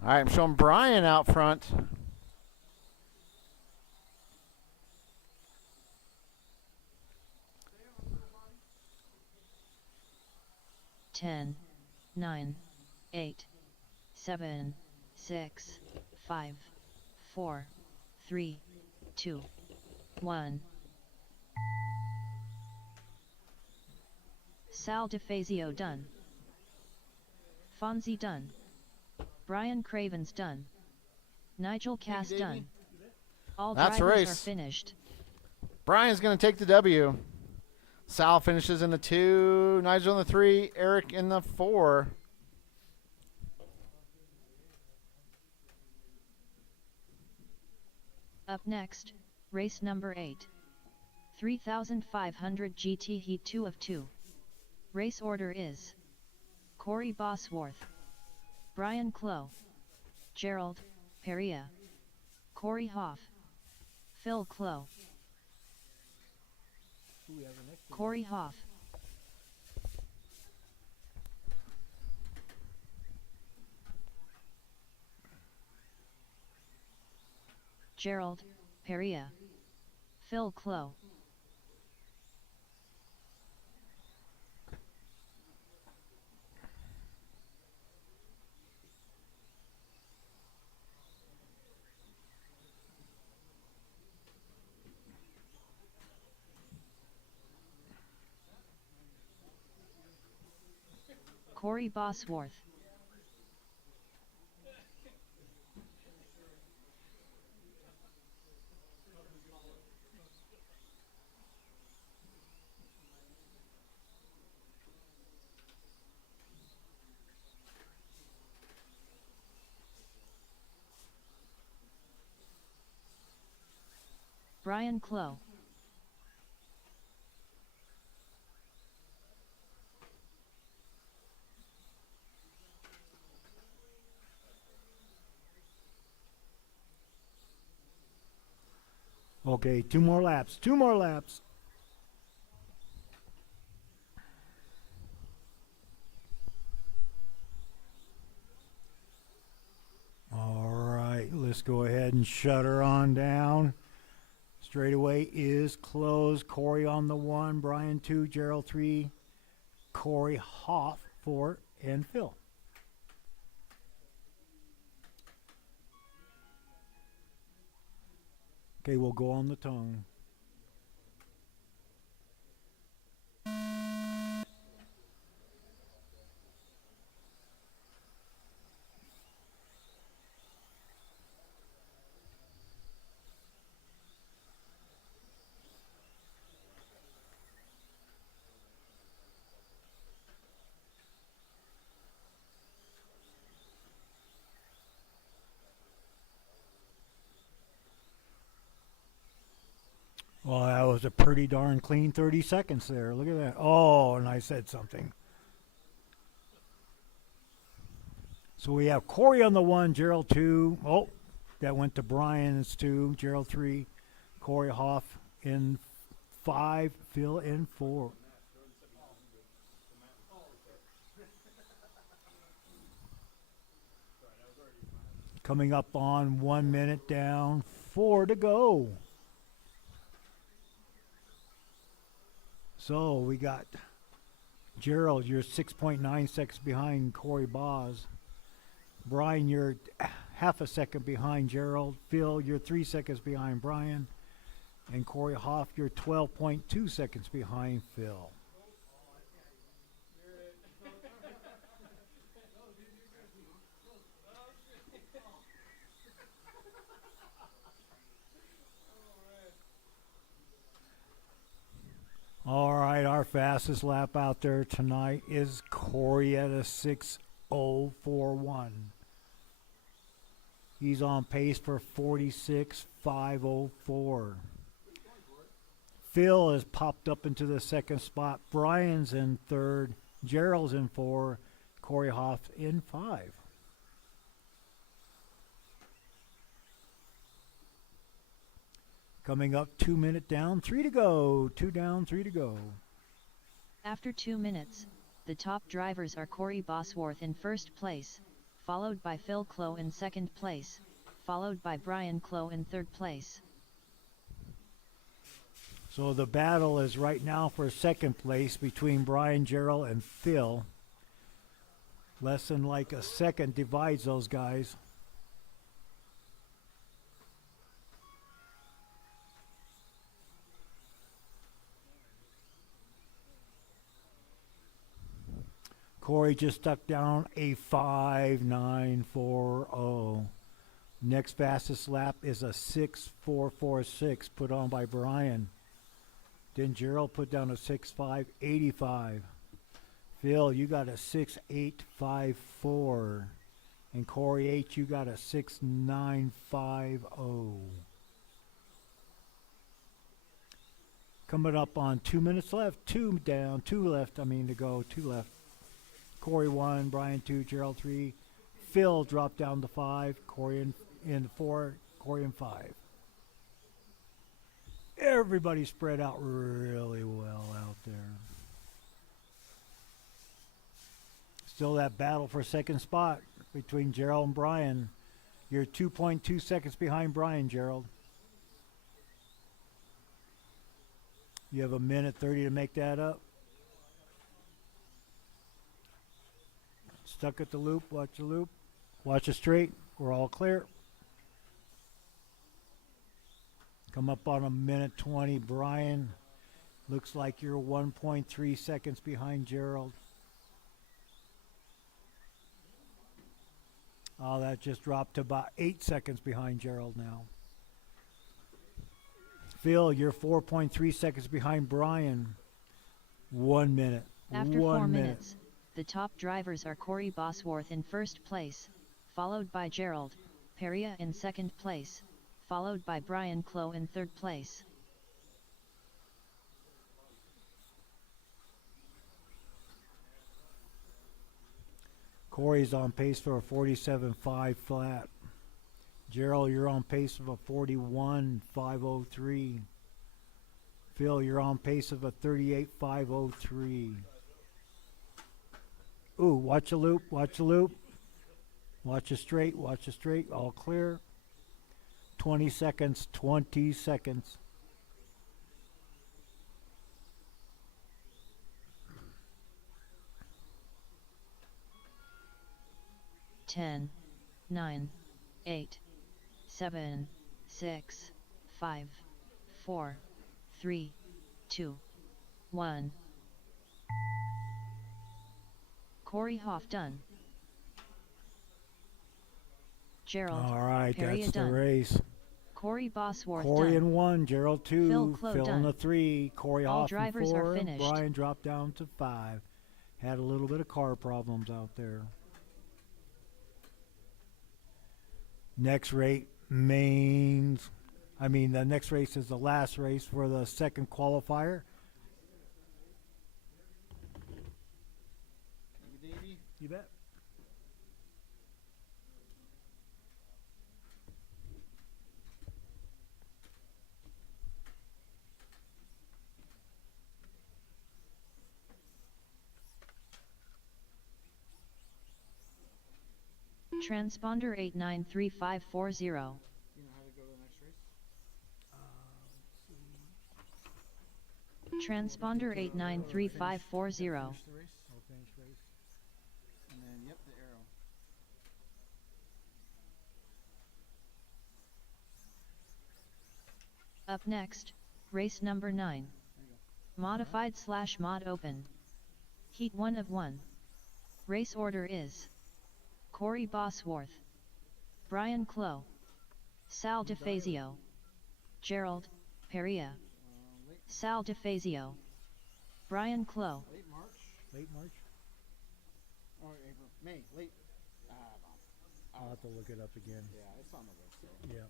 All right, I'm showing Brian out front. Ten, 9, 8, 7, 6, 5, 4, 3, 2, 1. Sal DeFazio done. Fonzie done. Brian Cravens done. Nigel Cass done. All That's a drivers race. are finished. Brian's going to take the W. Sal finishes in the 2, Nigel in the 3, Eric in the 4. Up next, race number 8. 3500 GT Heat 2 of 2. Race order is Corey Bosworth, Brian Clough, Gerald Perea, Corey Hoff, Phil Clough, Corey Hoff, Gerald Perea, Phil Clough. Corey Bosworth. Brian Clough. Okay, 2 more laps. 2 more laps. All right, let's go ahead and shut her on down. Straightaway is closed. Corey on the 1, Brian 2, Gerald 3, Corey Hoff 4, and Phil. Okay, we'll go on the tongue. Well, that was a pretty darn clean 30 seconds there. Look at that. Oh, and I said something. So we have Corey on the 1, Gerald 2. Oh, that went to Brian. It's 2, Gerald 3, Corey Hoff in 5, Phil in 4. Coming up on 1 minute down, 4 to go. So we got Gerald, you're 6.9 seconds behind Corey Boz. Brian, you're half a second behind Gerald. Phil, you're 3 seconds behind Brian. And Corey Hoff, you're 12.2 seconds behind Phil. right, our fastest lap out there tonight is Corey at a 6:041. He's on pace for 46.504. Phil has popped up into the second spot. Brian's in third. Gerald's in four. Corey Hoff in five. Coming up 2 minute down, 3 to go. 2 down, 3 to go. After 2 minutes, the top drivers are Corey Bosworth in first place, followed by Phil Clough in second place, followed by Brian Clough in third place. So the battle is right now for second place between Brian, Gerald, and Phil. Less than like a second divides those guys. Corey just stuck down a 5.940. Next fastest lap is a 6.446 put on by Brian. Then Gerald put down a 6.585. Phil, you got a 6.854. And Corey H, you got a 6.950. Coming up on 2 minutes left. 2 down, 2 left. I mean to go, 2 left. Corey 1, Brian 2, Gerald 3. Phil dropped down to 5. Corey in 4. Corey in 5. Everybody spread out really well out there. Still that battle for second spot between Gerald and Brian. You're 2.2 seconds behind Brian, Gerald. You have a minute 30 to make that up. Stuck at the loop, watch the loop. Watch it straight, we're all clear. Come up on a minute 20, Brian. Looks like you're 1.3 seconds behind Gerald. Oh, that just dropped to about 8 seconds behind Gerald now. Phil, you're 4.3 seconds behind Brian. 1 minute. After 4 minutes, the top drivers are Corey Bosworth in first place, followed by Gerald Peria in second place, followed by Brian Clough in third place. Corey's on pace for a 47.5 flat. Gerald, you're on pace of a 41.503. Phil, you're on pace of a 38.503. Ooh, watch a loop, watch a loop. Watch it straight, all clear. 20 seconds, 20 seconds. Ten, 9, 8, 7, 6, 5, 4, 3, 2, 1. Corey Hoff done. Gerald All right, Peria that's done. the race. Corey Bosworth Corey done. in 1, Gerald 2, Phil Clough Phil in done. the 3, Corey All Hoff in drivers are 4, finished. Brian dropped down to 5. Had a little bit of car problems out there. Next race the next race is the last race for the second qualifier. You bet. Transponder 893540. You know how to go to the next race? Transponder 893540. Finish the race. Oh, finish race. And then, yep, the arrow. Up next, race number 9. Modified/mod open. Heat 1 of 1. Race order is Corey Bosworth, Brian Clough, Sal DeFazio, Gerald Peria, Sal DeFazio, Brian Clough. Late March? Late March? Or April? May. Late. I'll have to look it up again. Yeah, it's on the website. Yeah.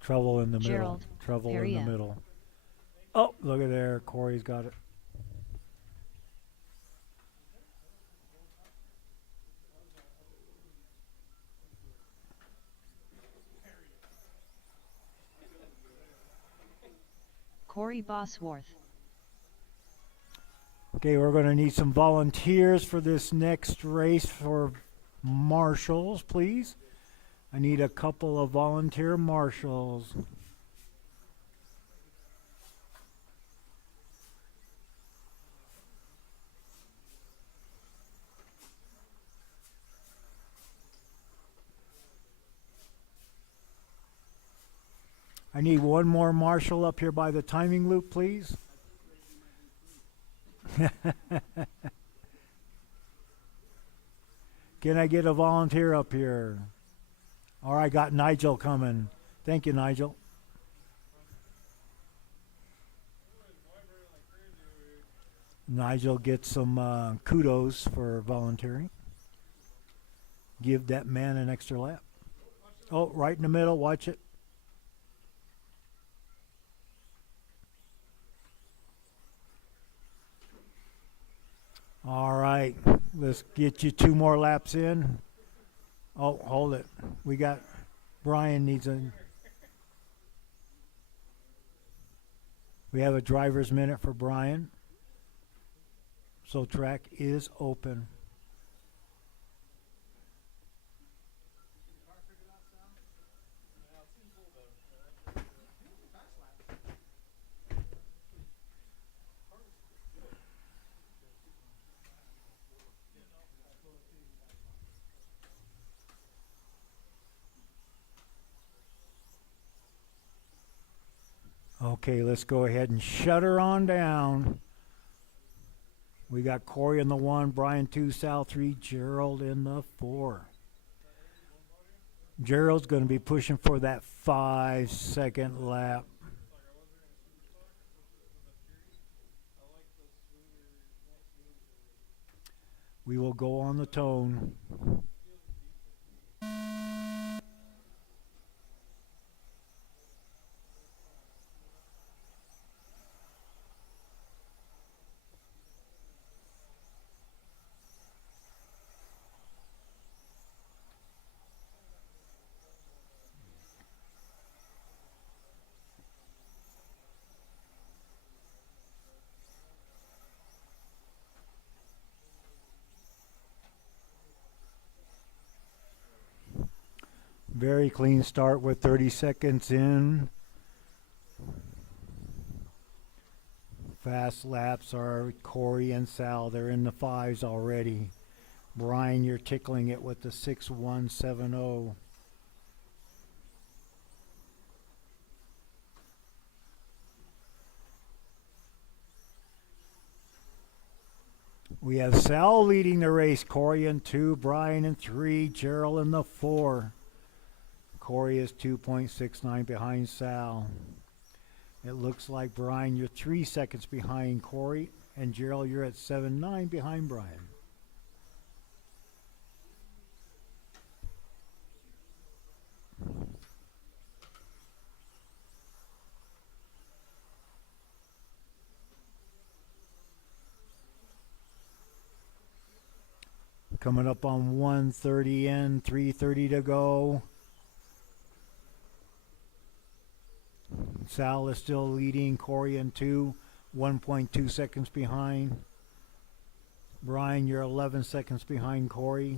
Trouble in the Gerald middle. Trouble in Perea. the middle. Oh, look at there. Corey's got it. Corey Bosworth. Okay, we're going to need some volunteers for this next race for marshals, please. I need a couple of volunteer marshals. I need one more marshal up here by the timing loop, please. Can I get a volunteer up here? All right, got Nigel coming. Thank you, Nigel. Nigel gets some kudos for volunteering. Give that man an extra lap. Oh, right in the middle. Watch it. All right, let's get you 2 more laps in. Oh, hold it. We got Brian needs a. We have a driver's minute for Brian. So track is open. Okay, let's go ahead and shut her on down. We got Corey in the 1, Brian 2, Sal 3, Gerald in the 4. Gerald's going to be pushing for that 5-second lap. We will go on the tone. Very clean start with 30 seconds in. Fast laps are Corey and Sal. They're in the 5s already. Brian, you're tickling it with the 6.170. We have Sal leading the race. Corey in 2, Brian in 3, Gerald in the 4. Corey is 2.69 behind Sal. It looks like, Brian, you're 3 seconds behind Corey, and Gerald, you're at 7.9 behind Brian. Coming up on 1:30 in, 3:30 to go. Sal is still leading, Corey in 2, 1.2 seconds behind. Brian, you're 11 seconds behind Corey.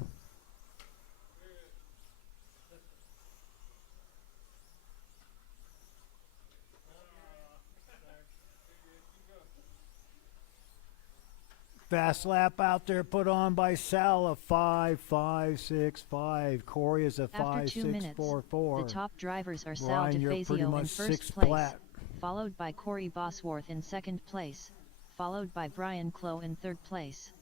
Fast lap out there put on by Sal, a 5.565. Corey is a After 2 minutes, 5.644. the top drivers are Sal Brian, you're pretty DeFazio in much first sixth place, flat. followed by Corey Bosworth in second place, followed by Brian Clough in third place.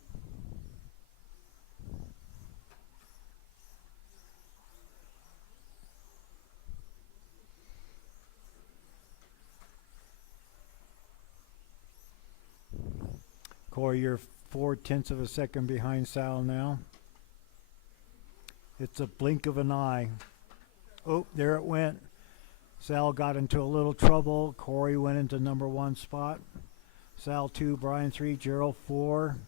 Corey, you're 0.4 of a second behind Sal now. It's a blink of an eye. Oh, there it went. Sal got into a little trouble. Corey went into number 1 spot. Sal 2, Brian 3, Gerald 4.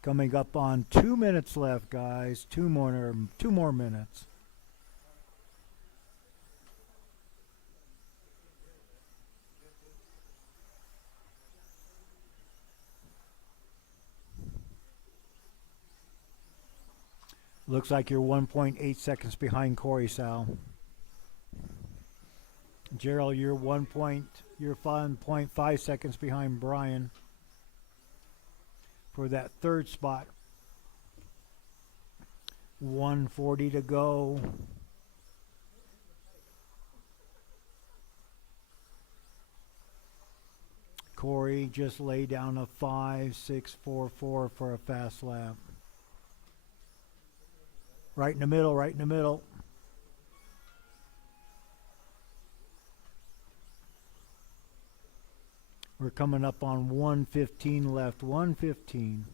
Coming up on 2 minutes left, guys. Two more minutes. Looks like you're 1.8 seconds behind Corey, Sal. Gerald, you're 1.5 seconds behind Brian for that third spot. 1:40 to go. Corey just laid down a 5.644 for a fast lap. Right in the middle, right in the middle. We're coming up on 1:15 left. 1:15.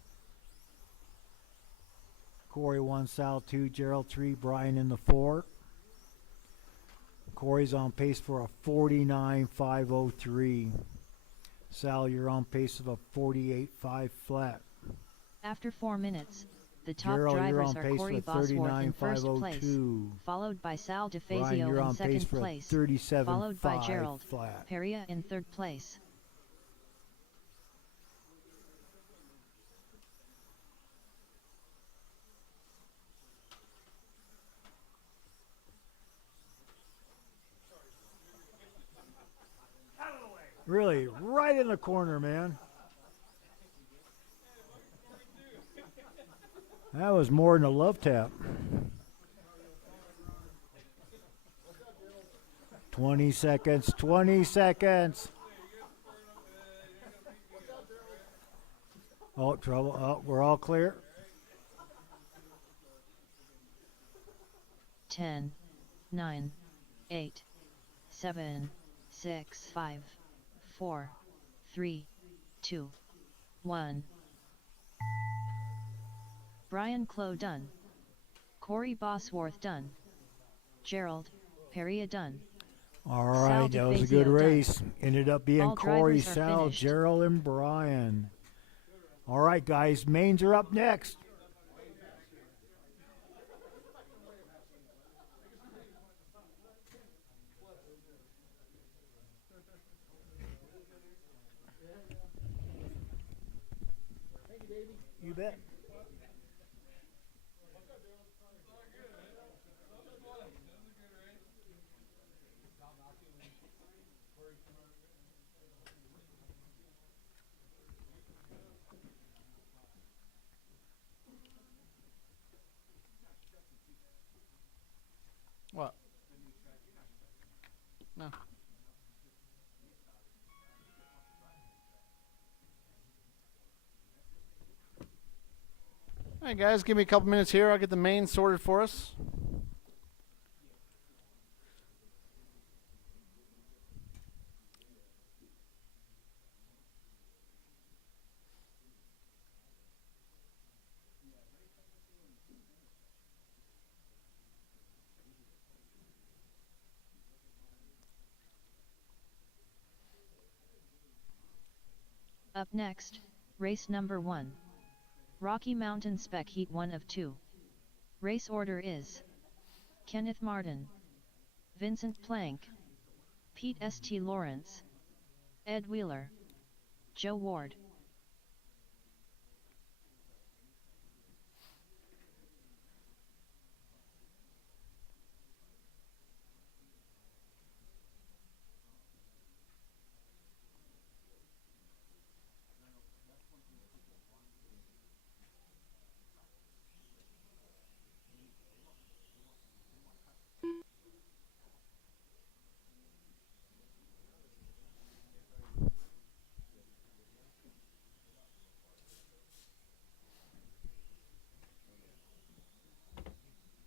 Corey 1, Sal 2, Gerald 3, Brian in the 4. Corey's on pace for a 49.503. Sal, you're on pace of a 48.5 flat. After 4 minutes, the top Gerald, you're drivers on are pace Corey for Bosworth in first place, 39.502. followed by Sal Brian, DeFazio you're in on pace second for place, 37.5 followed by Gerald flat. Peria in third place. Really, right in the corner, man. That was more than a love tap. 20 seconds, 20 seconds. Oh, trouble. Oh, we're all clear. 10, 9, 8, 7, 6, 5, 4, 3, 2, 1. Brian Clough done. Corey Bosworth done. Gerald Peria done. All Sal right, that was a good DeFazio done. race. Ended up being All Corey, drivers are Sal, finished. Gerald, and Brian. All right, guys, mains are up next. You bet. What? No. All right, guys, give me a couple minutes here. I'll get the main sorted for us. Up next, race number 1. Rocky Mountain Spec Heat 1 of 2. Race order is Kenneth Martin, Vincent Plank, Pete St. Lawrence, Ed Wheeler, Joe Ward.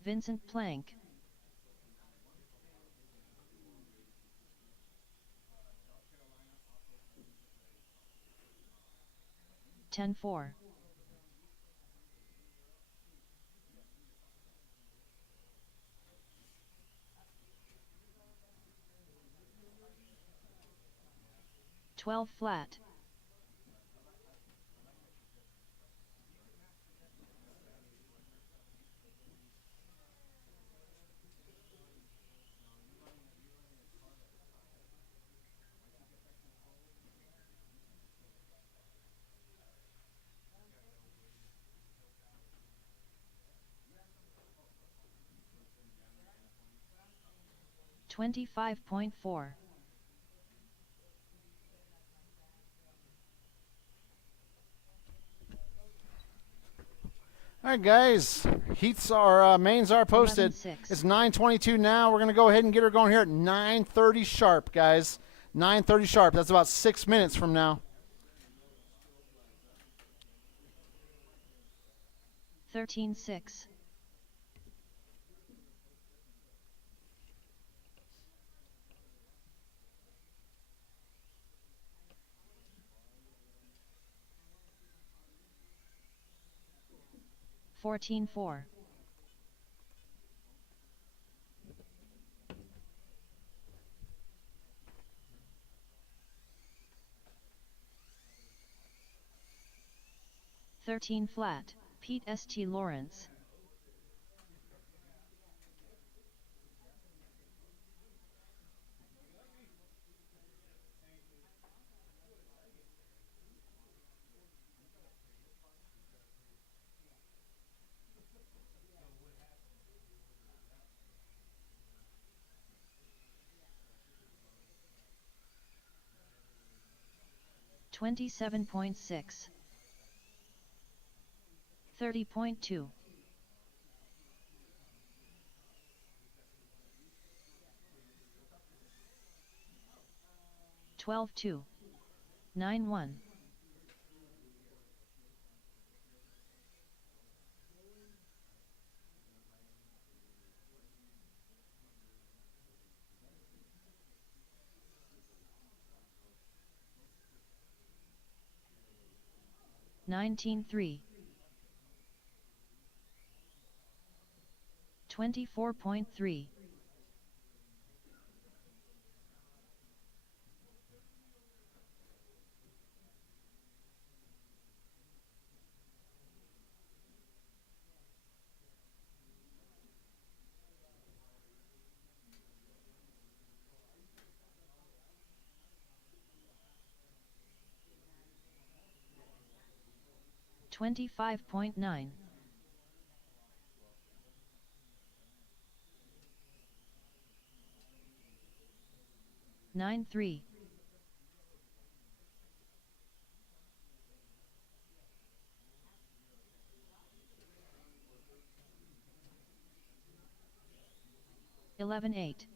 Vincent Plank, 10-4. Twelve flat. $25.4. All right, guys. Heats are mains are posted. 11-6. It's 9:22 now. We're gonna go ahead and get her going here at 9:30 sharp, guys. 9:30 sharp. That's about 6 minutes from now. 13-6. $14.4. 13 flat. Pete St. Lawrence. $27.6. 30.2. 12-2. 9-1. $19.3. 24.3. 25.9. 9-3. 11-8.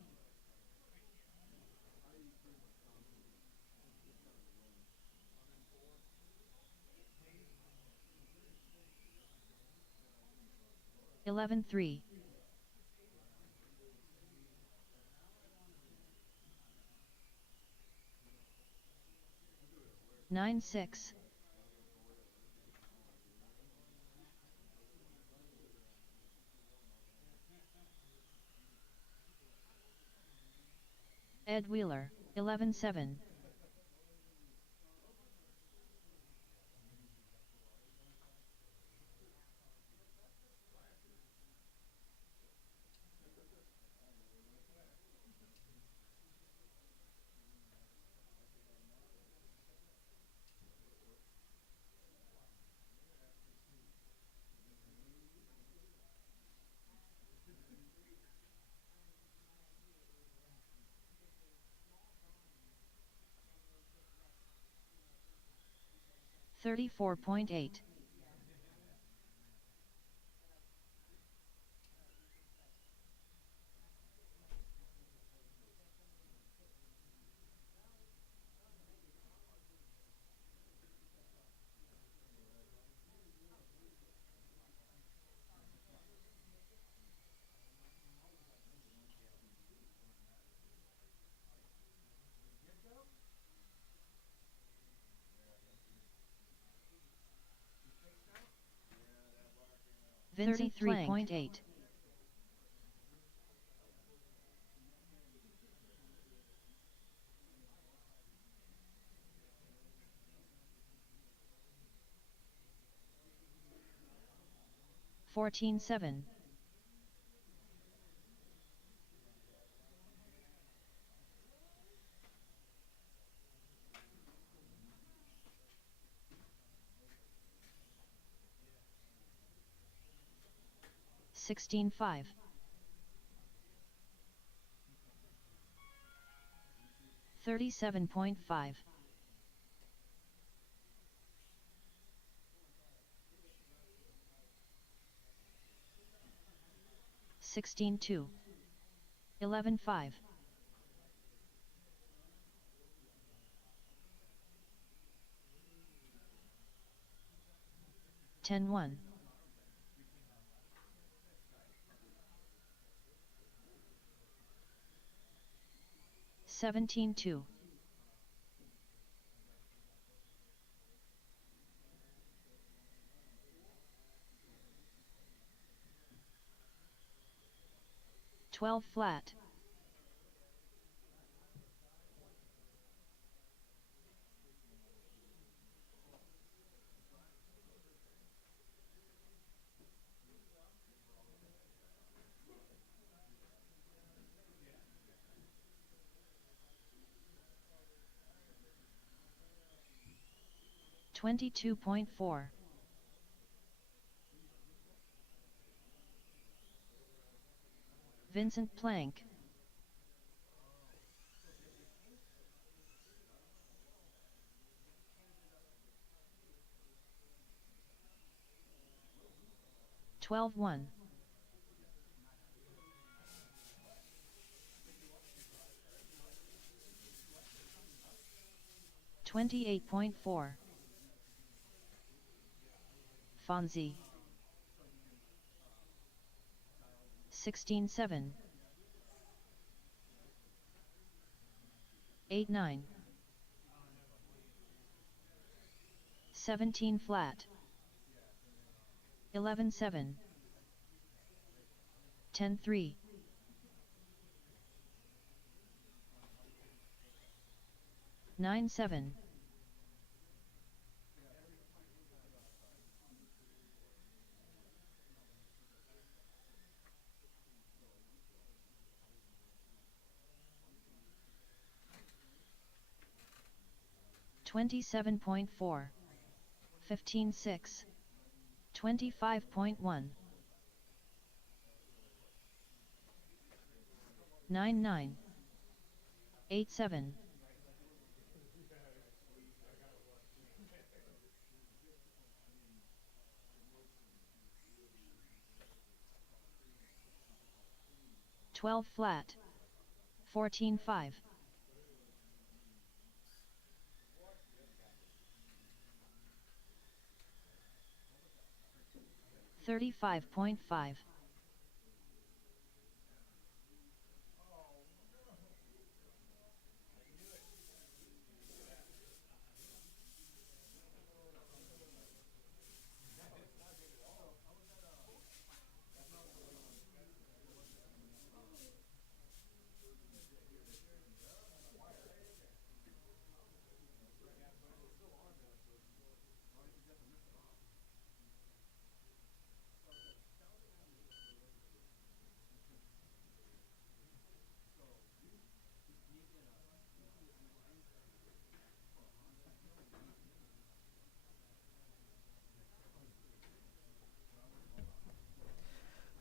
11-3. 9-6. 'Ed Wheeler, 11-7. 34.8. Vincent 33.8. $14.7. $16.5. $37.5. $16.2. $11.5. $10.1. $17.2. $12 flat. $22.4. Vincent Plank. $12.1. $28.4. Fonzie. 16.7. 8.9. 17 flat. 11.7. 10.3. 9.7. 27.4. 15.6. 25.1. 9.9. 8.7. 12 flat. 14.5. 35.5.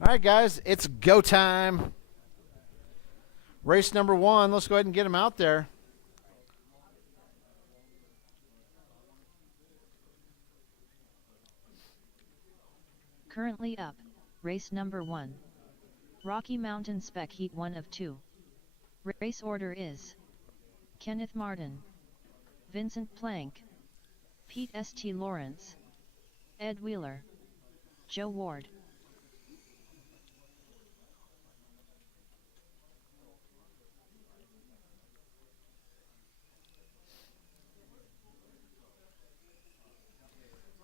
All right, guys, it's go time. Race number 1. Let's go ahead and get them out there. Currently up, race number 1. Rocky Mountain Spec Heat 1 of 2. Race order is Kenneth Martin, Vincent Plank, Pete St. Lawrence, Ed Wheeler, Joe Ward.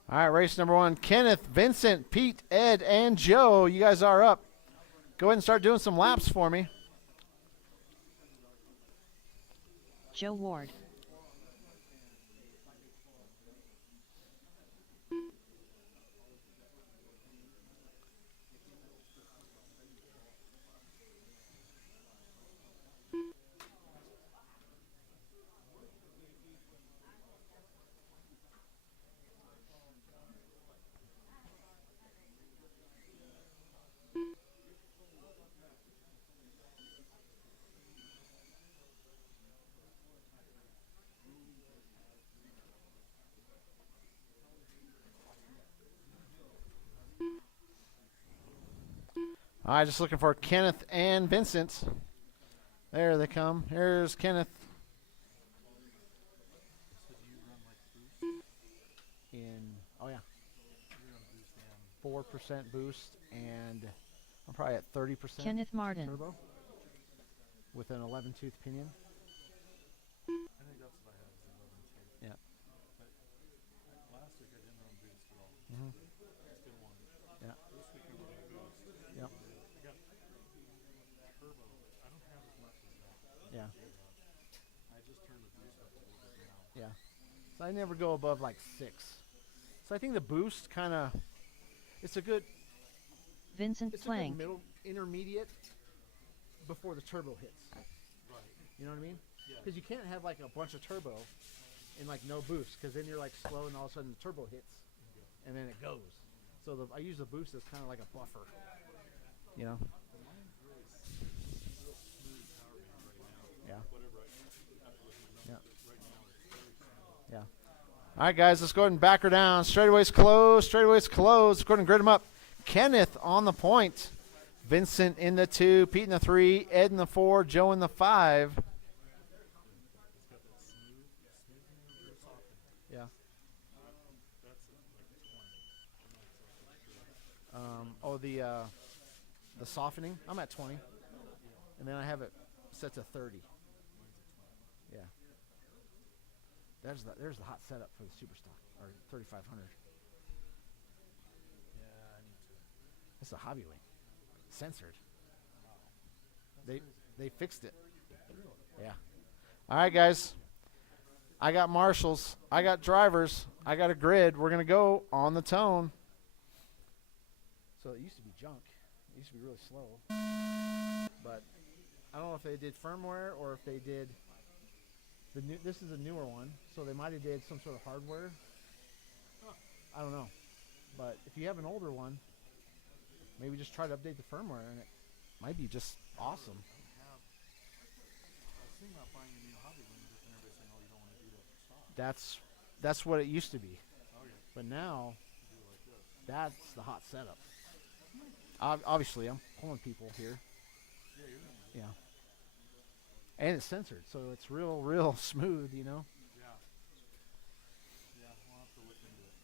All right, race number 1. Kenneth, Vincent, Pete, Ed, and Joe. You guys are up. Go ahead and start doing some laps for me. Joe Ward. All right, just looking for Kenneth and Vincent. There they come. Here's Kenneth. Oh yeah, 4% boost, and I'm probably at 30% Kenneth Martin. turbo with an 11-tooth pinion. I think that's what I had, is 11 too. Yeah. Last week I didn't run boost at all. Mhm. Still wanted it. Yeah. This week I'm running boost. Yep. I got turbo. I don't have as much as that. Yeah. I just turned the boost up a little bit now. Yeah. So I never go above like 6. So I think the boost kind of, it's a good Vincent Plank. middle intermediate before the turbo hits. Right. You know what I mean? Yeah. Because you can't have like a bunch of turbo and like no boost, because then you're like slow and all of a sudden the turbo hits and then it goes. So I use the boost as kind of like a buffer. You know? Mine's really real smooth power band right now. Yeah. Whatever I have with my Yeah. numbers, but right now it's very smooth. Yeah. All right, guys, let's go ahead and back her down. Straightaway's closed. Straightaway's closed. Go ahead and grid them up. Kenneth on the point. Vincent in the 2. Pete in the 3. Ed in the 4. Joe in the 5. It's got that smooth maneuver softening. Yeah. That's like 20. The softening. I'm at 20. And then I have it set to 30. Yeah. There's the hot setup for the Superstock, or 3500. Yeah, I need to. It's a hobby wing. Censored. They fixed it. Yeah. All right, guys. I got marshals. I got drivers. I got a grid. We're going to go on the tone. So it used to be junk. It used to be really slow. But I don't know if they did firmware or if they did this is a newer one, so they might have did some sort of hardware. I don't know. But if you have an older one, maybe just try to update the firmware and it might be just awesome. I was thinking about buying a new hobby wing, but then everybody's saying, oh, you don't want to do that for stock. That's what it used to be. Okay. But now Do it like this. that's the hot setup. Obviously, I'm pulling people here. Yeah, you're doing it. Yeah. And it's censored, so it's real smooth, you know. Yeah. Yeah, we'll have to look into it.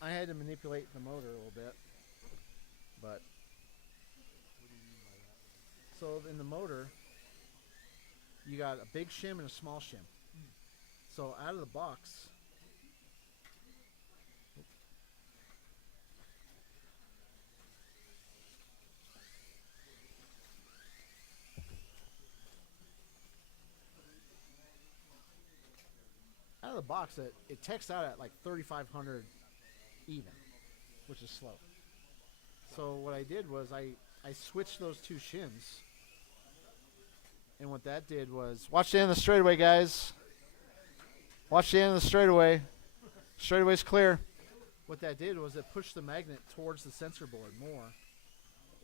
I had to manipulate the motor a little bit, but What do you mean by that? so in the motor, you got a big shim and a small shim. So out of the box, it techs out at like 3,500 even, which is slow. So what I did was I switched those two shims, and what that did was, watch the end of the straightaway, guys. Watch the end of the straightaway. Straightaway's clear. What that did was it pushed the magnet towards the sensor board more,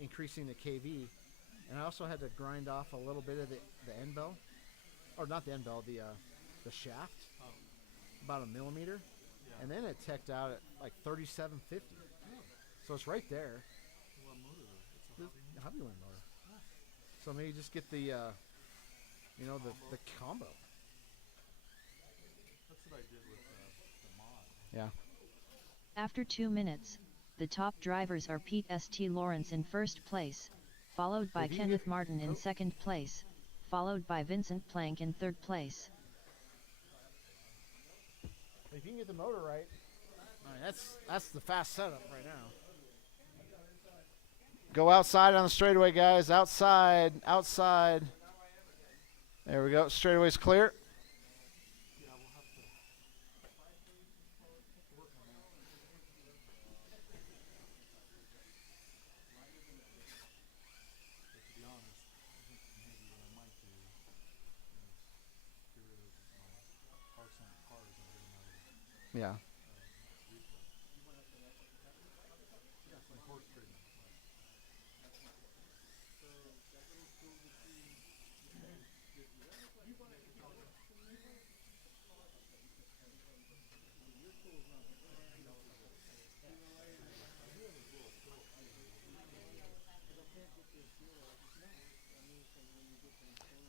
increasing the KV. And I also had to grind off a little bit of the end bell, or not the end bell, the shaft, about a millimeter, and then it teched out at like 3750. So it's right there. What motor though? It's a The hobby wing motor. So maybe just get the, the combo. That's what I did with the mod. Yeah. After 2 minutes, the top drivers are Pete St. Lawrence in first place, followed by If you Kenneth get- Martin in oh. second place, followed by Vincent Plank in third place. If you can get the motor right, that's the fast setup right now. Go outside on the straightaway, guys. Outside, outside. There we go. Straightaway's clear. Yeah.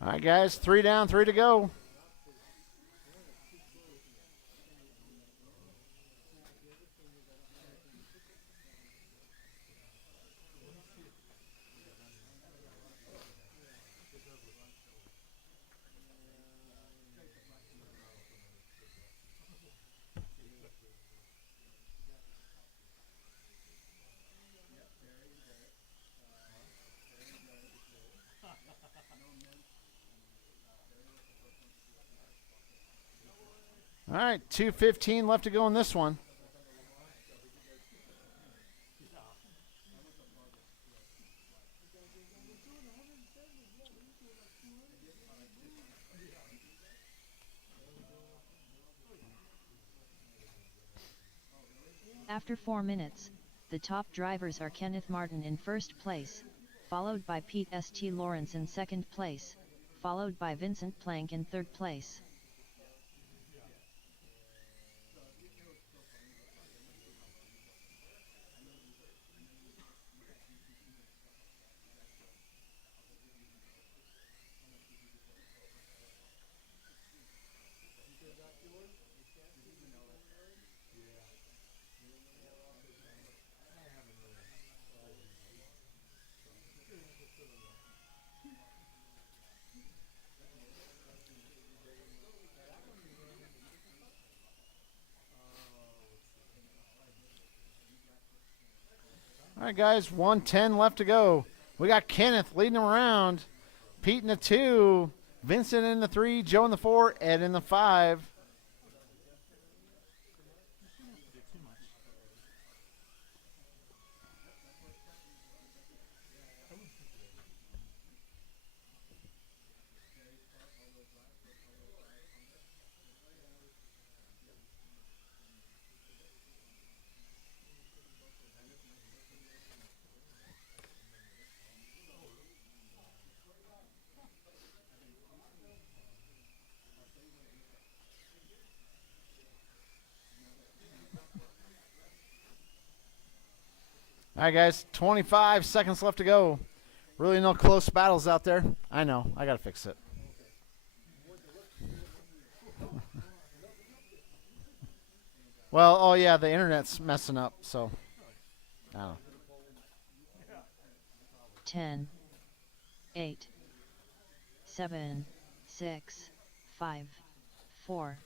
All right, guys. 3 down, 3 to go. All right, 2:15 left to go in this one. After 4 minutes, the top drivers are Kenneth Martin in first place, followed by Pete St. Lawrence in second place, followed by Vincent Plank in third place. All right, guys, 1:10 left to go. We got Kenneth leading them around. Pete in the 2, Vincent in the 3, Joe in the 4, Ed in the 5. All right, guys, 25 seconds left to go. Really no close battles out there. I know. I got to fix it. Well, oh, yeah, the internet's messing up, so I don't know. 10, 8, 7, 6, 5, 4,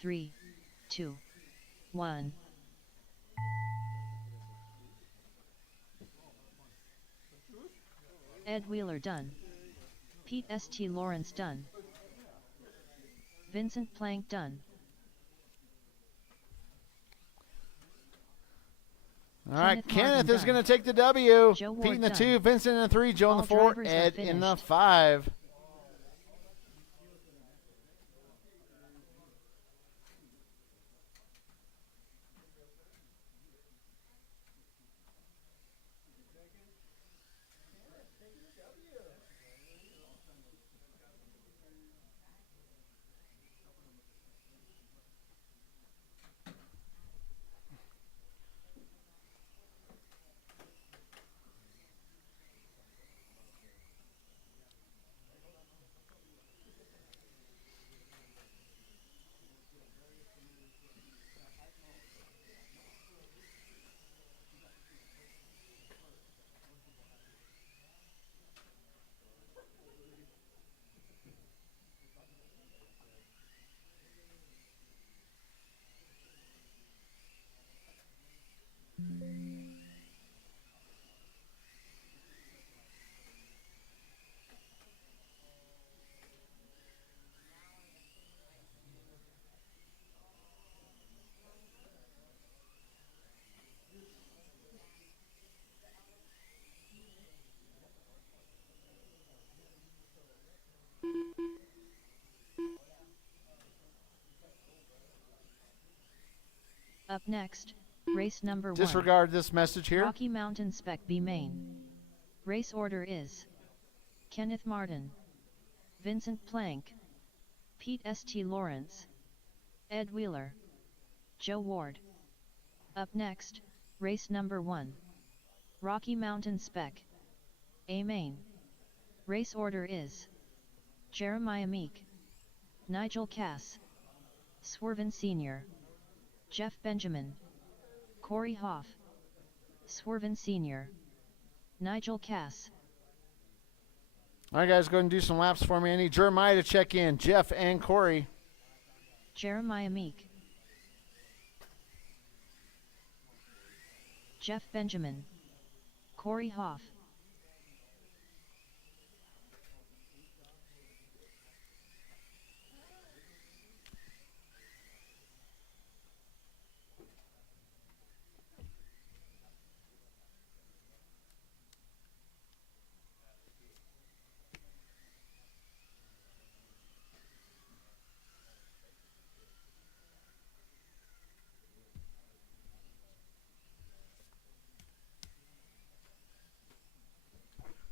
3, 2, 1. Ed Wheeler done. Pete St. Lawrence done. Vincent Plank done. All right, Kenneth is going to take the W. Joe Pete Ward in the done. 2, Vincent in the 3, Joe in All the 4, drivers are Ed in the finished. 5. Up next, race number 1. Disregard this message here. Rocky Mountain Spec B main. Race order is Kenneth Martin, Vincent Plank, Pete St. Lawrence, Ed Wheeler, Joe Ward. Up next, race number 1. Rocky Mountain Spec A main. Race order is Jeremiah Meek, Nigel Cass, Swerven Sr., Jeff Benjamin, Corey Hoff, Swerven Sr., Nigel Cass. All right, guys, go ahead and do some laps for me. I need Jeremiah to check in, Jeff and Corey. Jeremiah Meek, Jeff Benjamin, Corey Hoff.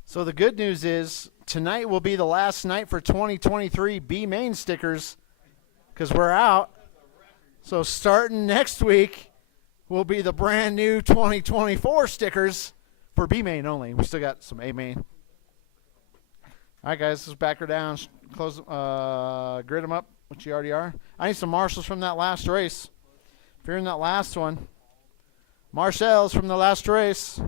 So the good news is tonight will be the last night for 2023 B main stickers because we're out. So starting next week will be the brand new 2024 stickers for B main only. We still got some A main. All right, guys, let's back her down. Close, grid them up, which you already are. I need some marshals from that last race. If you're in that last one, Marshals from the last race.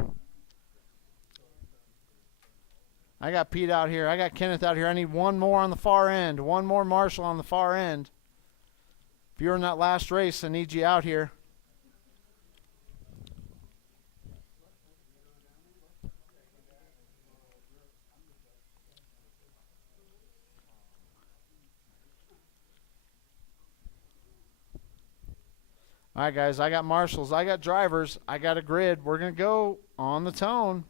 I got Pete out here. I got Kenneth out here. I need one more on the far end. One more marshal on the far end. If you're in that last race, I need you out here. All right, guys, I got marshals. I got drivers. I got a grid. We're going to go on the tone.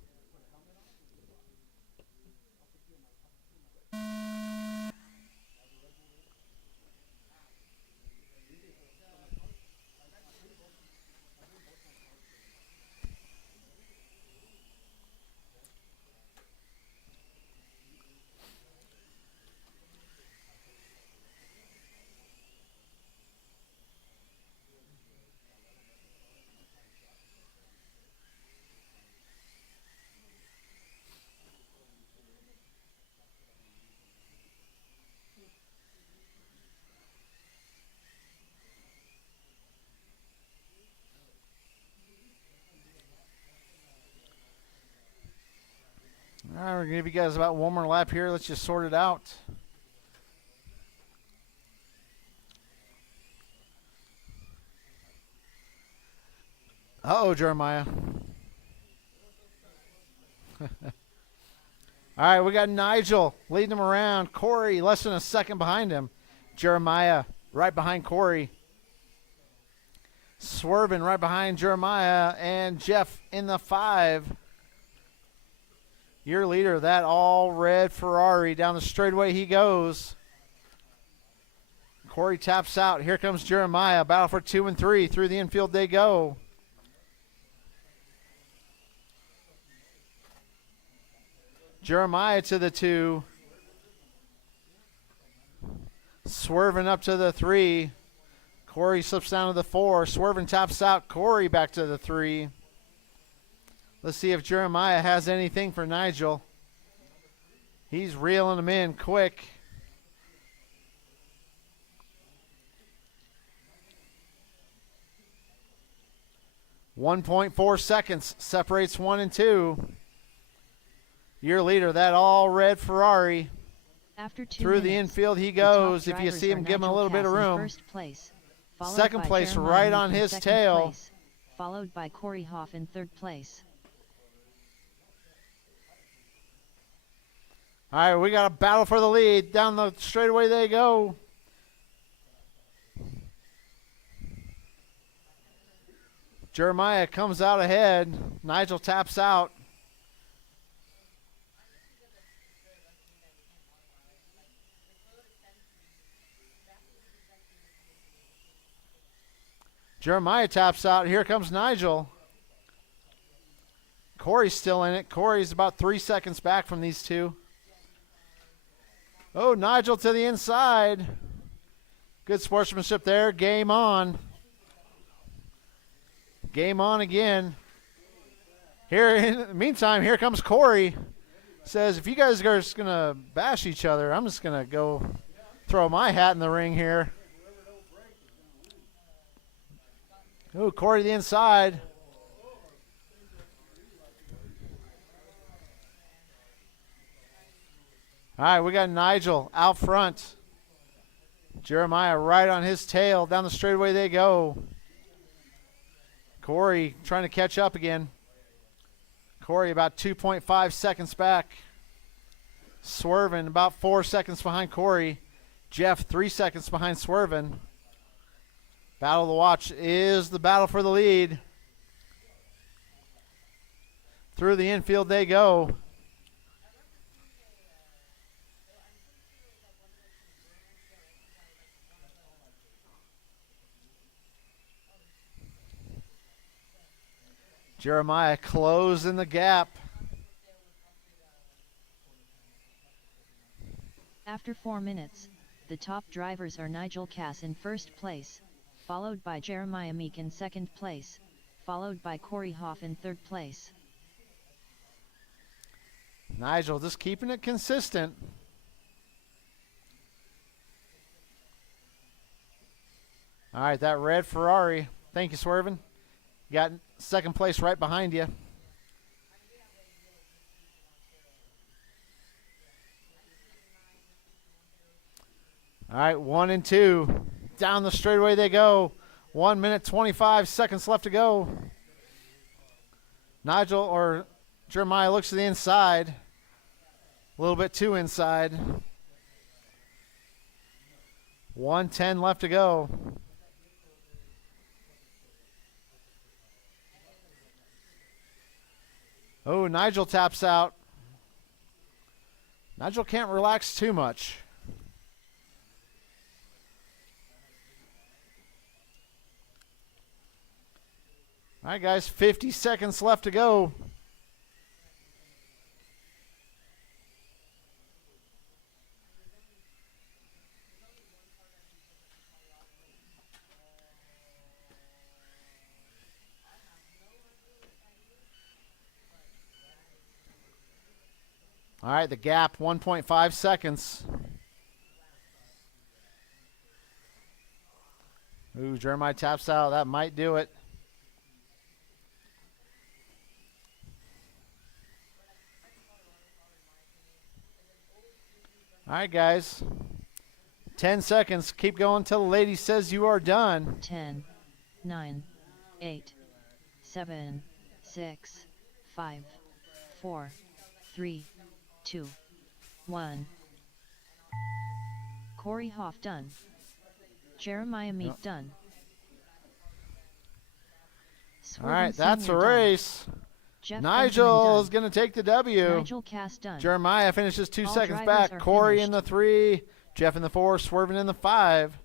All right, we're going to give you guys about one more lap here. Let's just sort it out. Uh-oh, Jeremiah. All right, we got Nigel leading him around. Corey less than a second behind him. Jeremiah right behind Corey. Swerving right behind Jeremiah. And Jeff in the 5. Your leader, that all-red Ferrari. Down the straightaway he goes. Corey taps out. Here comes Jeremiah. Battle for 2 and 3. Through the infield they go. Jeremiah to the 2. Swerving up to the 3. Corey slips down to the 4. Swerving taps out. Corey back to the 3. Let's see if Jeremiah has anything for Nigel. He's reeling him in quick. .4 seconds separates 1 and 2. Your leader, that all-red Ferrari. After 2 Through the minutes, infield he the top goes. If you drivers see him, are give him a Nigel little bit of Cass in room. First place, followed Second by place Jeremiah right Meek on in his second tail. place, followed by Corey Hoff in 3rd place. All right, we got a battle for the lead. Down the straightaway they go. Jeremiah comes out ahead. Nigel taps out. Jeremiah taps out. Here comes Nigel. Corey's still in it. Corey's about 3 seconds back from these two. Oh, Nigel to the inside. Good sportsmanship there. Game on. Game on again. Here, in the meantime, here comes Corey. Says, if you guys are just going to bash each other, I'm just going to go throw my hat in the ring here. Oh, Corey to the inside. All right, we got Nigel out front. Jeremiah right on his tail. Down the straightaway they go. Corey trying to catch up again. Corey about 2.5 seconds back. Swervin about 4 seconds behind Corey. Jeff 3 seconds behind Swervin. Battle to watch is the battle for the lead. Through the infield they go. Jeremiah closing the gap. After 4 minutes, the top drivers are Nigel Cass in first place, followed by Jeremiah Meek in second place, followed by Corey Hoff in third place. Nigel just keeping it consistent. All right, that red Ferrari. Thank you, Swervin. You got second place right behind you. All right, 1 and 2. Down the straightaway they go. 1 minute, 25 seconds left to go. Nigel or Jeremiah looks to the inside. A little bit too inside. 1:10 left to go. Oh, Nigel taps out. Nigel can't relax too much. All right, guys, 50 seconds left to go. All right, the gap, 1.5 seconds. Ooh, Jeremiah taps out. That might do it. All right, guys. 10 seconds. Keep going until the lady says you are done. 10, 9, 8, 7, 6, 5, 4, 3, 2, 1. Corey Hoff done. Jeremiah Meek Yep. done. All right, Swervin that's a Senior done. race. Jeff Nigel Benjamin is going to take the W. done. Nigel Cass done. Jeremiah finishes 2 All seconds drivers back. are Corey finished. in the 3. Jeff in the 4. Swerving in the 5.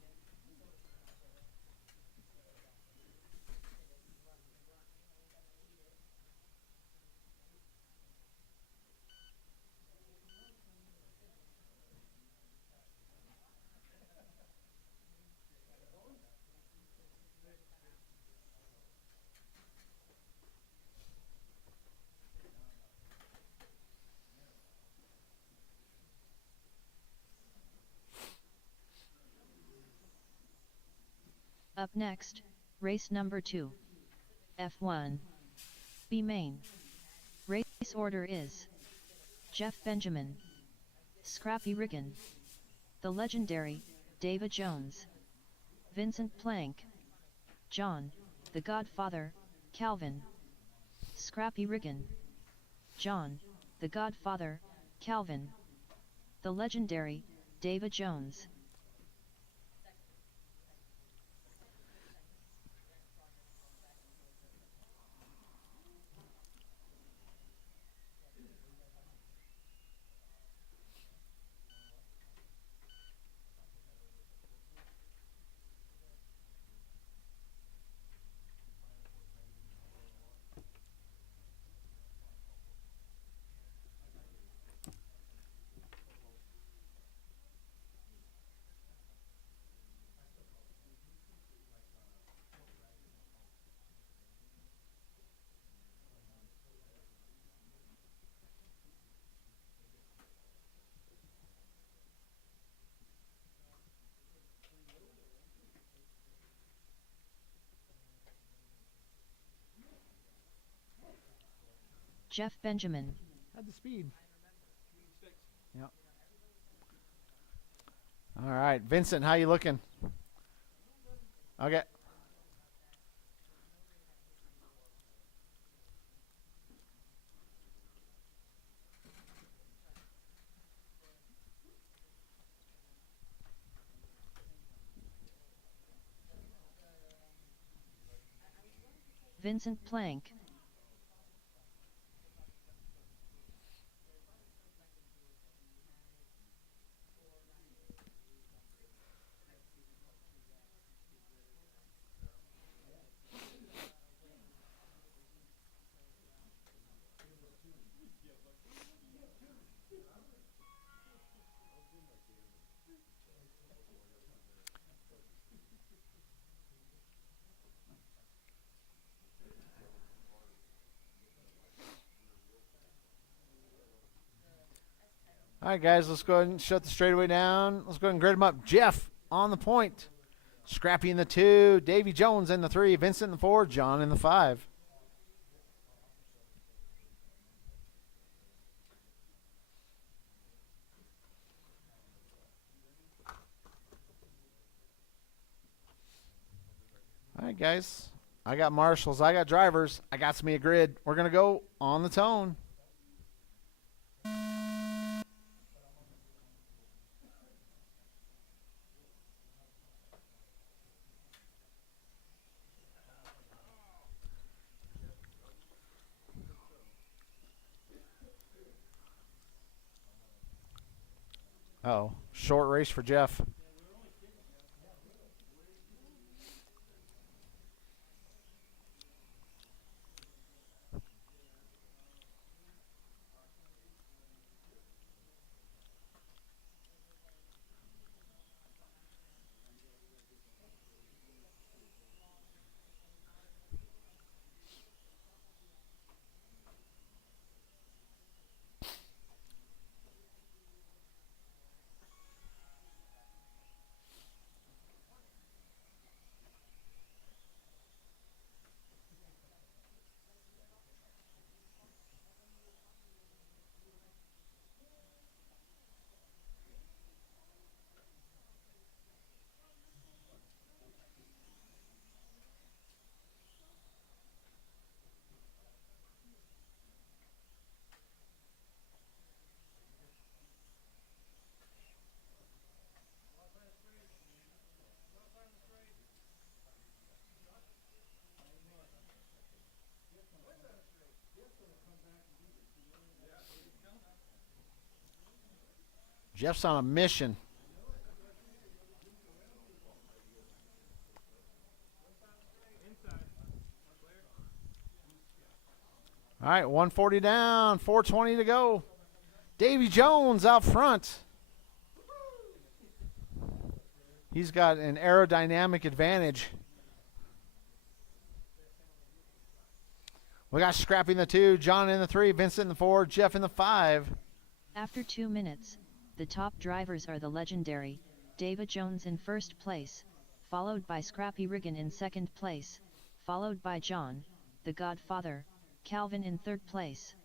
Up next, race number 2. F1. B main. Race order is Jeff Benjamin, Scrappy Riggin, the legendary David Jones, Vincent Plank, John, the Godfather, Calvin, Scrappy Riggin, John, the Godfather, Calvin, the legendary David Jones. Jeff Benjamin. Had the speed. Yep. All right, Vincent, how you looking? Okay. Vincent Plank. All right, guys, let's go ahead and shut the straightaway down. Let's go ahead and grade them up. Jeff on the point. Scrappy in the 2. Davy Jones in the 3. Vincent in the 4. John in the 5. All right, guys. I got marshals. I got drivers. I got me a grid. We're going to go on the tone. Oh, short race for Jeff. Jeff's on a mission. All right, 140 down, 420 to go. Davy Jones out front. He's got an aerodynamic advantage. We got Scrappy in the 2, John in the 3, Vincent in the 4, Jeff in the 5. After 2 minutes, the top drivers are the legendary David Jones in first place, followed by Scrappy Riggin in second place, followed by John, the Godfather, Calvin in third place.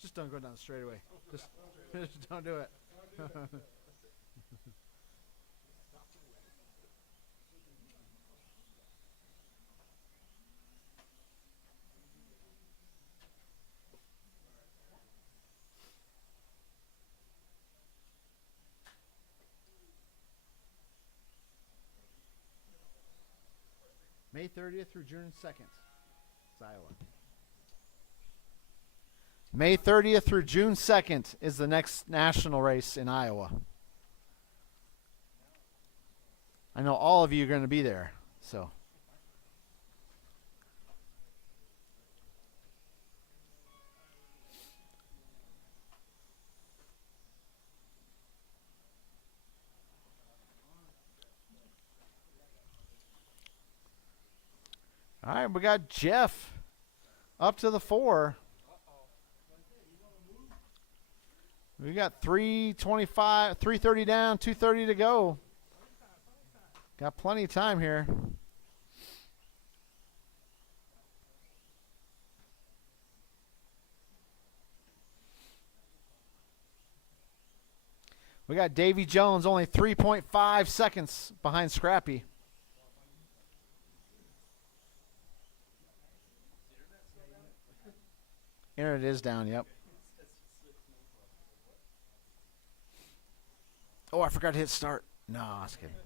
Just don't go down the straightaway. Just don't do it. May 30th through June 2nd. It's Iowa. May 30th through June 2nd is the next national race in Iowa. I know all of you are going to be there, so. All right, we got Jeff up to the 4. We got 3:25, 3:30 down, 2:30 to go. Got plenty of time here. We got Davy Jones only 3.5 seconds behind Scrappy. Internet is down, yep. Oh, I forgot to hit start. No, I was kidding.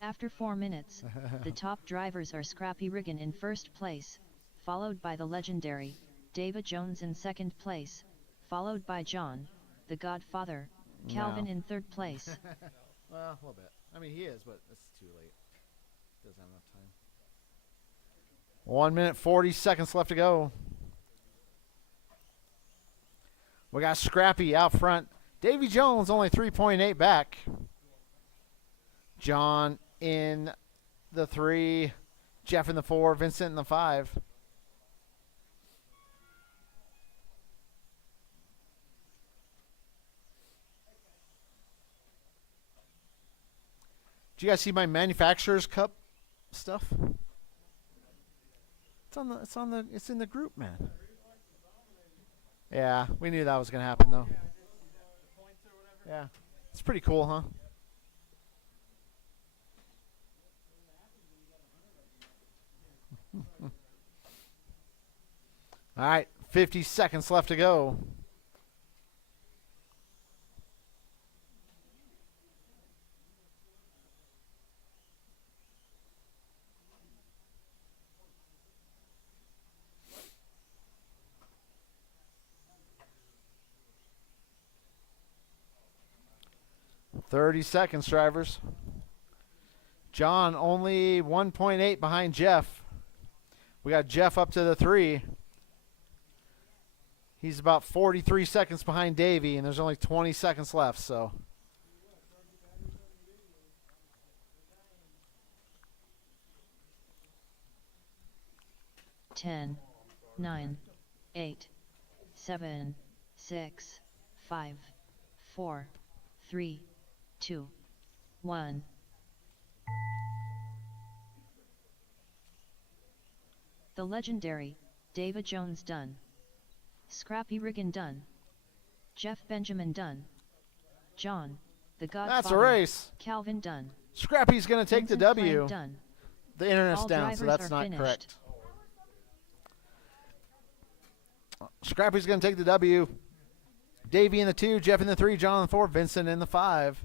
After 4 minutes, the top drivers are Scrappy Riggin in first place, followed by the legendary David Jones in second place, followed by John, the Godfather, Calvin in third place. Well, a little bit. I mean, he is, but it's too late. Doesn't have enough time. 1 minute, 40 seconds left to go. We got Scrappy out front. Davy Jones only 3.8 back. John in the 3. Jeff in the 4. Vincent in the 5. Do you guys see my manufacturer's cup stuff? It's in the group, man. Yeah, we knew that was gonna happen though. Yeah. It's pretty cool, huh? All right, 50 seconds left to go. $30 seconds, drivers. John only 1.8 behind Jeff. We got Jeff up to the 3. He's about 43 seconds behind Davey, and there's only 20 seconds left, so. Ten, 9, 8, 7, 6, 5, 4, 3, 2, 1. The legendary David Jones done. Scrappy Riggin done. Jeff Benjamin done. John, the Godfather. That's a race. Calvin done. Scrappy's going to take Vincent the W. Frank done. The internet's All down, so drivers that's are not finished. correct. Scrappy's going to take the W. Davey in the 2, Jeff in the 3, John in the 4, Vincent in the 5.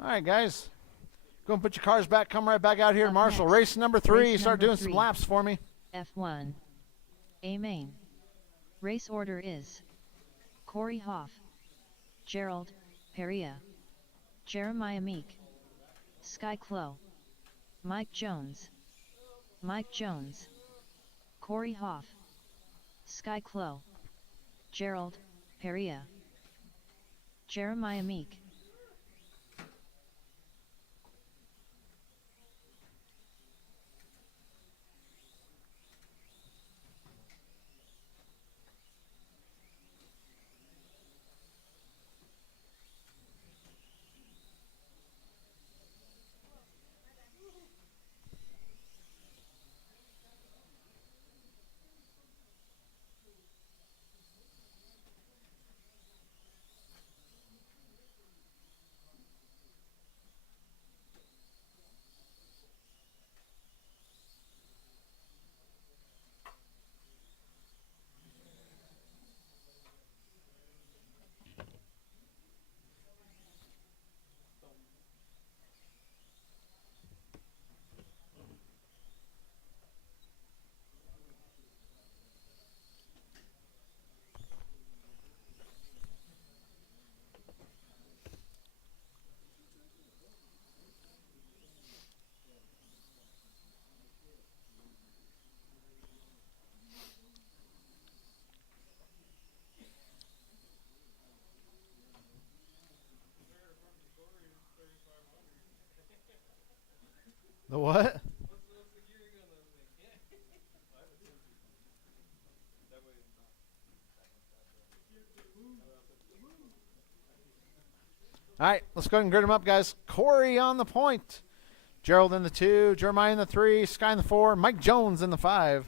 All right, guys. Go and put your cars back. Come right back out here, Up Marshall. next, Race number 3. race Start number doing 3. some laps for me. F1. A main. Race order is Corey Hoff, Gerald Perea, Jeremiah Meek, Sky Clow, Mike Jones, Corey Hoff, Sky Clow, Gerald Perea, Jeremiah Meek. The what? All right, let's go ahead and grid them up, guys. Corey on the point. Gerald in the 2. Jeremiah in the 3. Sky in the 4. Mike Jones in the 5.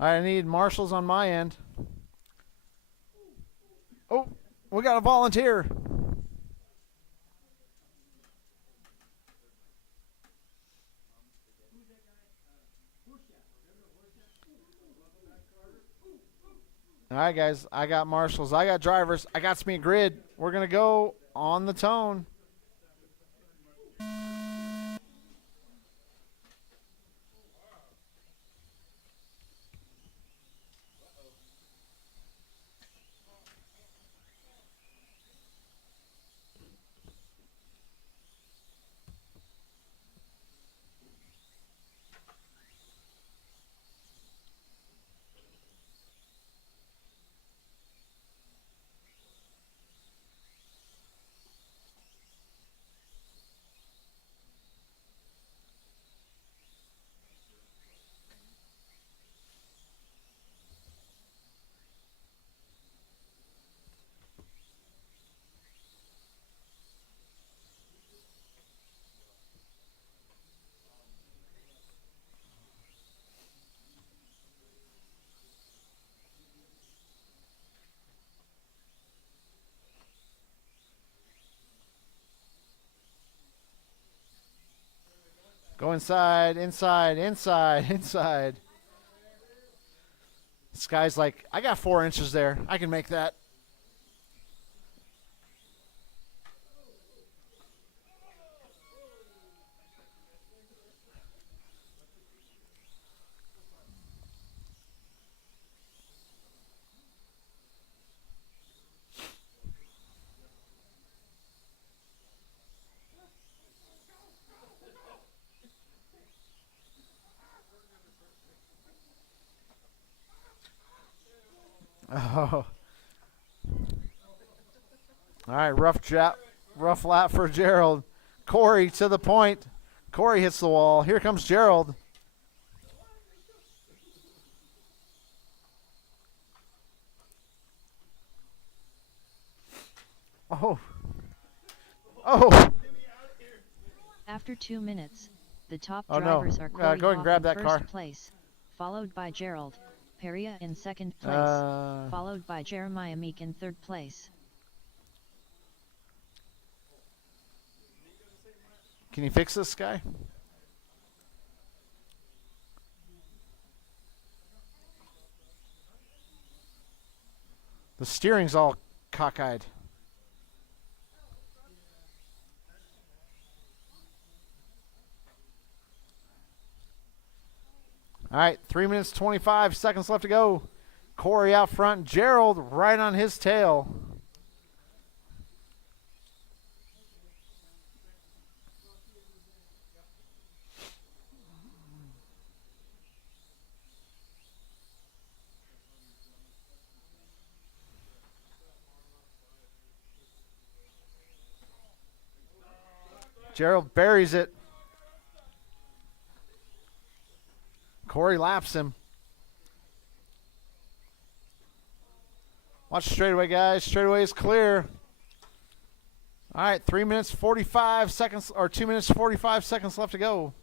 All right, I need marshals on my end. Oh, we got a volunteer. All right, guys, I got marshals. I got drivers. I got me a grid. We're going to go on the tone. Go inside, inside, inside, inside. This guy's like, I got 4 inches there. I can make that. Oh. All right, rough lap for Gerald. Corey to the point. Corey hits the wall. Here comes Gerald. Oh. Oh. After 2 minutes, the top Oh, no. drivers are Corey Go ahead and Hoff grab in that first car. place, followed by Gerald Peria in second place, followed by Jeremiah Meek in third place. Can you fix this guy? The steering's all cockeyed. All right, 3 minutes, 25 seconds left to go. Corey out front. Gerald right on his tail. Gerald buries it. Corey laps him. Watch straightaway, guys. Straightaway is clear. All right, 3 minutes, 45 seconds, or 2 minutes, 45 seconds left to go.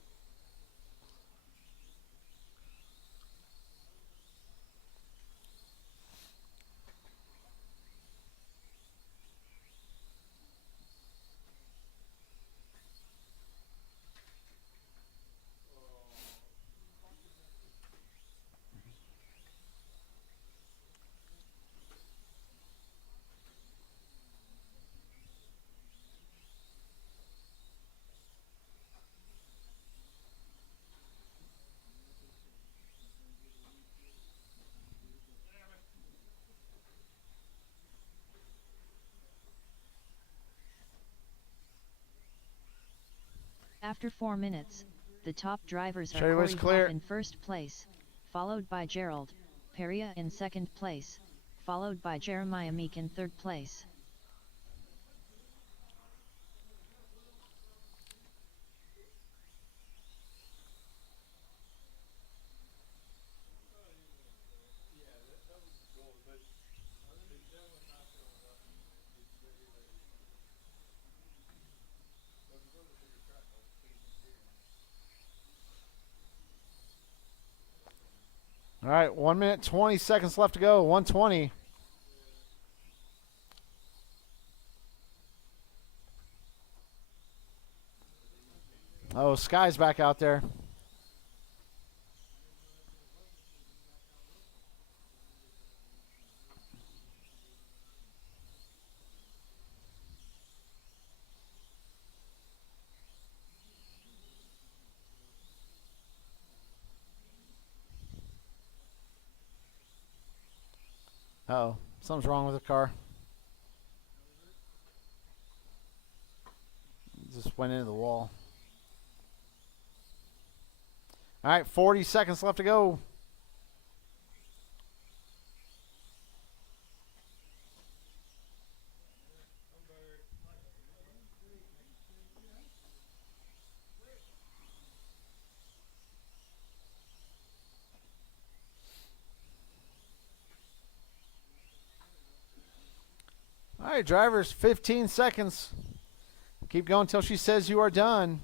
After 4 minutes, The top drivers are Straightaway's Corey clear. Hoff in first place, followed by Gerald Peria in second place, followed by Jeremiah Meek in third place. All right, 1 minute, 20 seconds left to go. 120. Oh, Sky's back out there. Uh-oh, something's wrong with the car. Just went into the wall. All right, 40 seconds left to go. All right, drivers, 15 seconds. Keep going until she says you are done.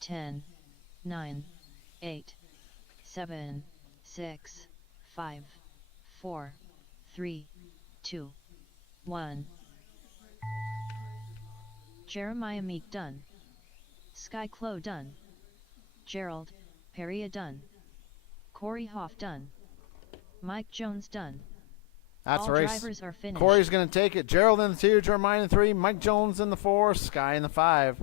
10, 9, 8, 7, 6, 5, 4, 3, 2, 1. Jeremiah Meek done. Sky Clo done. Gerald Peria done. Corey Hoff done. Mike Jones done. That's All the race. drivers are finished. Corey's going to take it. Gerald in the 2, Jeremiah in the 3, Mike Jones in the 4, Sky in the 5.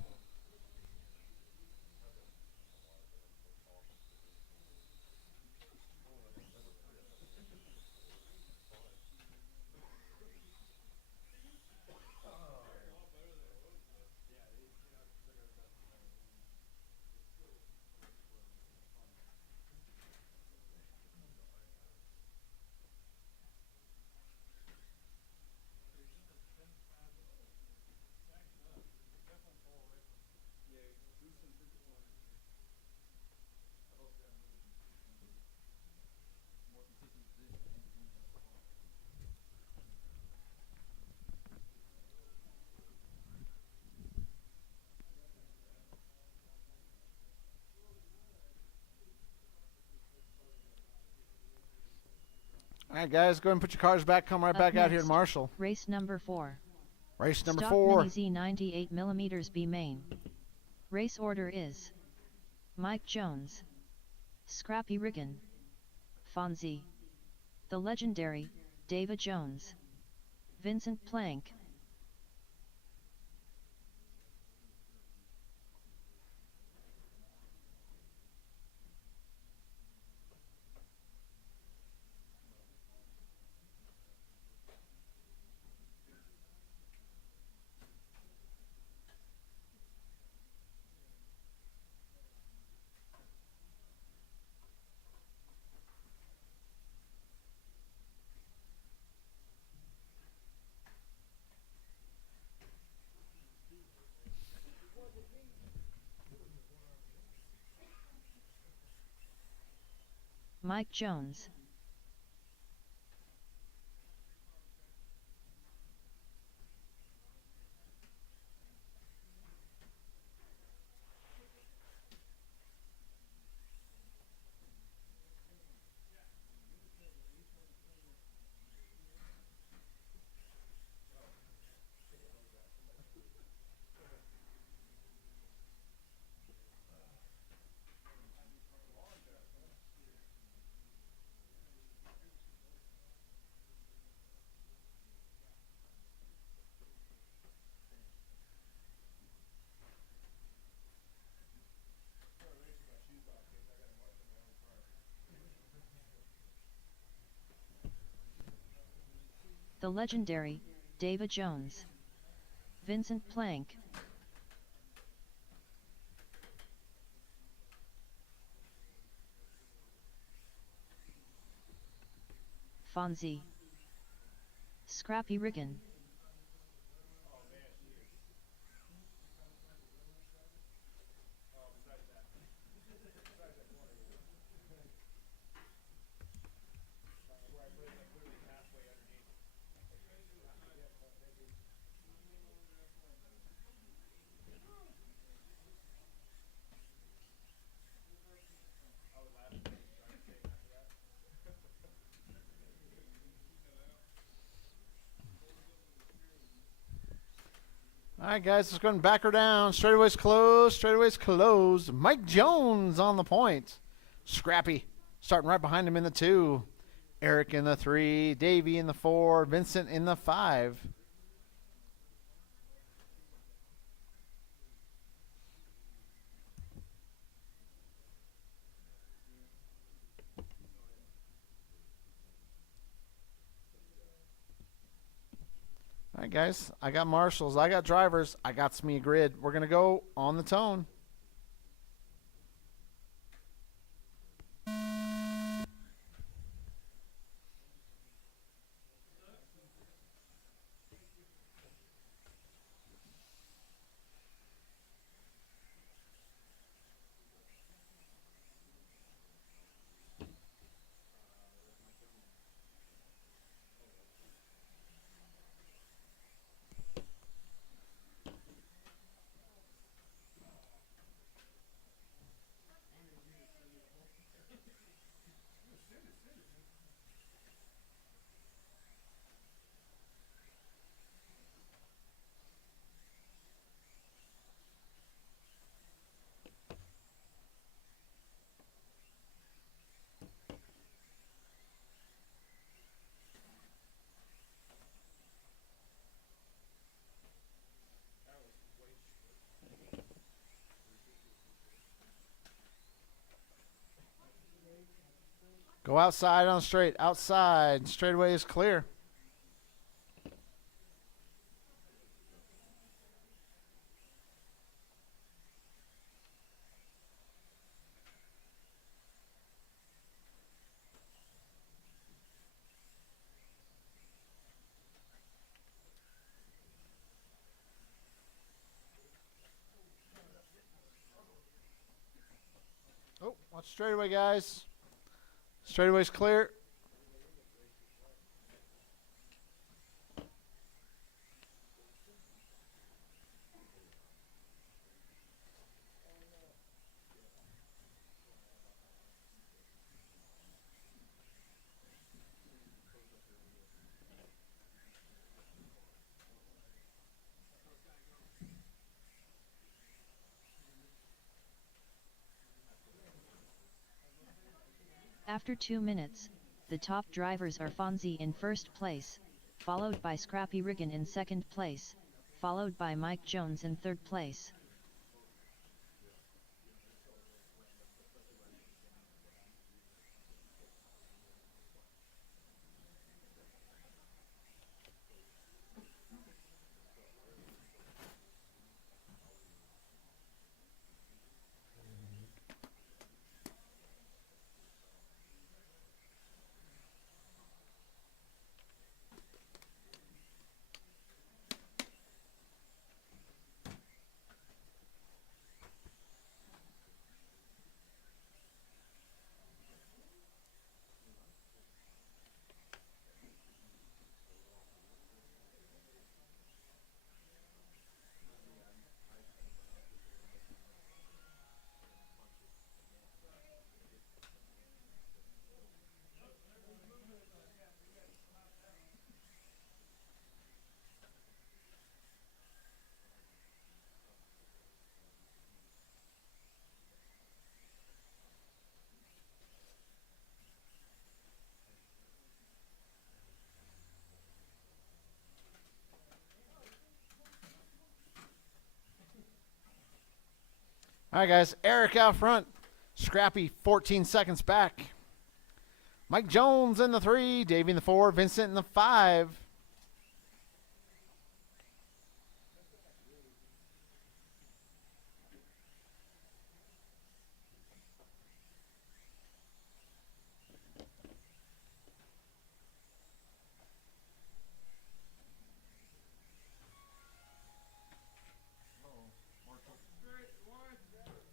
All right, guys, go ahead and put your cars back. Come right Up back out here to next, Marshall. Race number 4. Race number Stock 4. Mini Z 98mm B main. Race order is Mike Jones, Scrappy Riggin, Fonzie, the legendary David Jones, Vincent Plank. Mike Jones. The legendary David Jones, Vincent Plank. Fonzie. Scrappy Riggin. All right, guys, it's going back or down. Straightaways closed. Straightaways closed. Mike Jones on the point. Scrappy starting right behind him in the 2. Eric in the 3. Davey in the 4. Vincent in the 5. All right, guys, I got marshals, I got drivers, I got me a grid. We're going to go on the tone. Go outside on the straight. Outside. Straightaway is clear. Oh, watch straightaway, guys. Straightaway's clear. After 2 minutes, the top drivers are Fonzie in first place, followed by Scrappy Riggin in second place, followed by Mike Jones in third place. All right, guys. Eric out front. Scrappy 14 seconds back. Mike Jones in the 3. Davey in the 4. Vincent in the 5.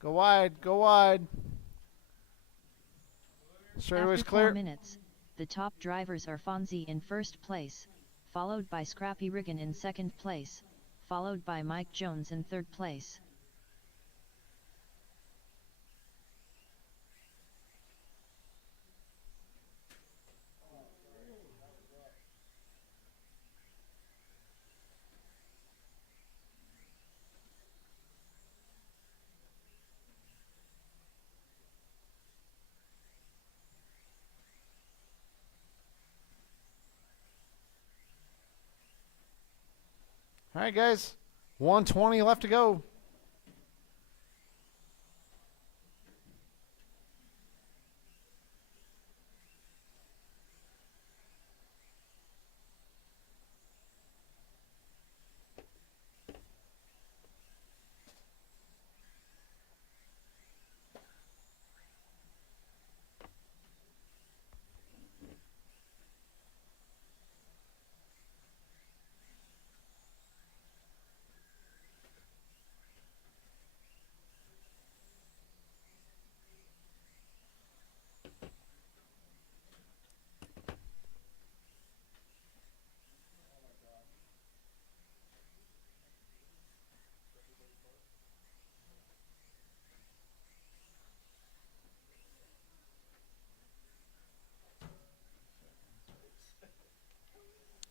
Go wide. Go wide. Straightaway's After clear. 4 minutes, the top drivers are Fonzie in first place, followed by Scrappy Riggin in second place, followed by Mike Jones in third place. All right, guys. 120 left to go.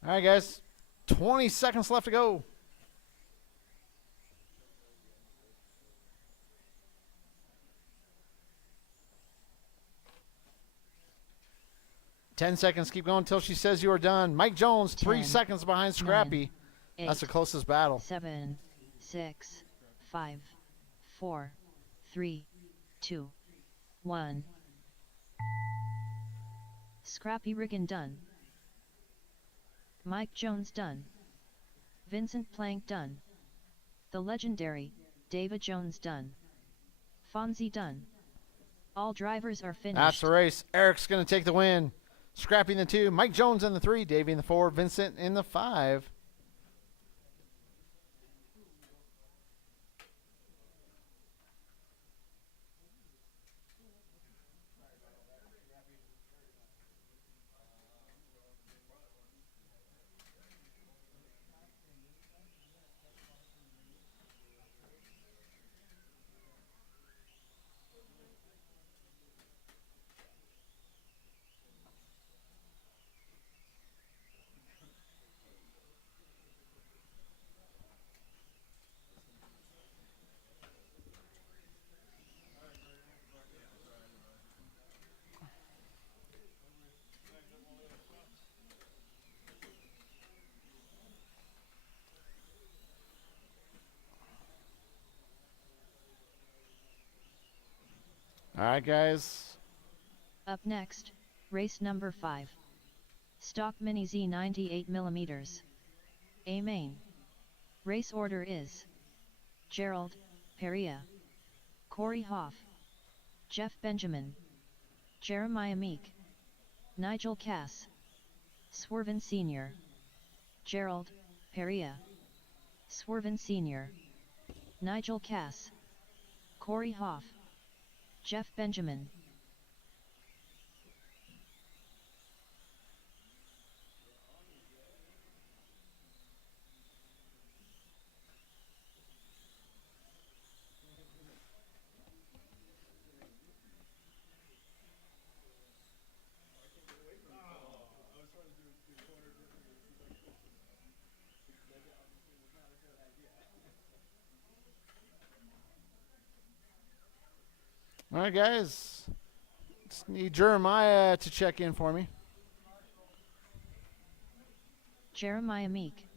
All right, guys. 20 seconds left to go. Ten seconds. Keep going until she says you are done. Mike Jones, 3 10, seconds behind Scrappy. 9, That's the 8, closest battle. 7, 6, 5, 4, 3, 2, 1. Scrappy Riggin done. Mike Jones done. Vincent Plank done. The legendary David Jones done. Fonzie done. All drivers are finished. That's the race. Eric's going to take the win. Scrappy in the 2. Mike Jones in the 3. Davey in the 4. Vincent in the 5. All right, guys. Up next, race number 5. Stock Mini Z 98mm. A main. Race order is Gerald, Perea, Corey Hoff, Jeff Benjamin, Jeremiah Meek, Nigel Cass, Swerven Sr., Gerald, Perea, Swerven Sr., Nigel Cass, Corey Hoff, Jeff Benjamin. All right, guys. Just need Jeremiah to check in for me. Jeremiah Meek.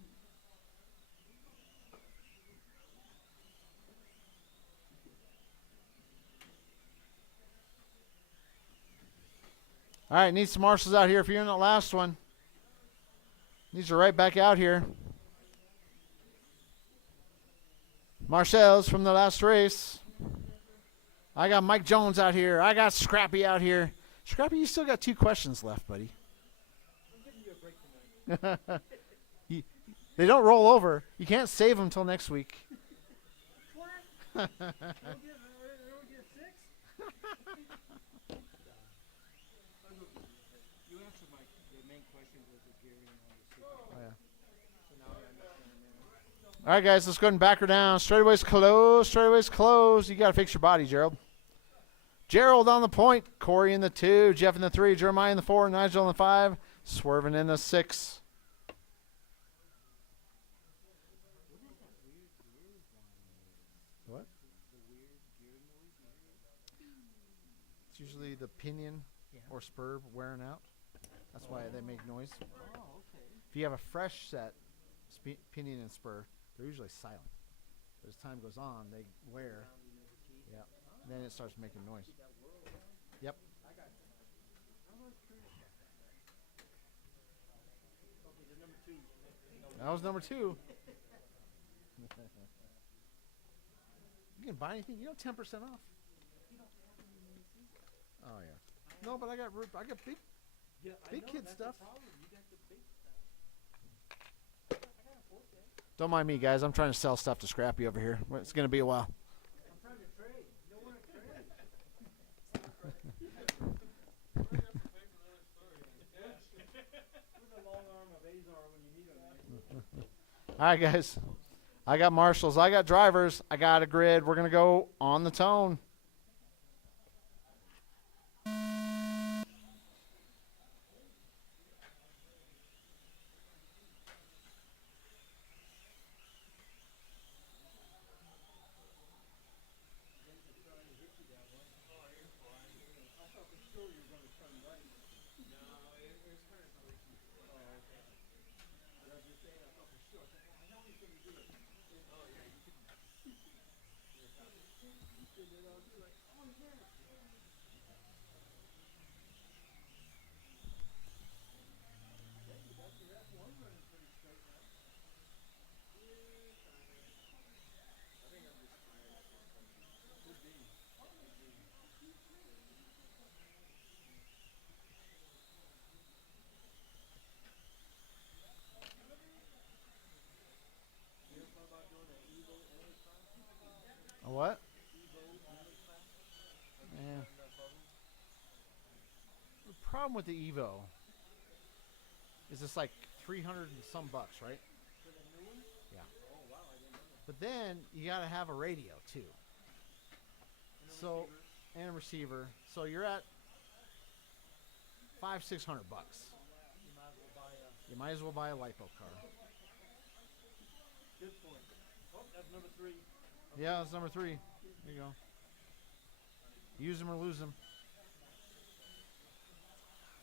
All right, need some marshals out here if you're in the last one. These are right back out here. Marshals from the last race. I got Mike Jones out here. I got Scrappy out here. Scrappy, you still got 2 questions left, buddy. I'm giving you a break tonight. They don't roll over. You can't save them till next week. What? Don't give All right, guys, let's go ahead and back her down. Straightaway's closed. Straightaway's closed. You got to fix your body, Gerald. Gerald on the point. Corey in the 2. Jeff in the 3. Jeremiah in the 4. Nigel in the 5. Swerving in the 6. What? It's usually the pinion or spur wearing out. That's why they make noise. If you have a fresh set, pinion and spur, they're usually silent. But as time goes on, they wear. Yeah. Then it starts making noise. Yep. That was number 2. You can buy anything. You know, 10% off. Oh yeah. No, but I got big kid stuff. Don't mind me, guys. I'm trying to sell stuff to Scrappy over here. It's going to be a while. I'm trying to trade. You don't want to trade. Where's the long arm of Azar when you need him? All right, guys. I got marshals. I got drivers. I got a grid. We're going to go on the tone. A what? Yeah. The problem with the Evo is it's like 300 and some bucks, right? Yeah. But then you got to have a radio too. And a receiver. So you're at $500-600. You might as well buy a LiPo car. Good point. Oh, that's number 3. Yeah, that's number 3. There you go. Use them or lose them.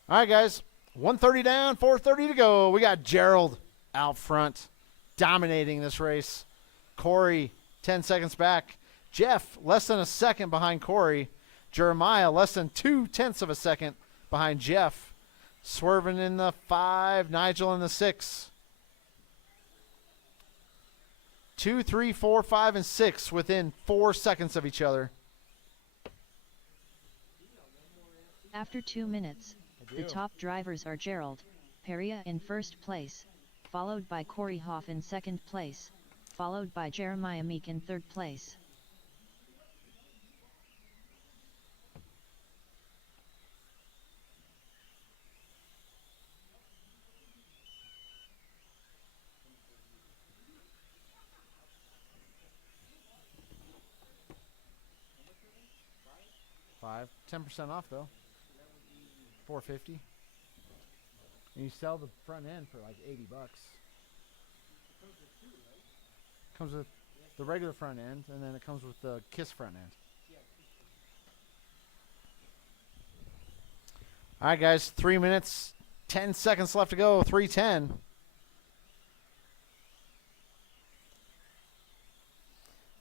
All right, guys. 130 down, 430 to go. We got Gerald out front, dominating this race. Corey, 10 seconds back. Jeff, less than a second behind Corey. Jeremiah, less than 0.2 of a second behind Jeff. Swerving in the 5. Nigel in the 6. 2, 3, 4, 5, and 6 within 4 seconds of each other. After 2 minutes, the top drivers are Gerald, Peria in first place, followed by Corey Hoff in second place, followed by Jeremiah Meek in third place. $5, 10% off though. $450. And you sell the front end for like $80. Comes with the regular front end, and then it comes with the KISS front end. All right, guys, 3 minutes, 10 seconds left to go. 3:10.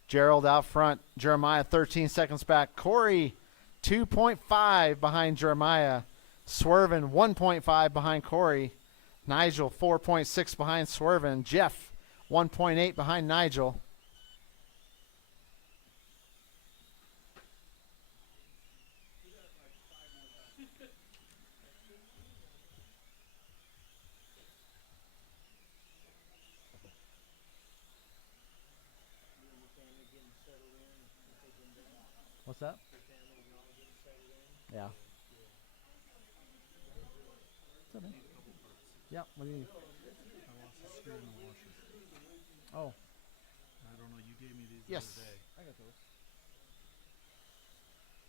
Gerald out front. Jeremiah 13 seconds back. Corey 2.5 behind Jeremiah. Swervin 1.5 behind Corey. Nigel 4.6 behind Swervin. Jeff 1.8 behind Nigel. What's that? Yeah. Yep. What do you need? I lost the screw in the washer. Oh. I don't know. You gave me these Yes. the other day. I got those.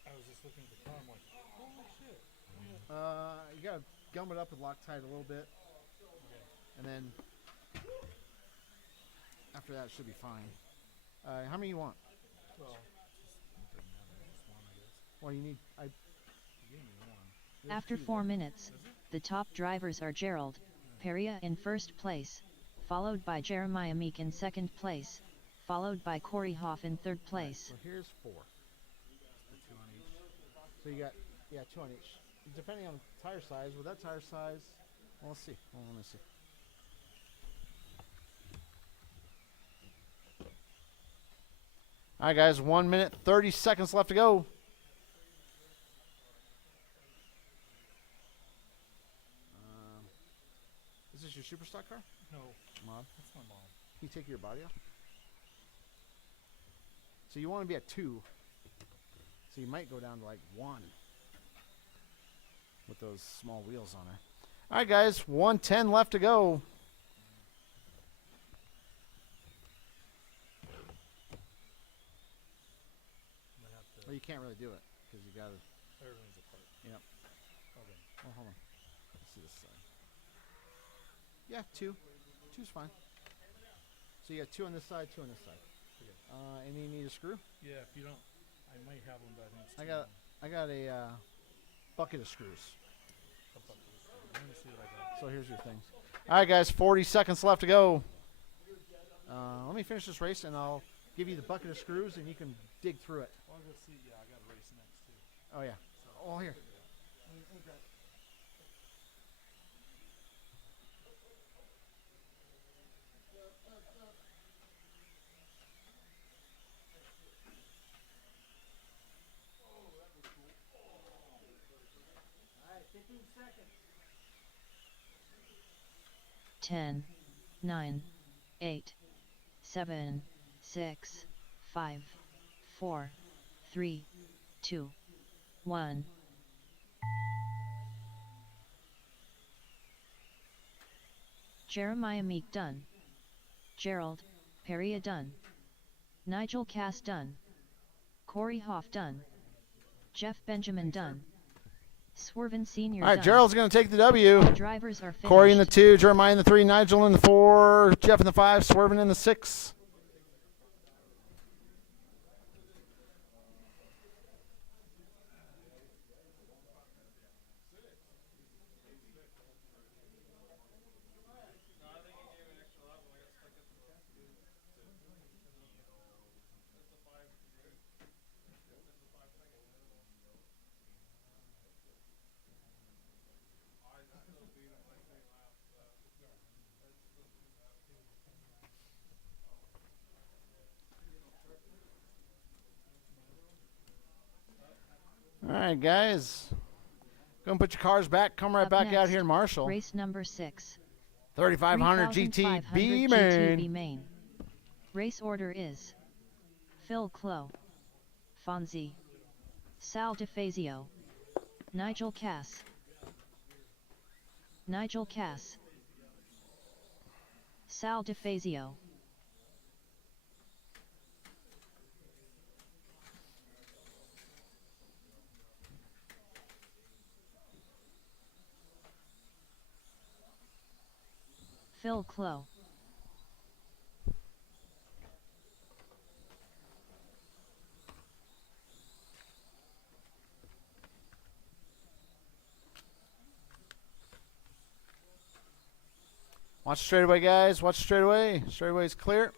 I was just looking at the car. I'm like, holy shit. You gotta gum it up with Loctite a little bit, and then after that it should be fine. How many you want? Well, it doesn't matter. Just one, I guess. Well, you need. You gave me one. After 4 minutes, the top drivers are Gerald Peria in first place, followed by Jeremiah Meek in second place, followed by Corey Hoff in third place. So here's 4. The 2 on each. So you got 2 on each. Depending on tire size, with that tire size, well, let's see. Well, let me see. All right, guys, 1 minute, 30 seconds left to go. Is this your Superstock car? No, Mod? that's my mom. Can you take your body off? So you want to be at 2. So you might go down to like 1 with those small wheels on there. All right, guys, 1:10 left to go. I have to. Well, you can't really do it because you got to. Everything's apart. Yep. Okay. Oh, hold on. Let's see this side. Yeah, 2. 2's fine. So you got 2 on this side, 2 on this side. Okay. And you need a screw? Yeah, if you don't, I might have one, but I think it's I too got long. I got a bucket of screws. Let me see what I got. So here's your things. All right, guys, 40 seconds left to go. Let me finish this race, and I'll give you the bucket of screws, and you can dig through it. Well, I'll go see. Yeah, I got a race next too. Oh, yeah. Oh, here. All right, 15 seconds. 10, 9, 8, 7, 6, 5, 4, 3, 2, 1. Jeremiah Meek done. Gerald Peria done. Nigel Cass done. Corey Hoff done. Jeff Benjamin done. Swerven Sr. All right, done. Gerald's going to take the W. The drivers are finished. Corey in the 2, Jeremiah in the 3, Nigel in the 4, Jeff in the 5, Swervin in the 6. All right, guys. Go and put your cars back. Come right Up back out next, here in Marshall. Race number 6. 3500 GT 3500 B GT main. main. Race order is Phil Clough, Fonzie, Sal DeFazio, Nigel Cass, Sal DeFazio. Phil Clough. Watch the straightaway, guys. Watch the straightaway. Straightaway's clear.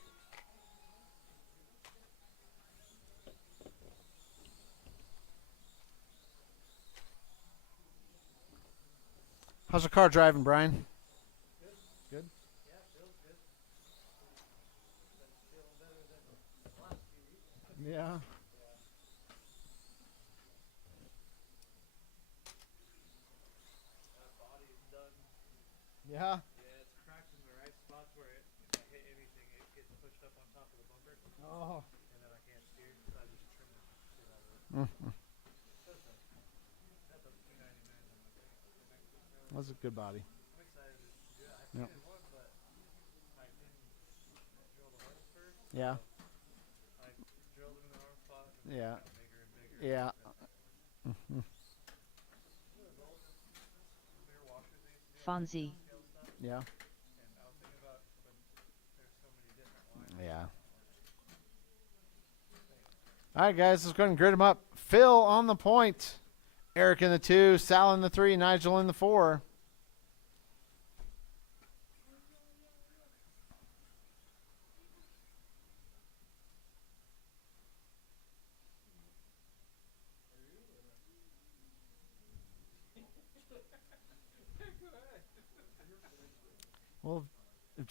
How's the car driving, Brian? Good. Yeah. Yeah. Yeah, it's cracked in the right spots where if I hit anything, it gets pushed up on top of the bumper, Oh. and then I can't steer, so I just trim it. Get out of it. That's a 299 on my thing. That's a good body. I'm excited to do Yep. Yeah. Yeah. Yeah. Fonzie. Yeah. Yeah. All right, guys, let's go ahead and grid them up. Phil on the point. Eric in the 2, Sal in the 3, Nigel in the 4. Well, if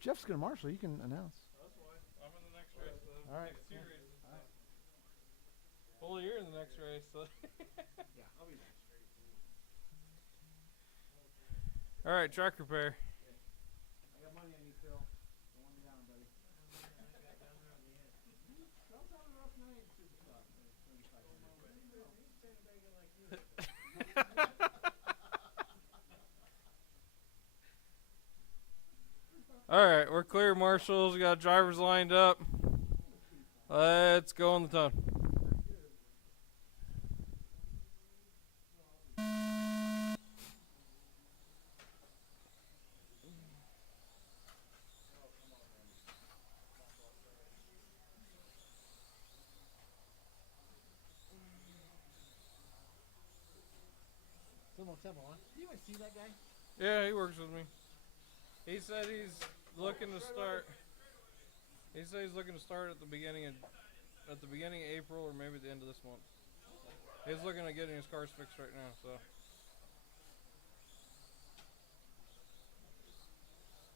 Jeff's going to marshal, you can announce. That's why. I'm in the next race. All right. Next 2 races. Well, you're in the next race. So. Yeah, I'll be next. All right, track repair. I got money on you, Phil. Don't let me down, buddy. All right, we're clear, marshals. We got drivers lined up. Let's go on the tongue. Simple, huh? Do you even see that guy? Yeah, he works with me. He said he's looking to start. He said he's looking to start at the beginning of April or maybe the end of this month. He's looking at getting his cars fixed right now. So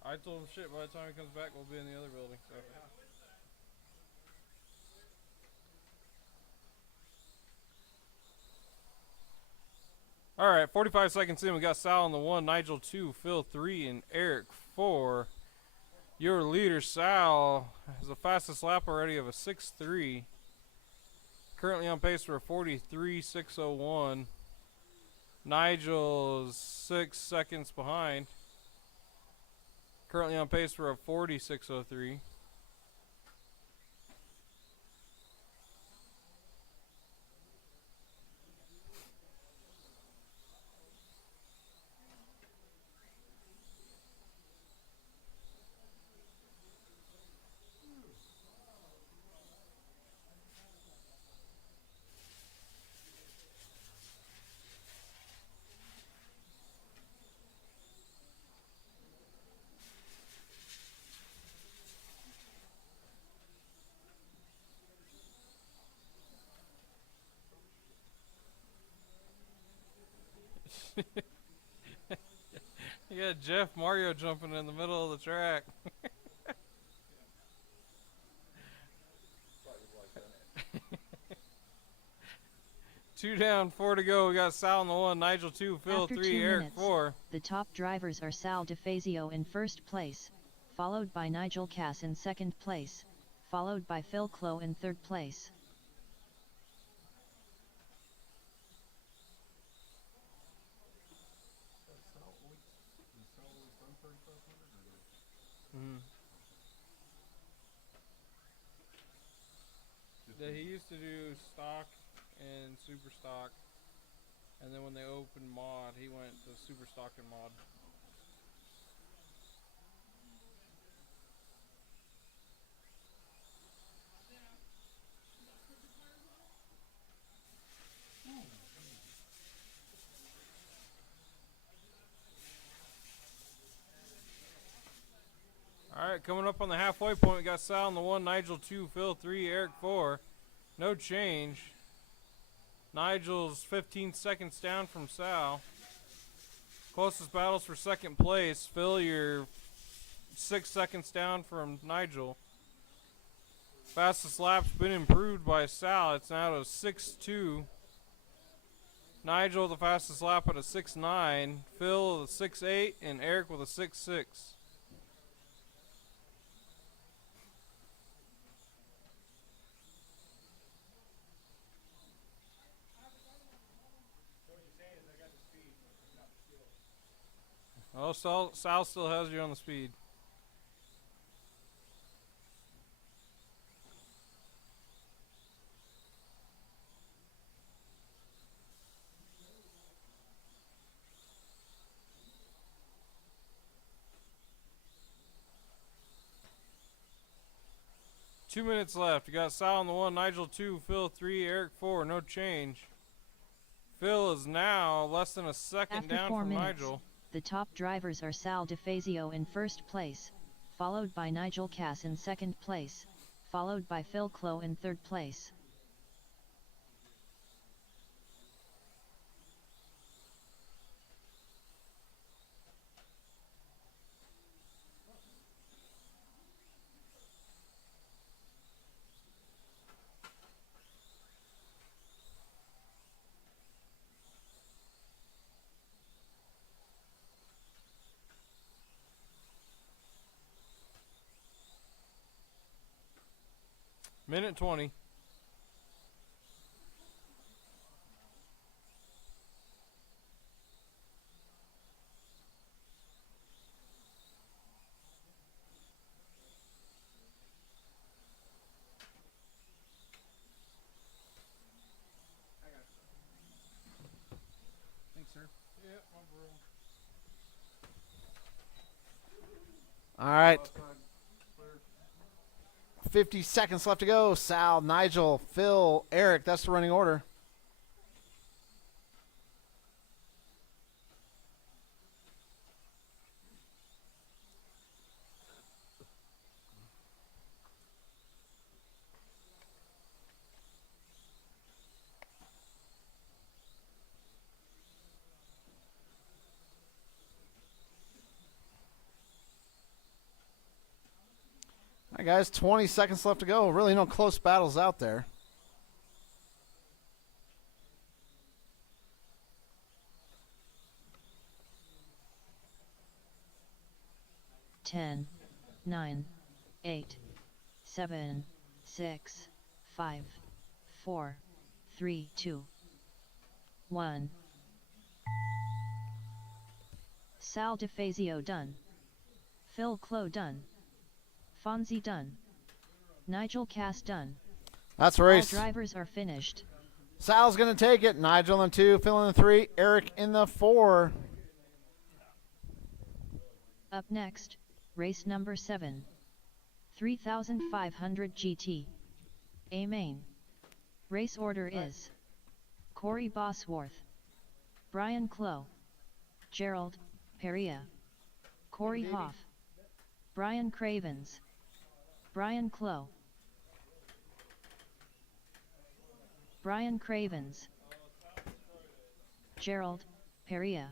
I told him, shit, by the time he comes back, we'll be in the other building. So. All right, 45 seconds in, we got Sal on the 1, Nigel 2, Phil 3, and Eric 4. Your leader, Sal, has the fastest lap already of a 6.3. Currently on pace for a 43.601. Nigel's 6 seconds behind. Currently on pace for a 40.603. You got Jeff Mario jumping in the middle of the track. Two down, 4 to go. We got Sal on the 1, Nigel 2, Phil After 3, 2 Eric minutes, 4. the top drivers are Sal DeFazio in first place, followed by Nigel Cass in second place, followed by Phil Clow in third place. Yeah, he used to do stock and super stock, and then when they opened mod, he went to super stock and mod. Alright, coming up on the halfway point, we got Sal on the 1, Nigel 2, Phil 3, Eric 4. No change. Nigel's 15 seconds down from Sal. Closest battles for second place. Phil, you're 6 seconds down from Nigel. Fastest lap's been improved by Sal. It's now to 6.2. Nigel the fastest lap at a 6.9. Phil with a 6.8 and Eric with a 6.6. Oh, Sal still has you on the speed. Two minutes left. You got Sal on the 1, Nigel 2, Phil 3, Eric 4. No change. Phil is now less than a second After down 4 from minutes, Nigel. the top drivers are Sal DeFazio in first place, followed by Nigel Cass in second place, followed by Phil Clow in third place. Minute 20. Thanks, sir. Yeah, no problem. All right. 50 seconds left to go. Sal, Nigel, Phil, Eric. That's the running order. All right, guys, 20 seconds left to go. Really no close battles out there. Ten, 9, 8, 7, 6, 5, 4, 3, 2, 1. Sal DeFazio done. Phil Clow done. Fonzie done. Nigel Cass done. That's a All race. drivers are finished. Sal's going to take it. Nigel in 2, Phil in the 3, Eric in the 4. Up next, race number 7. 3500 GT. A main. Race order is Corey Bosworth, Brian Clow, Gerald Perea, Corey Hoff, Brian Cravens, Brian Clow, Brian Cravens, Gerald Perea.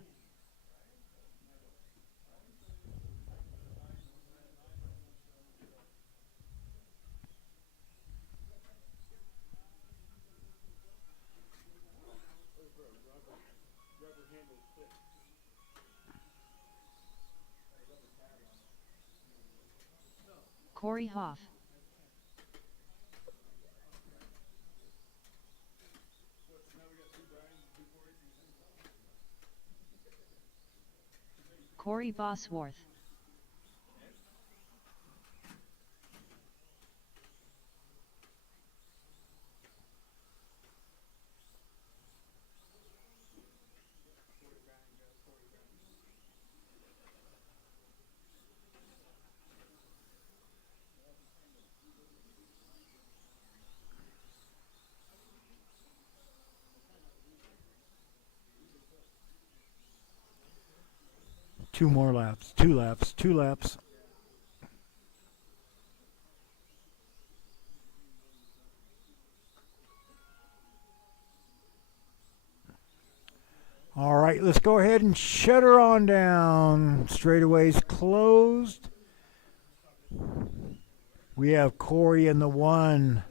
Corey Hoff, Corey Bosworth, Two more laps. 2 laps. 2 laps. All right, let's go ahead and shut her on down. Straightaways closed. We have Corey in the 1,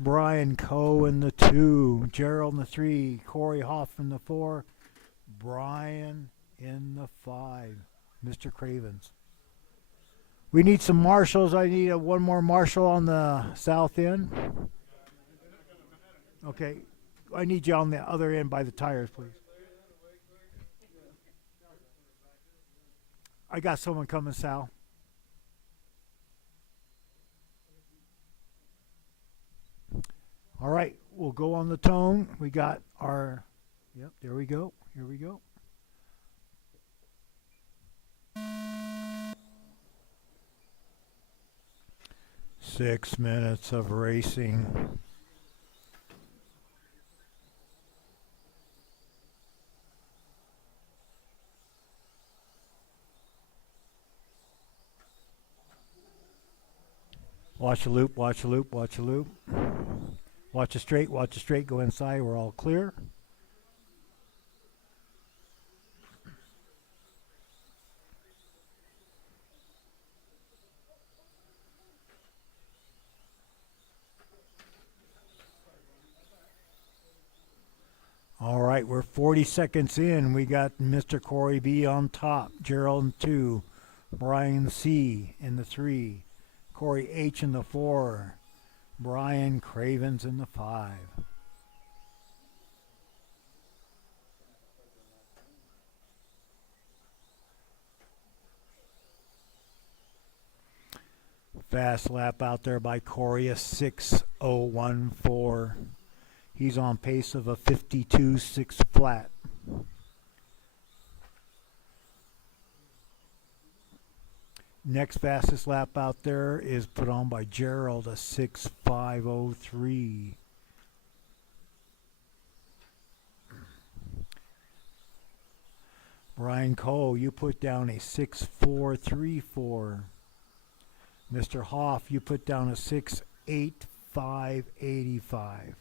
Brian Coe in the 2, Gerald in the 3, Corey Hoff in the 4, Brian in the 5, Mr. Cravens. We need some marshals. I need one more marshal on the south end. Okay, I need you on the other end by the tires, please. I got someone coming, Sal. All right, we'll go on the tone. We got our, yep, there we go. Here we go. Six minutes of racing. Watch the loop, watch the loop, watch the loop. Watch it straight, go inside, we're all clear. All right, we're 40 seconds in. We got Mr. Corey B on top, Gerald in 2, Brian C in the 3, Corey H in the 4, Brian Cravens in the 5. Fast lap out there by Corey, a 6:01.4. He's on pace of a 52.6 flat. Next fastest lap out there is put on by Gerald, a 6:5.03. Brian Cole, you put down a 6:4.34. Mr. Hoff, you put down a 6:8.5.85.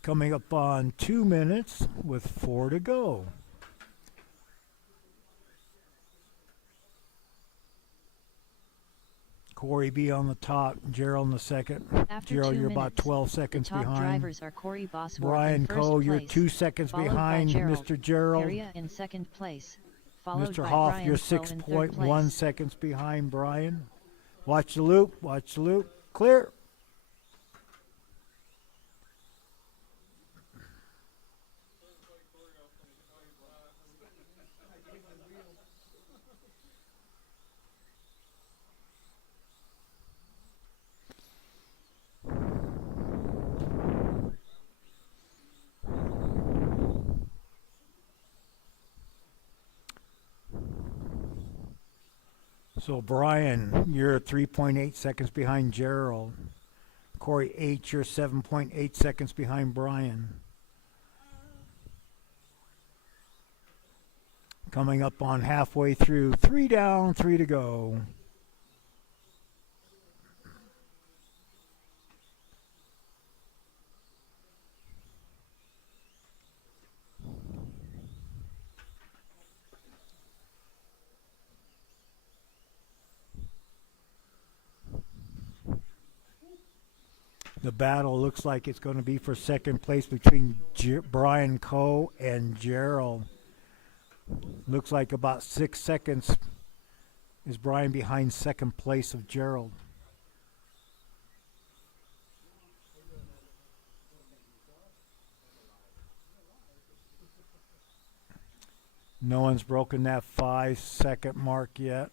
Coming up on 2 minutes with 4 to go. Corey B on the top, Gerald in the second. After Gerald, 2 you're minutes, about 12 seconds the top behind. drivers are Corey Bosworth Brian in first Coe, you're place, 2 seconds followed by behind Gerald, Mr. Gerald. Peria in second place, followed Mr. by Hoff, Brian you're Coe in third 6.1 place. seconds behind Brian. Watch the loop, watch the loop. Clear. So Brian, you're 3.8 seconds behind Gerald. Corey H, you're 7.8 seconds behind Brian. Coming up on halfway through. 3 down, 3 to go. The battle looks like it's going to be for second place between Brian Coe and Gerald. Looks like about 6 seconds is Brian behind second place of Gerald. No one's broken that 5-second mark yet.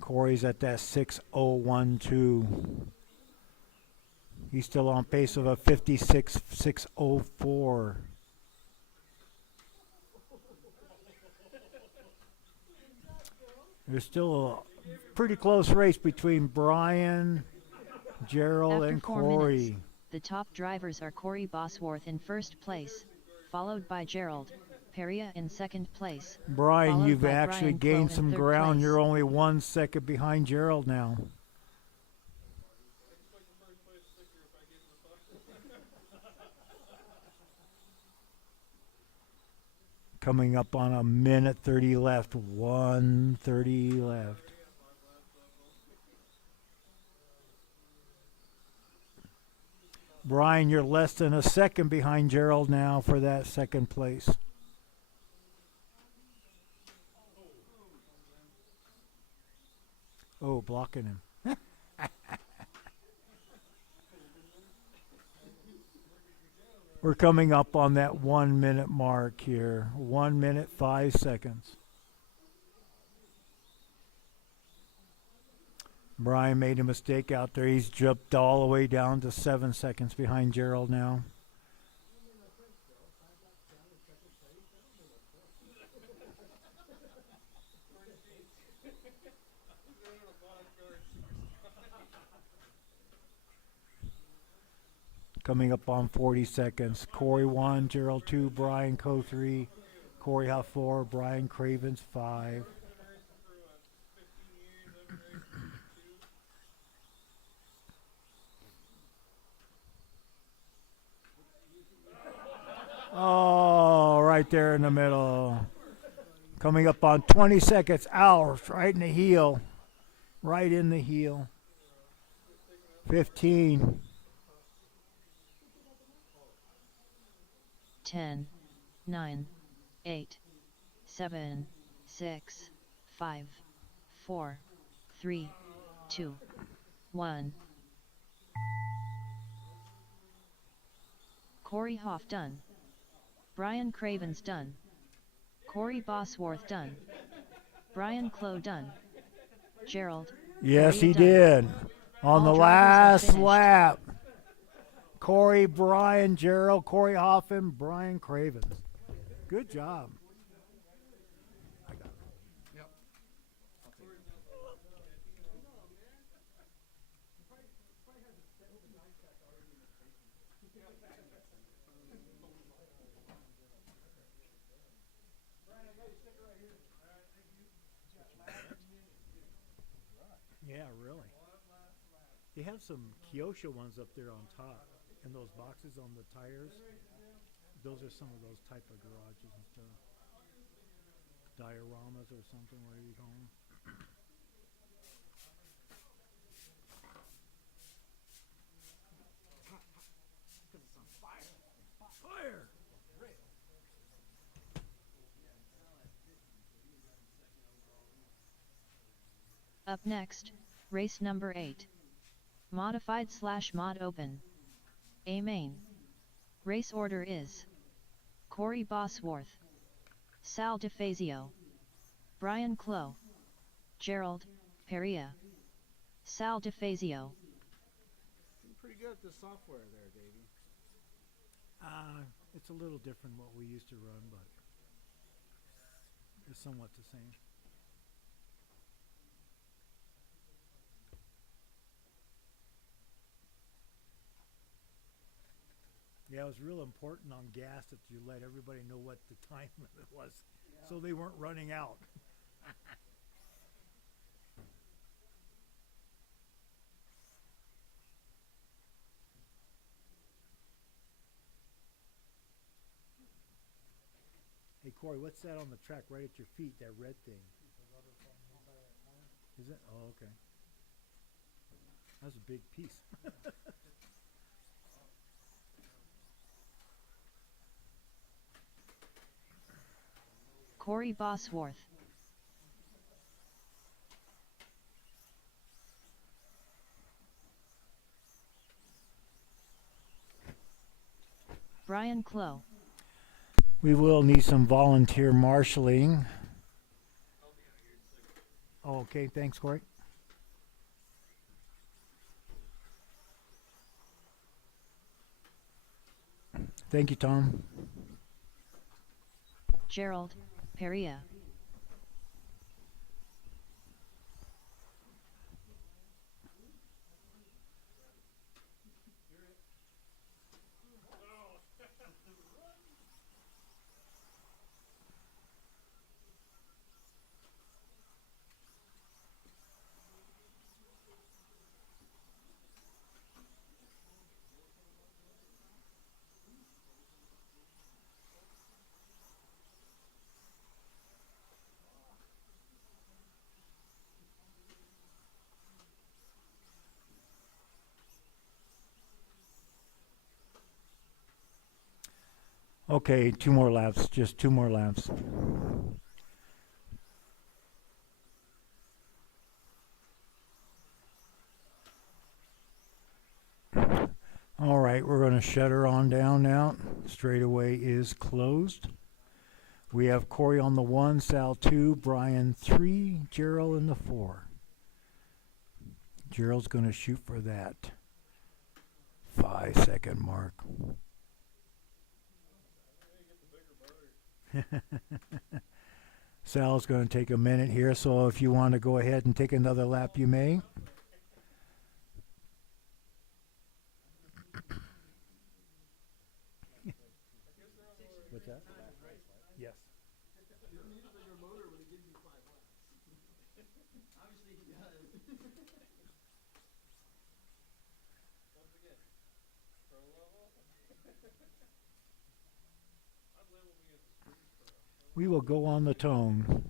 Corey's at that 6:012. He's still on pace of a 56.604. There's still a pretty close race between Brian, Gerald, After and 4 Corey. minutes, the top drivers are Corey Bosworth in first place, followed by Gerald, Peria in second place. Brian, followed you've by actually Brian Coe gained in some third ground. place. You're only 1 second behind Gerald now. Coming up on a minute 30 left. 1:30 left. Brian, you're less than a second behind Gerald now for that second place. Oh, blocking him. We're coming up on that 1 minute mark here. 1 minute, 5 seconds. Brian made a mistake out there. He's jumped all the way down to 7 seconds behind Gerald now. Coming up on 40 seconds. Corey 1, Gerald 2, Brian Co 3, Corey Huff 4, Brian Cravens 5. Oh, right there in the middle. Coming up on 20 seconds. Ow, right in the heel. Right in the heel. 15. 10, 9, 8, 7, 6, 5, 4, 3, 2, 1. Corey Hoff done. Brian Cravens done. Corey Bosworth done. Brian Clough done. Gerald. Yes, Perea he done. did. On All the drivers have last finished. lap. Corey, Brian, Gerald, Corey Hoffman, Brian Cravens. Good job. Yeah, really. They have some Kyosho ones up there on top, and those boxes on the tires. Those are some of those type of garages and stuff. Dioramas or something, whatever you call them. Fire! Up next, race number 8. Modified/Mod Open. A main. Race order is Corey Bosworth, Sal DeFazio, Brian Clough, Gerald Perea, Sal DeFazio. Pretty good at the software there, Davey. It's a little different what we used to run, but it's somewhat the same. Yeah, it was real important on gas that you let everybody know what the time limit was, so they weren't running out. Hey, Corey, what's that on the track right at your feet, that red thing? Is it? Oh, okay. That's a big piece. Corey Bosworth. Brian Clough. We will need some volunteer marshaling. Oh, okay, thanks, Corey. Thank you, Tom. Gerald Perea. Okay, 2 more laps, just 2 more laps. All right, right, we're going to shut her on down now. Straightaway is closed. We have Corey on the 1, Sal 2, Brian 3, Gerald in the 4. Gerald's going to shoot for that 5-second mark. Sal's going to take a minute here, so if you want to go ahead and take another lap, you may. What's that? Yes. We will go on the tone.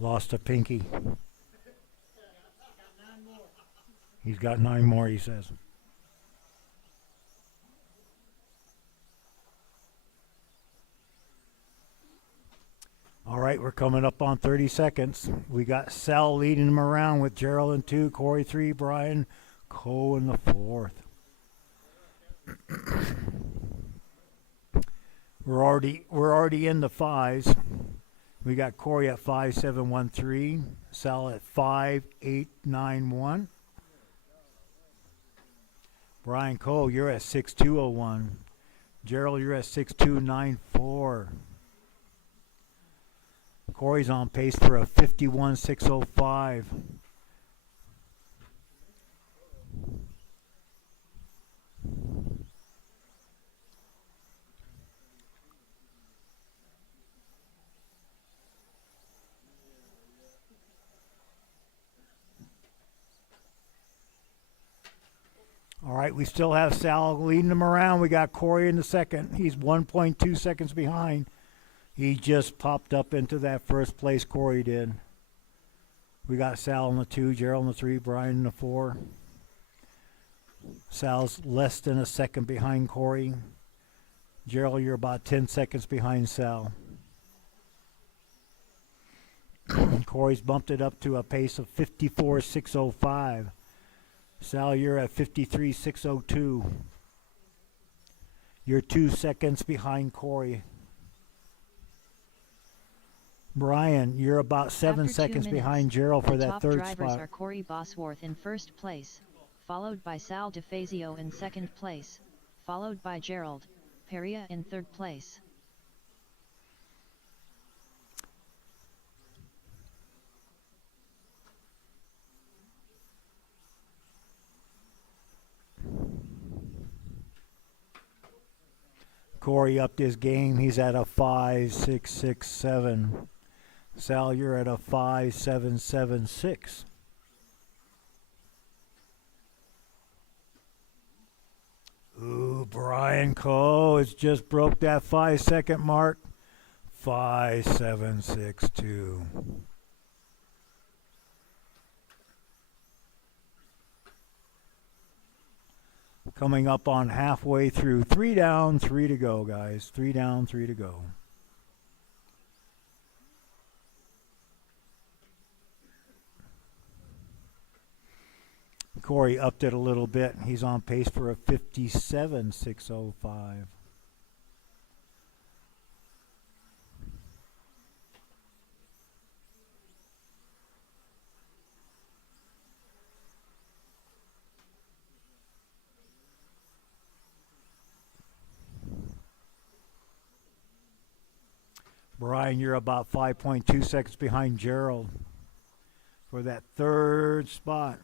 Lost a pinky. He's got 9 more, he says. All right, we're coming up on 30 seconds. We got Sal leading him around with Gerald in 2, Corey 3, Brian Coe in the 4th. We're already in the 5s. We got Corey at 5.713, Sal at 5.891. Brian Coe, you're at 6.201. Gerald, you're at 6.294. Corey's on pace for a 51.605. All right, we still have Sal leading them around. We got Corey in the second. He's 1.2 seconds behind. He just popped up into that first place, Corey did. We got Sal in the 2, Gerald in the 3, Brian in the 4. Sal's less than a second behind Corey. Gerald, you're about 10 seconds behind Sal. Corey's bumped it up to a pace of 54.605. Sal, you're at 53.602. You're 2 seconds behind Corey. Brian, you're about 7 seconds behind Gerald for that third spot. The top drivers are Corey Bosworth in first place, followed by Sal DeFazio in second place, followed by Gerald Peria in third place. Corey upped his game. He's at a 5.667. Sal, you're at a 5.776. Ooh, Brian Coe has just broke that 5-second mark. 5.762. Coming up on halfway through. 3 down, 3 to go, guys. 3 down, 3 to go. Corey upped it a little bit. He's on pace for a 57.605. Brian, you're about 5.2 seconds behind Gerald for that third spot.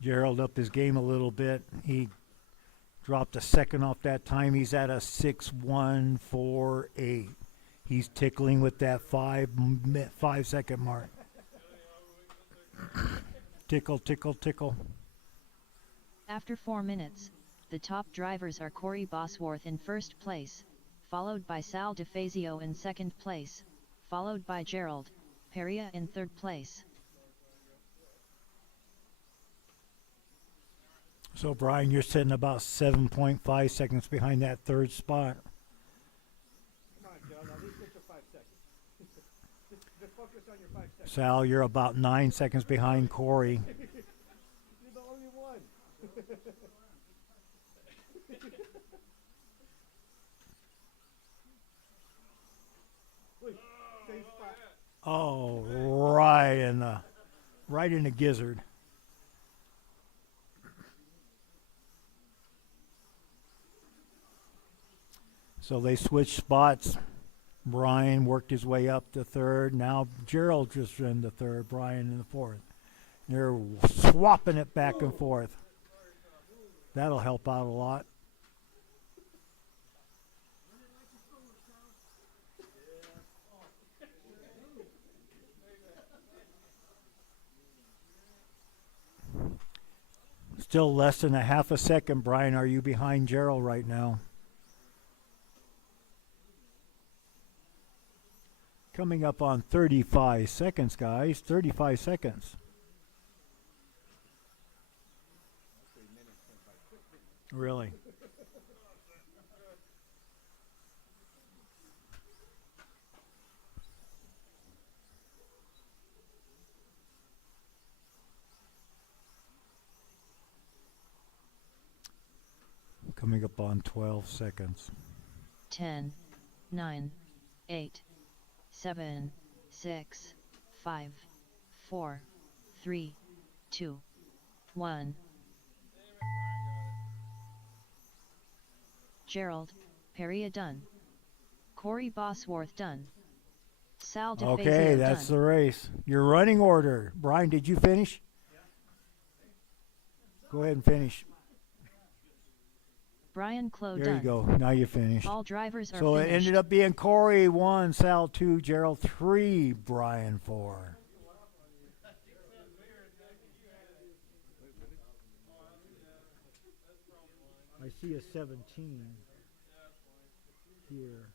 Gerald upped his game a little bit. He dropped a second off that time. He's at a 6.148. He's tickling with that 5-second mark. Tickle, tickle, tickle. After 4 minutes, the top drivers are Corey Bosworth in first place, followed by Sal DeFazio in second place, followed by Gerald Peria in third place. So, Brian, you're sitting about 7.5 seconds behind that third spot. Come on, Joe. Now at least get your 5 seconds. just focus on your 5 seconds. Sal, you're about 9 seconds behind Corey. You're the only one. Wait, same spot. Oh, right in the gizzard. So they switched spots. Brian worked his way up to third. Now Gerald just in the third, Brian in the fourth. They're swapping it back and forth. That'll help out a lot. Still less than a half a second, Brian. Are you behind Gerald right now? Coming up on 35 seconds, guys. 35 seconds. Really? Coming up on 12 seconds. 10, 9, 8, 7, 6, 5, 4, 3, 2, 1. Gerald Peria done. Corey Bosworth done. Sal DeFazio Okay, that's done. the race. Your running order. Brian, did you finish? Go ahead and finish. Brian Clough There done. you go. Now you finished. All drivers are So it finished. ended up being Corey 1, Sal 2, Gerald 3, Brian 4. I see a 17 here.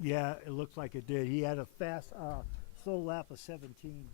Yeah, it looks like it did. He had a fast, slow lap of 17.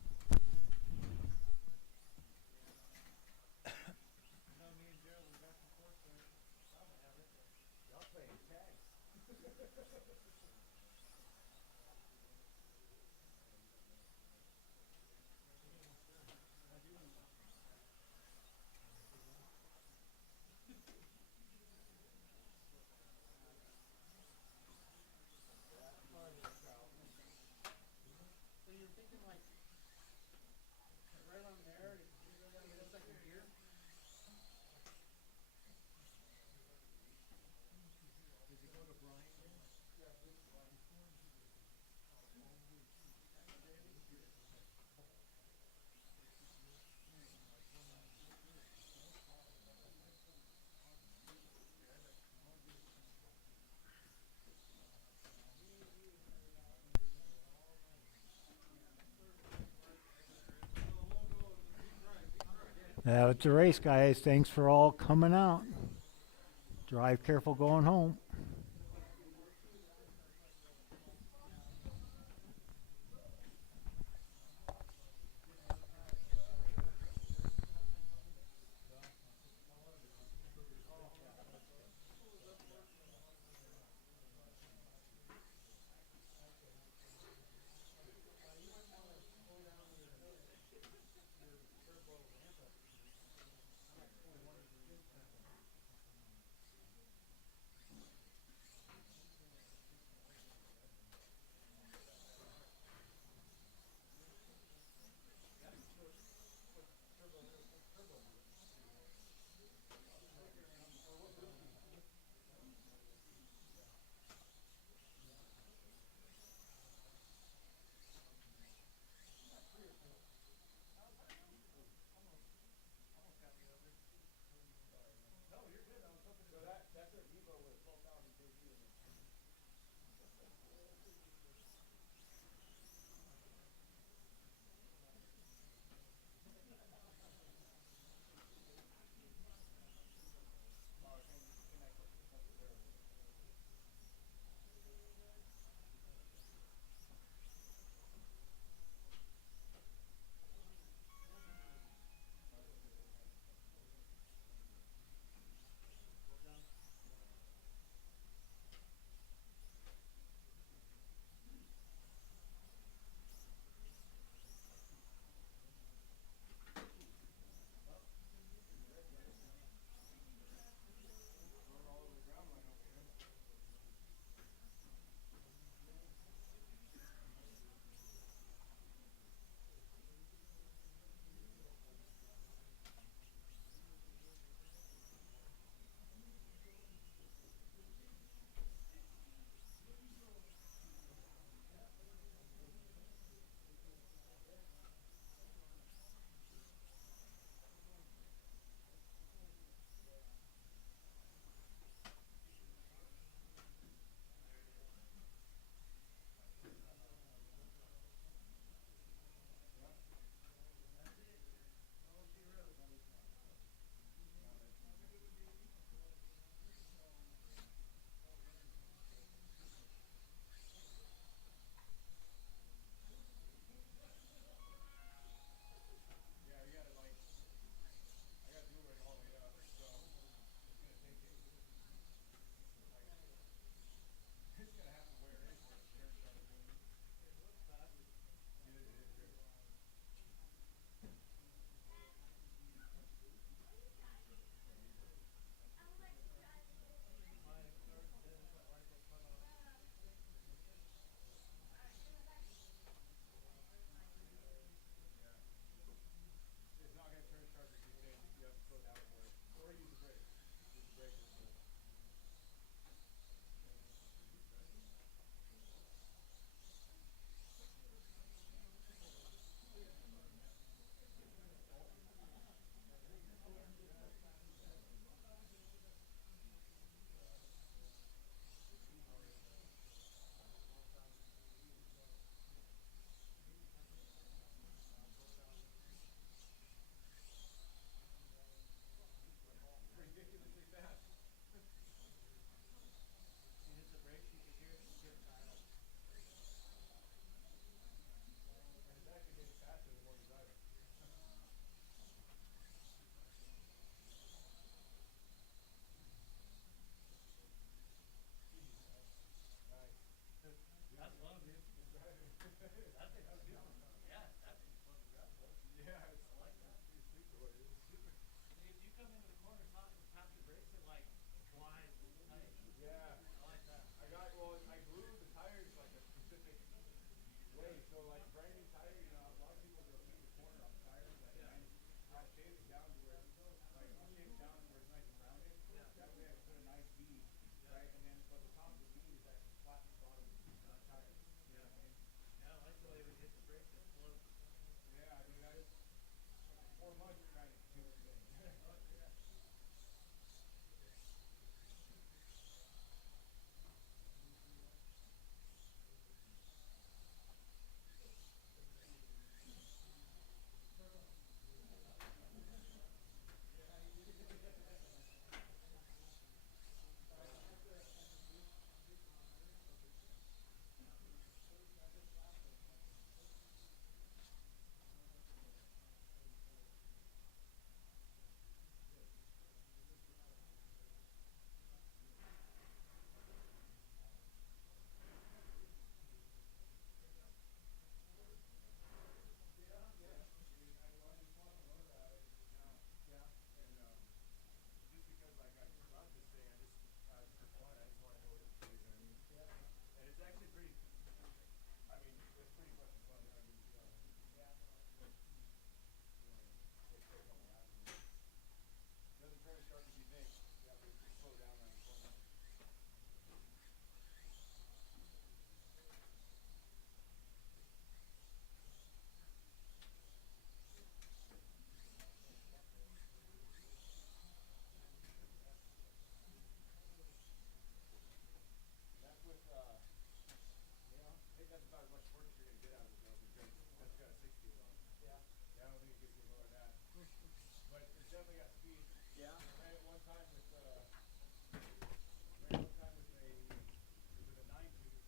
Now it's a race, guys. Thanks for all coming out. Drive careful going home. Yeah, I got, well, I glue the tires like a specific way. So like brand new tire, you know, a lot of people will keep the corner on the tires. Like I'll shave it down to where, like I'll shave it down to where it's nice and rounded. That way I put a nice V, right? And then, but the top of the V is actually flat to the bottom of the tire. You know what I mean? Yeah, I like the way we hit the brakes and float. Yeah, I mean, that's 4 months trying to do this thing. Just because like I love this thing, I just for fun, I just want to know what it is. You know what I mean? Yeah. And it's actually pretty. I mean, it's pretty fucking fun. I mean, take a couple laps. Doesn't turn as sharp as you think. You have to slow down around the corner. That's with, you know, I think that's about as much work as you're gonna get out of it though, because that's got a 6 speed on it. Yeah. Yeah, I don't think it gets any lower than that. But it's definitely got speed. Yeah. I ran it one time with a 9-tooth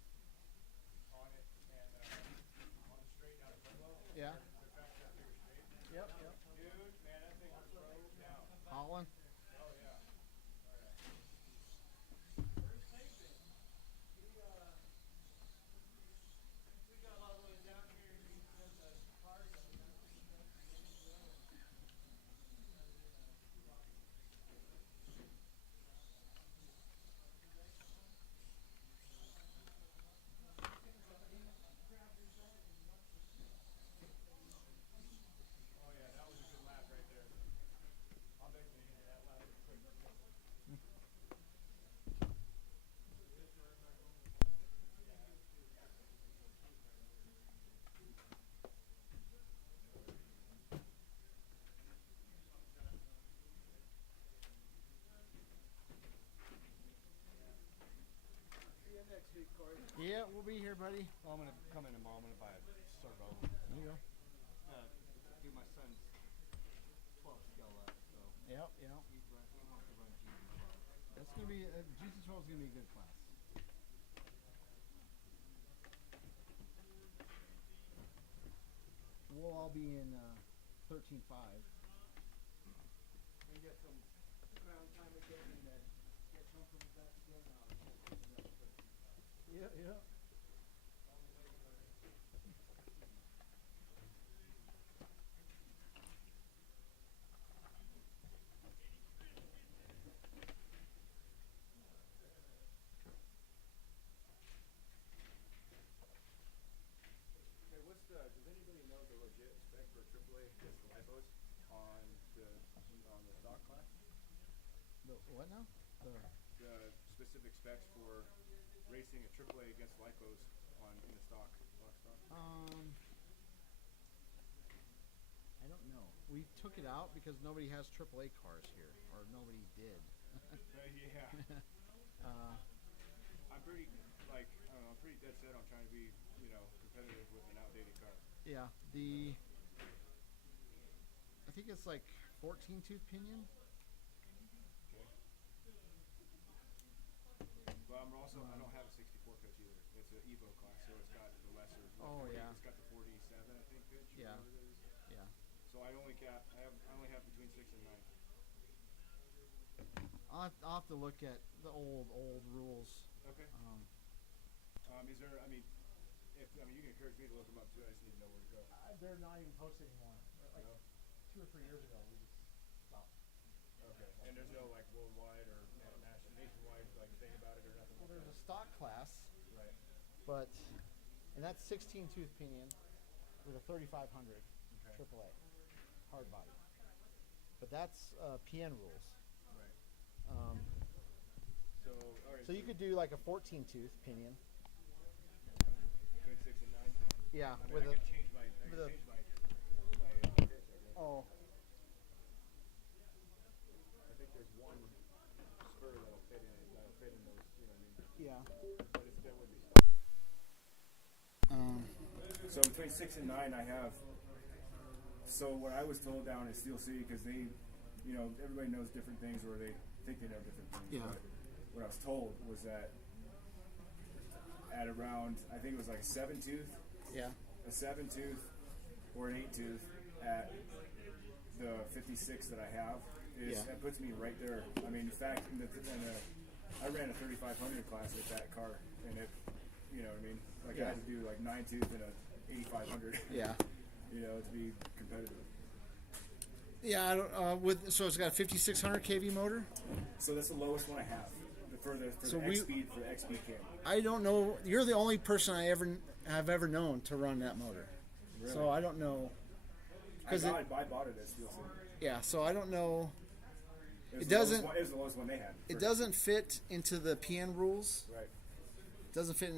on it, and on the straight down at Pueblo. Yeah. The track's that bigger straight. Yep. Dude, man, that thing was broke down. Holland. Oh yeah. Oh yeah. Where's Tate been? We got all the way down here. He said the cars that we got to pick up from Minnesota. Oh yeah, that was a good lap right there. I'll bet you into that lap quick. See you next week, Corey. Yeah, we'll be here, buddy. Well, I'm gonna come in tomorrow. I'm gonna buy a servo. There you go. Do my son's 12 scale up, so Yep. he wants to run GT12. That's gonna be GC12 is gonna be a good class. We'll all be in 13.5. We get some ground time again and then get comfortable with that again. Yeah. Okay, does anybody know the legit spec for AAA against the lipos on the stock class? The what now? The specific specs for racing a AAA against lipos in the stock stock. I don't know. We took it out because nobody has AAA cars here, or nobody did. Yeah. I'm pretty I'm pretty dead set on trying to be, competitive with an outdated car. Yeah, I think it's like 14 tooth pinion. Okay. But I don't have a 64 pitch either. It's an Evo class, so it's got the lesser. Oh, yeah. It's got the 47, I think, pitch. or Yeah. whatever it is. Yeah. So I only have between 6 and 9. I'll have to look at the old rules. Okay. Is there? you can encourage me to look them up too. I just need to know where to go. They're not even posted anymore. Like No? 2 or 3 years ago, we just stopped. Okay. And there's no like worldwide or national. nationwide like thing about it or nothing? Well, there's a stock class, Right. but and that's 16 tooth pinion with a 3500 AAA hard body. But that's PN rules. Right. Um, So all right. so you could do like a 14 tooth pinion. Between 6 and 9. Yeah, I mean, with I a could change my. I with could a- change my cursor, I guess. oh I think there's one spur that'll fit in it. That'll fit in those. You know what I mean? yeah. But it's that would be stock. So between 6 and 9, I have. So what I was told down at Steel City, because they, you know, everybody knows different things, or they think they know different things. Yeah. But what I was told was that at around, I think it was like a 7 tooth, Yeah. a 7 tooth, or an 8 tooth at the 56 that I have is Yeah. that puts me right there. I mean, in fact, I ran a 3500 class with that car, and it, you know what I mean? Like Yeah. I had to do like 9 tooth and a 8500. Yeah. You know, to be competitive. Yeah, I don't, so it's got a 5600 kV motor. So that's the lowest one I have for the So X speed for the XP cam. I don't know. You're the only person I have ever known to run that motor. So I don't know. I bought it at Steel City. Yeah, so I don't know. It was It the lowest doesn't- one- It was the lowest one they had. It doesn't fit into the PN rules. Right. It doesn't fit.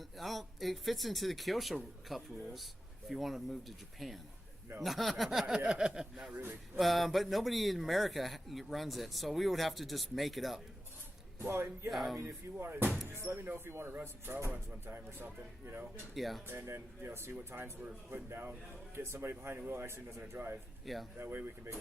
It fits into the Kyosho Cup rules. If you want to move to Japan. No, not really. But nobody in America runs it, so we would have to just make it up. Well, and yeah, I mean, if you want to, just let me know if you want to run some trial runs one time or something, you know. Yeah. And then see what times we're putting down. Get somebody behind the wheel actually knows how to drive. Yeah. That way we can make a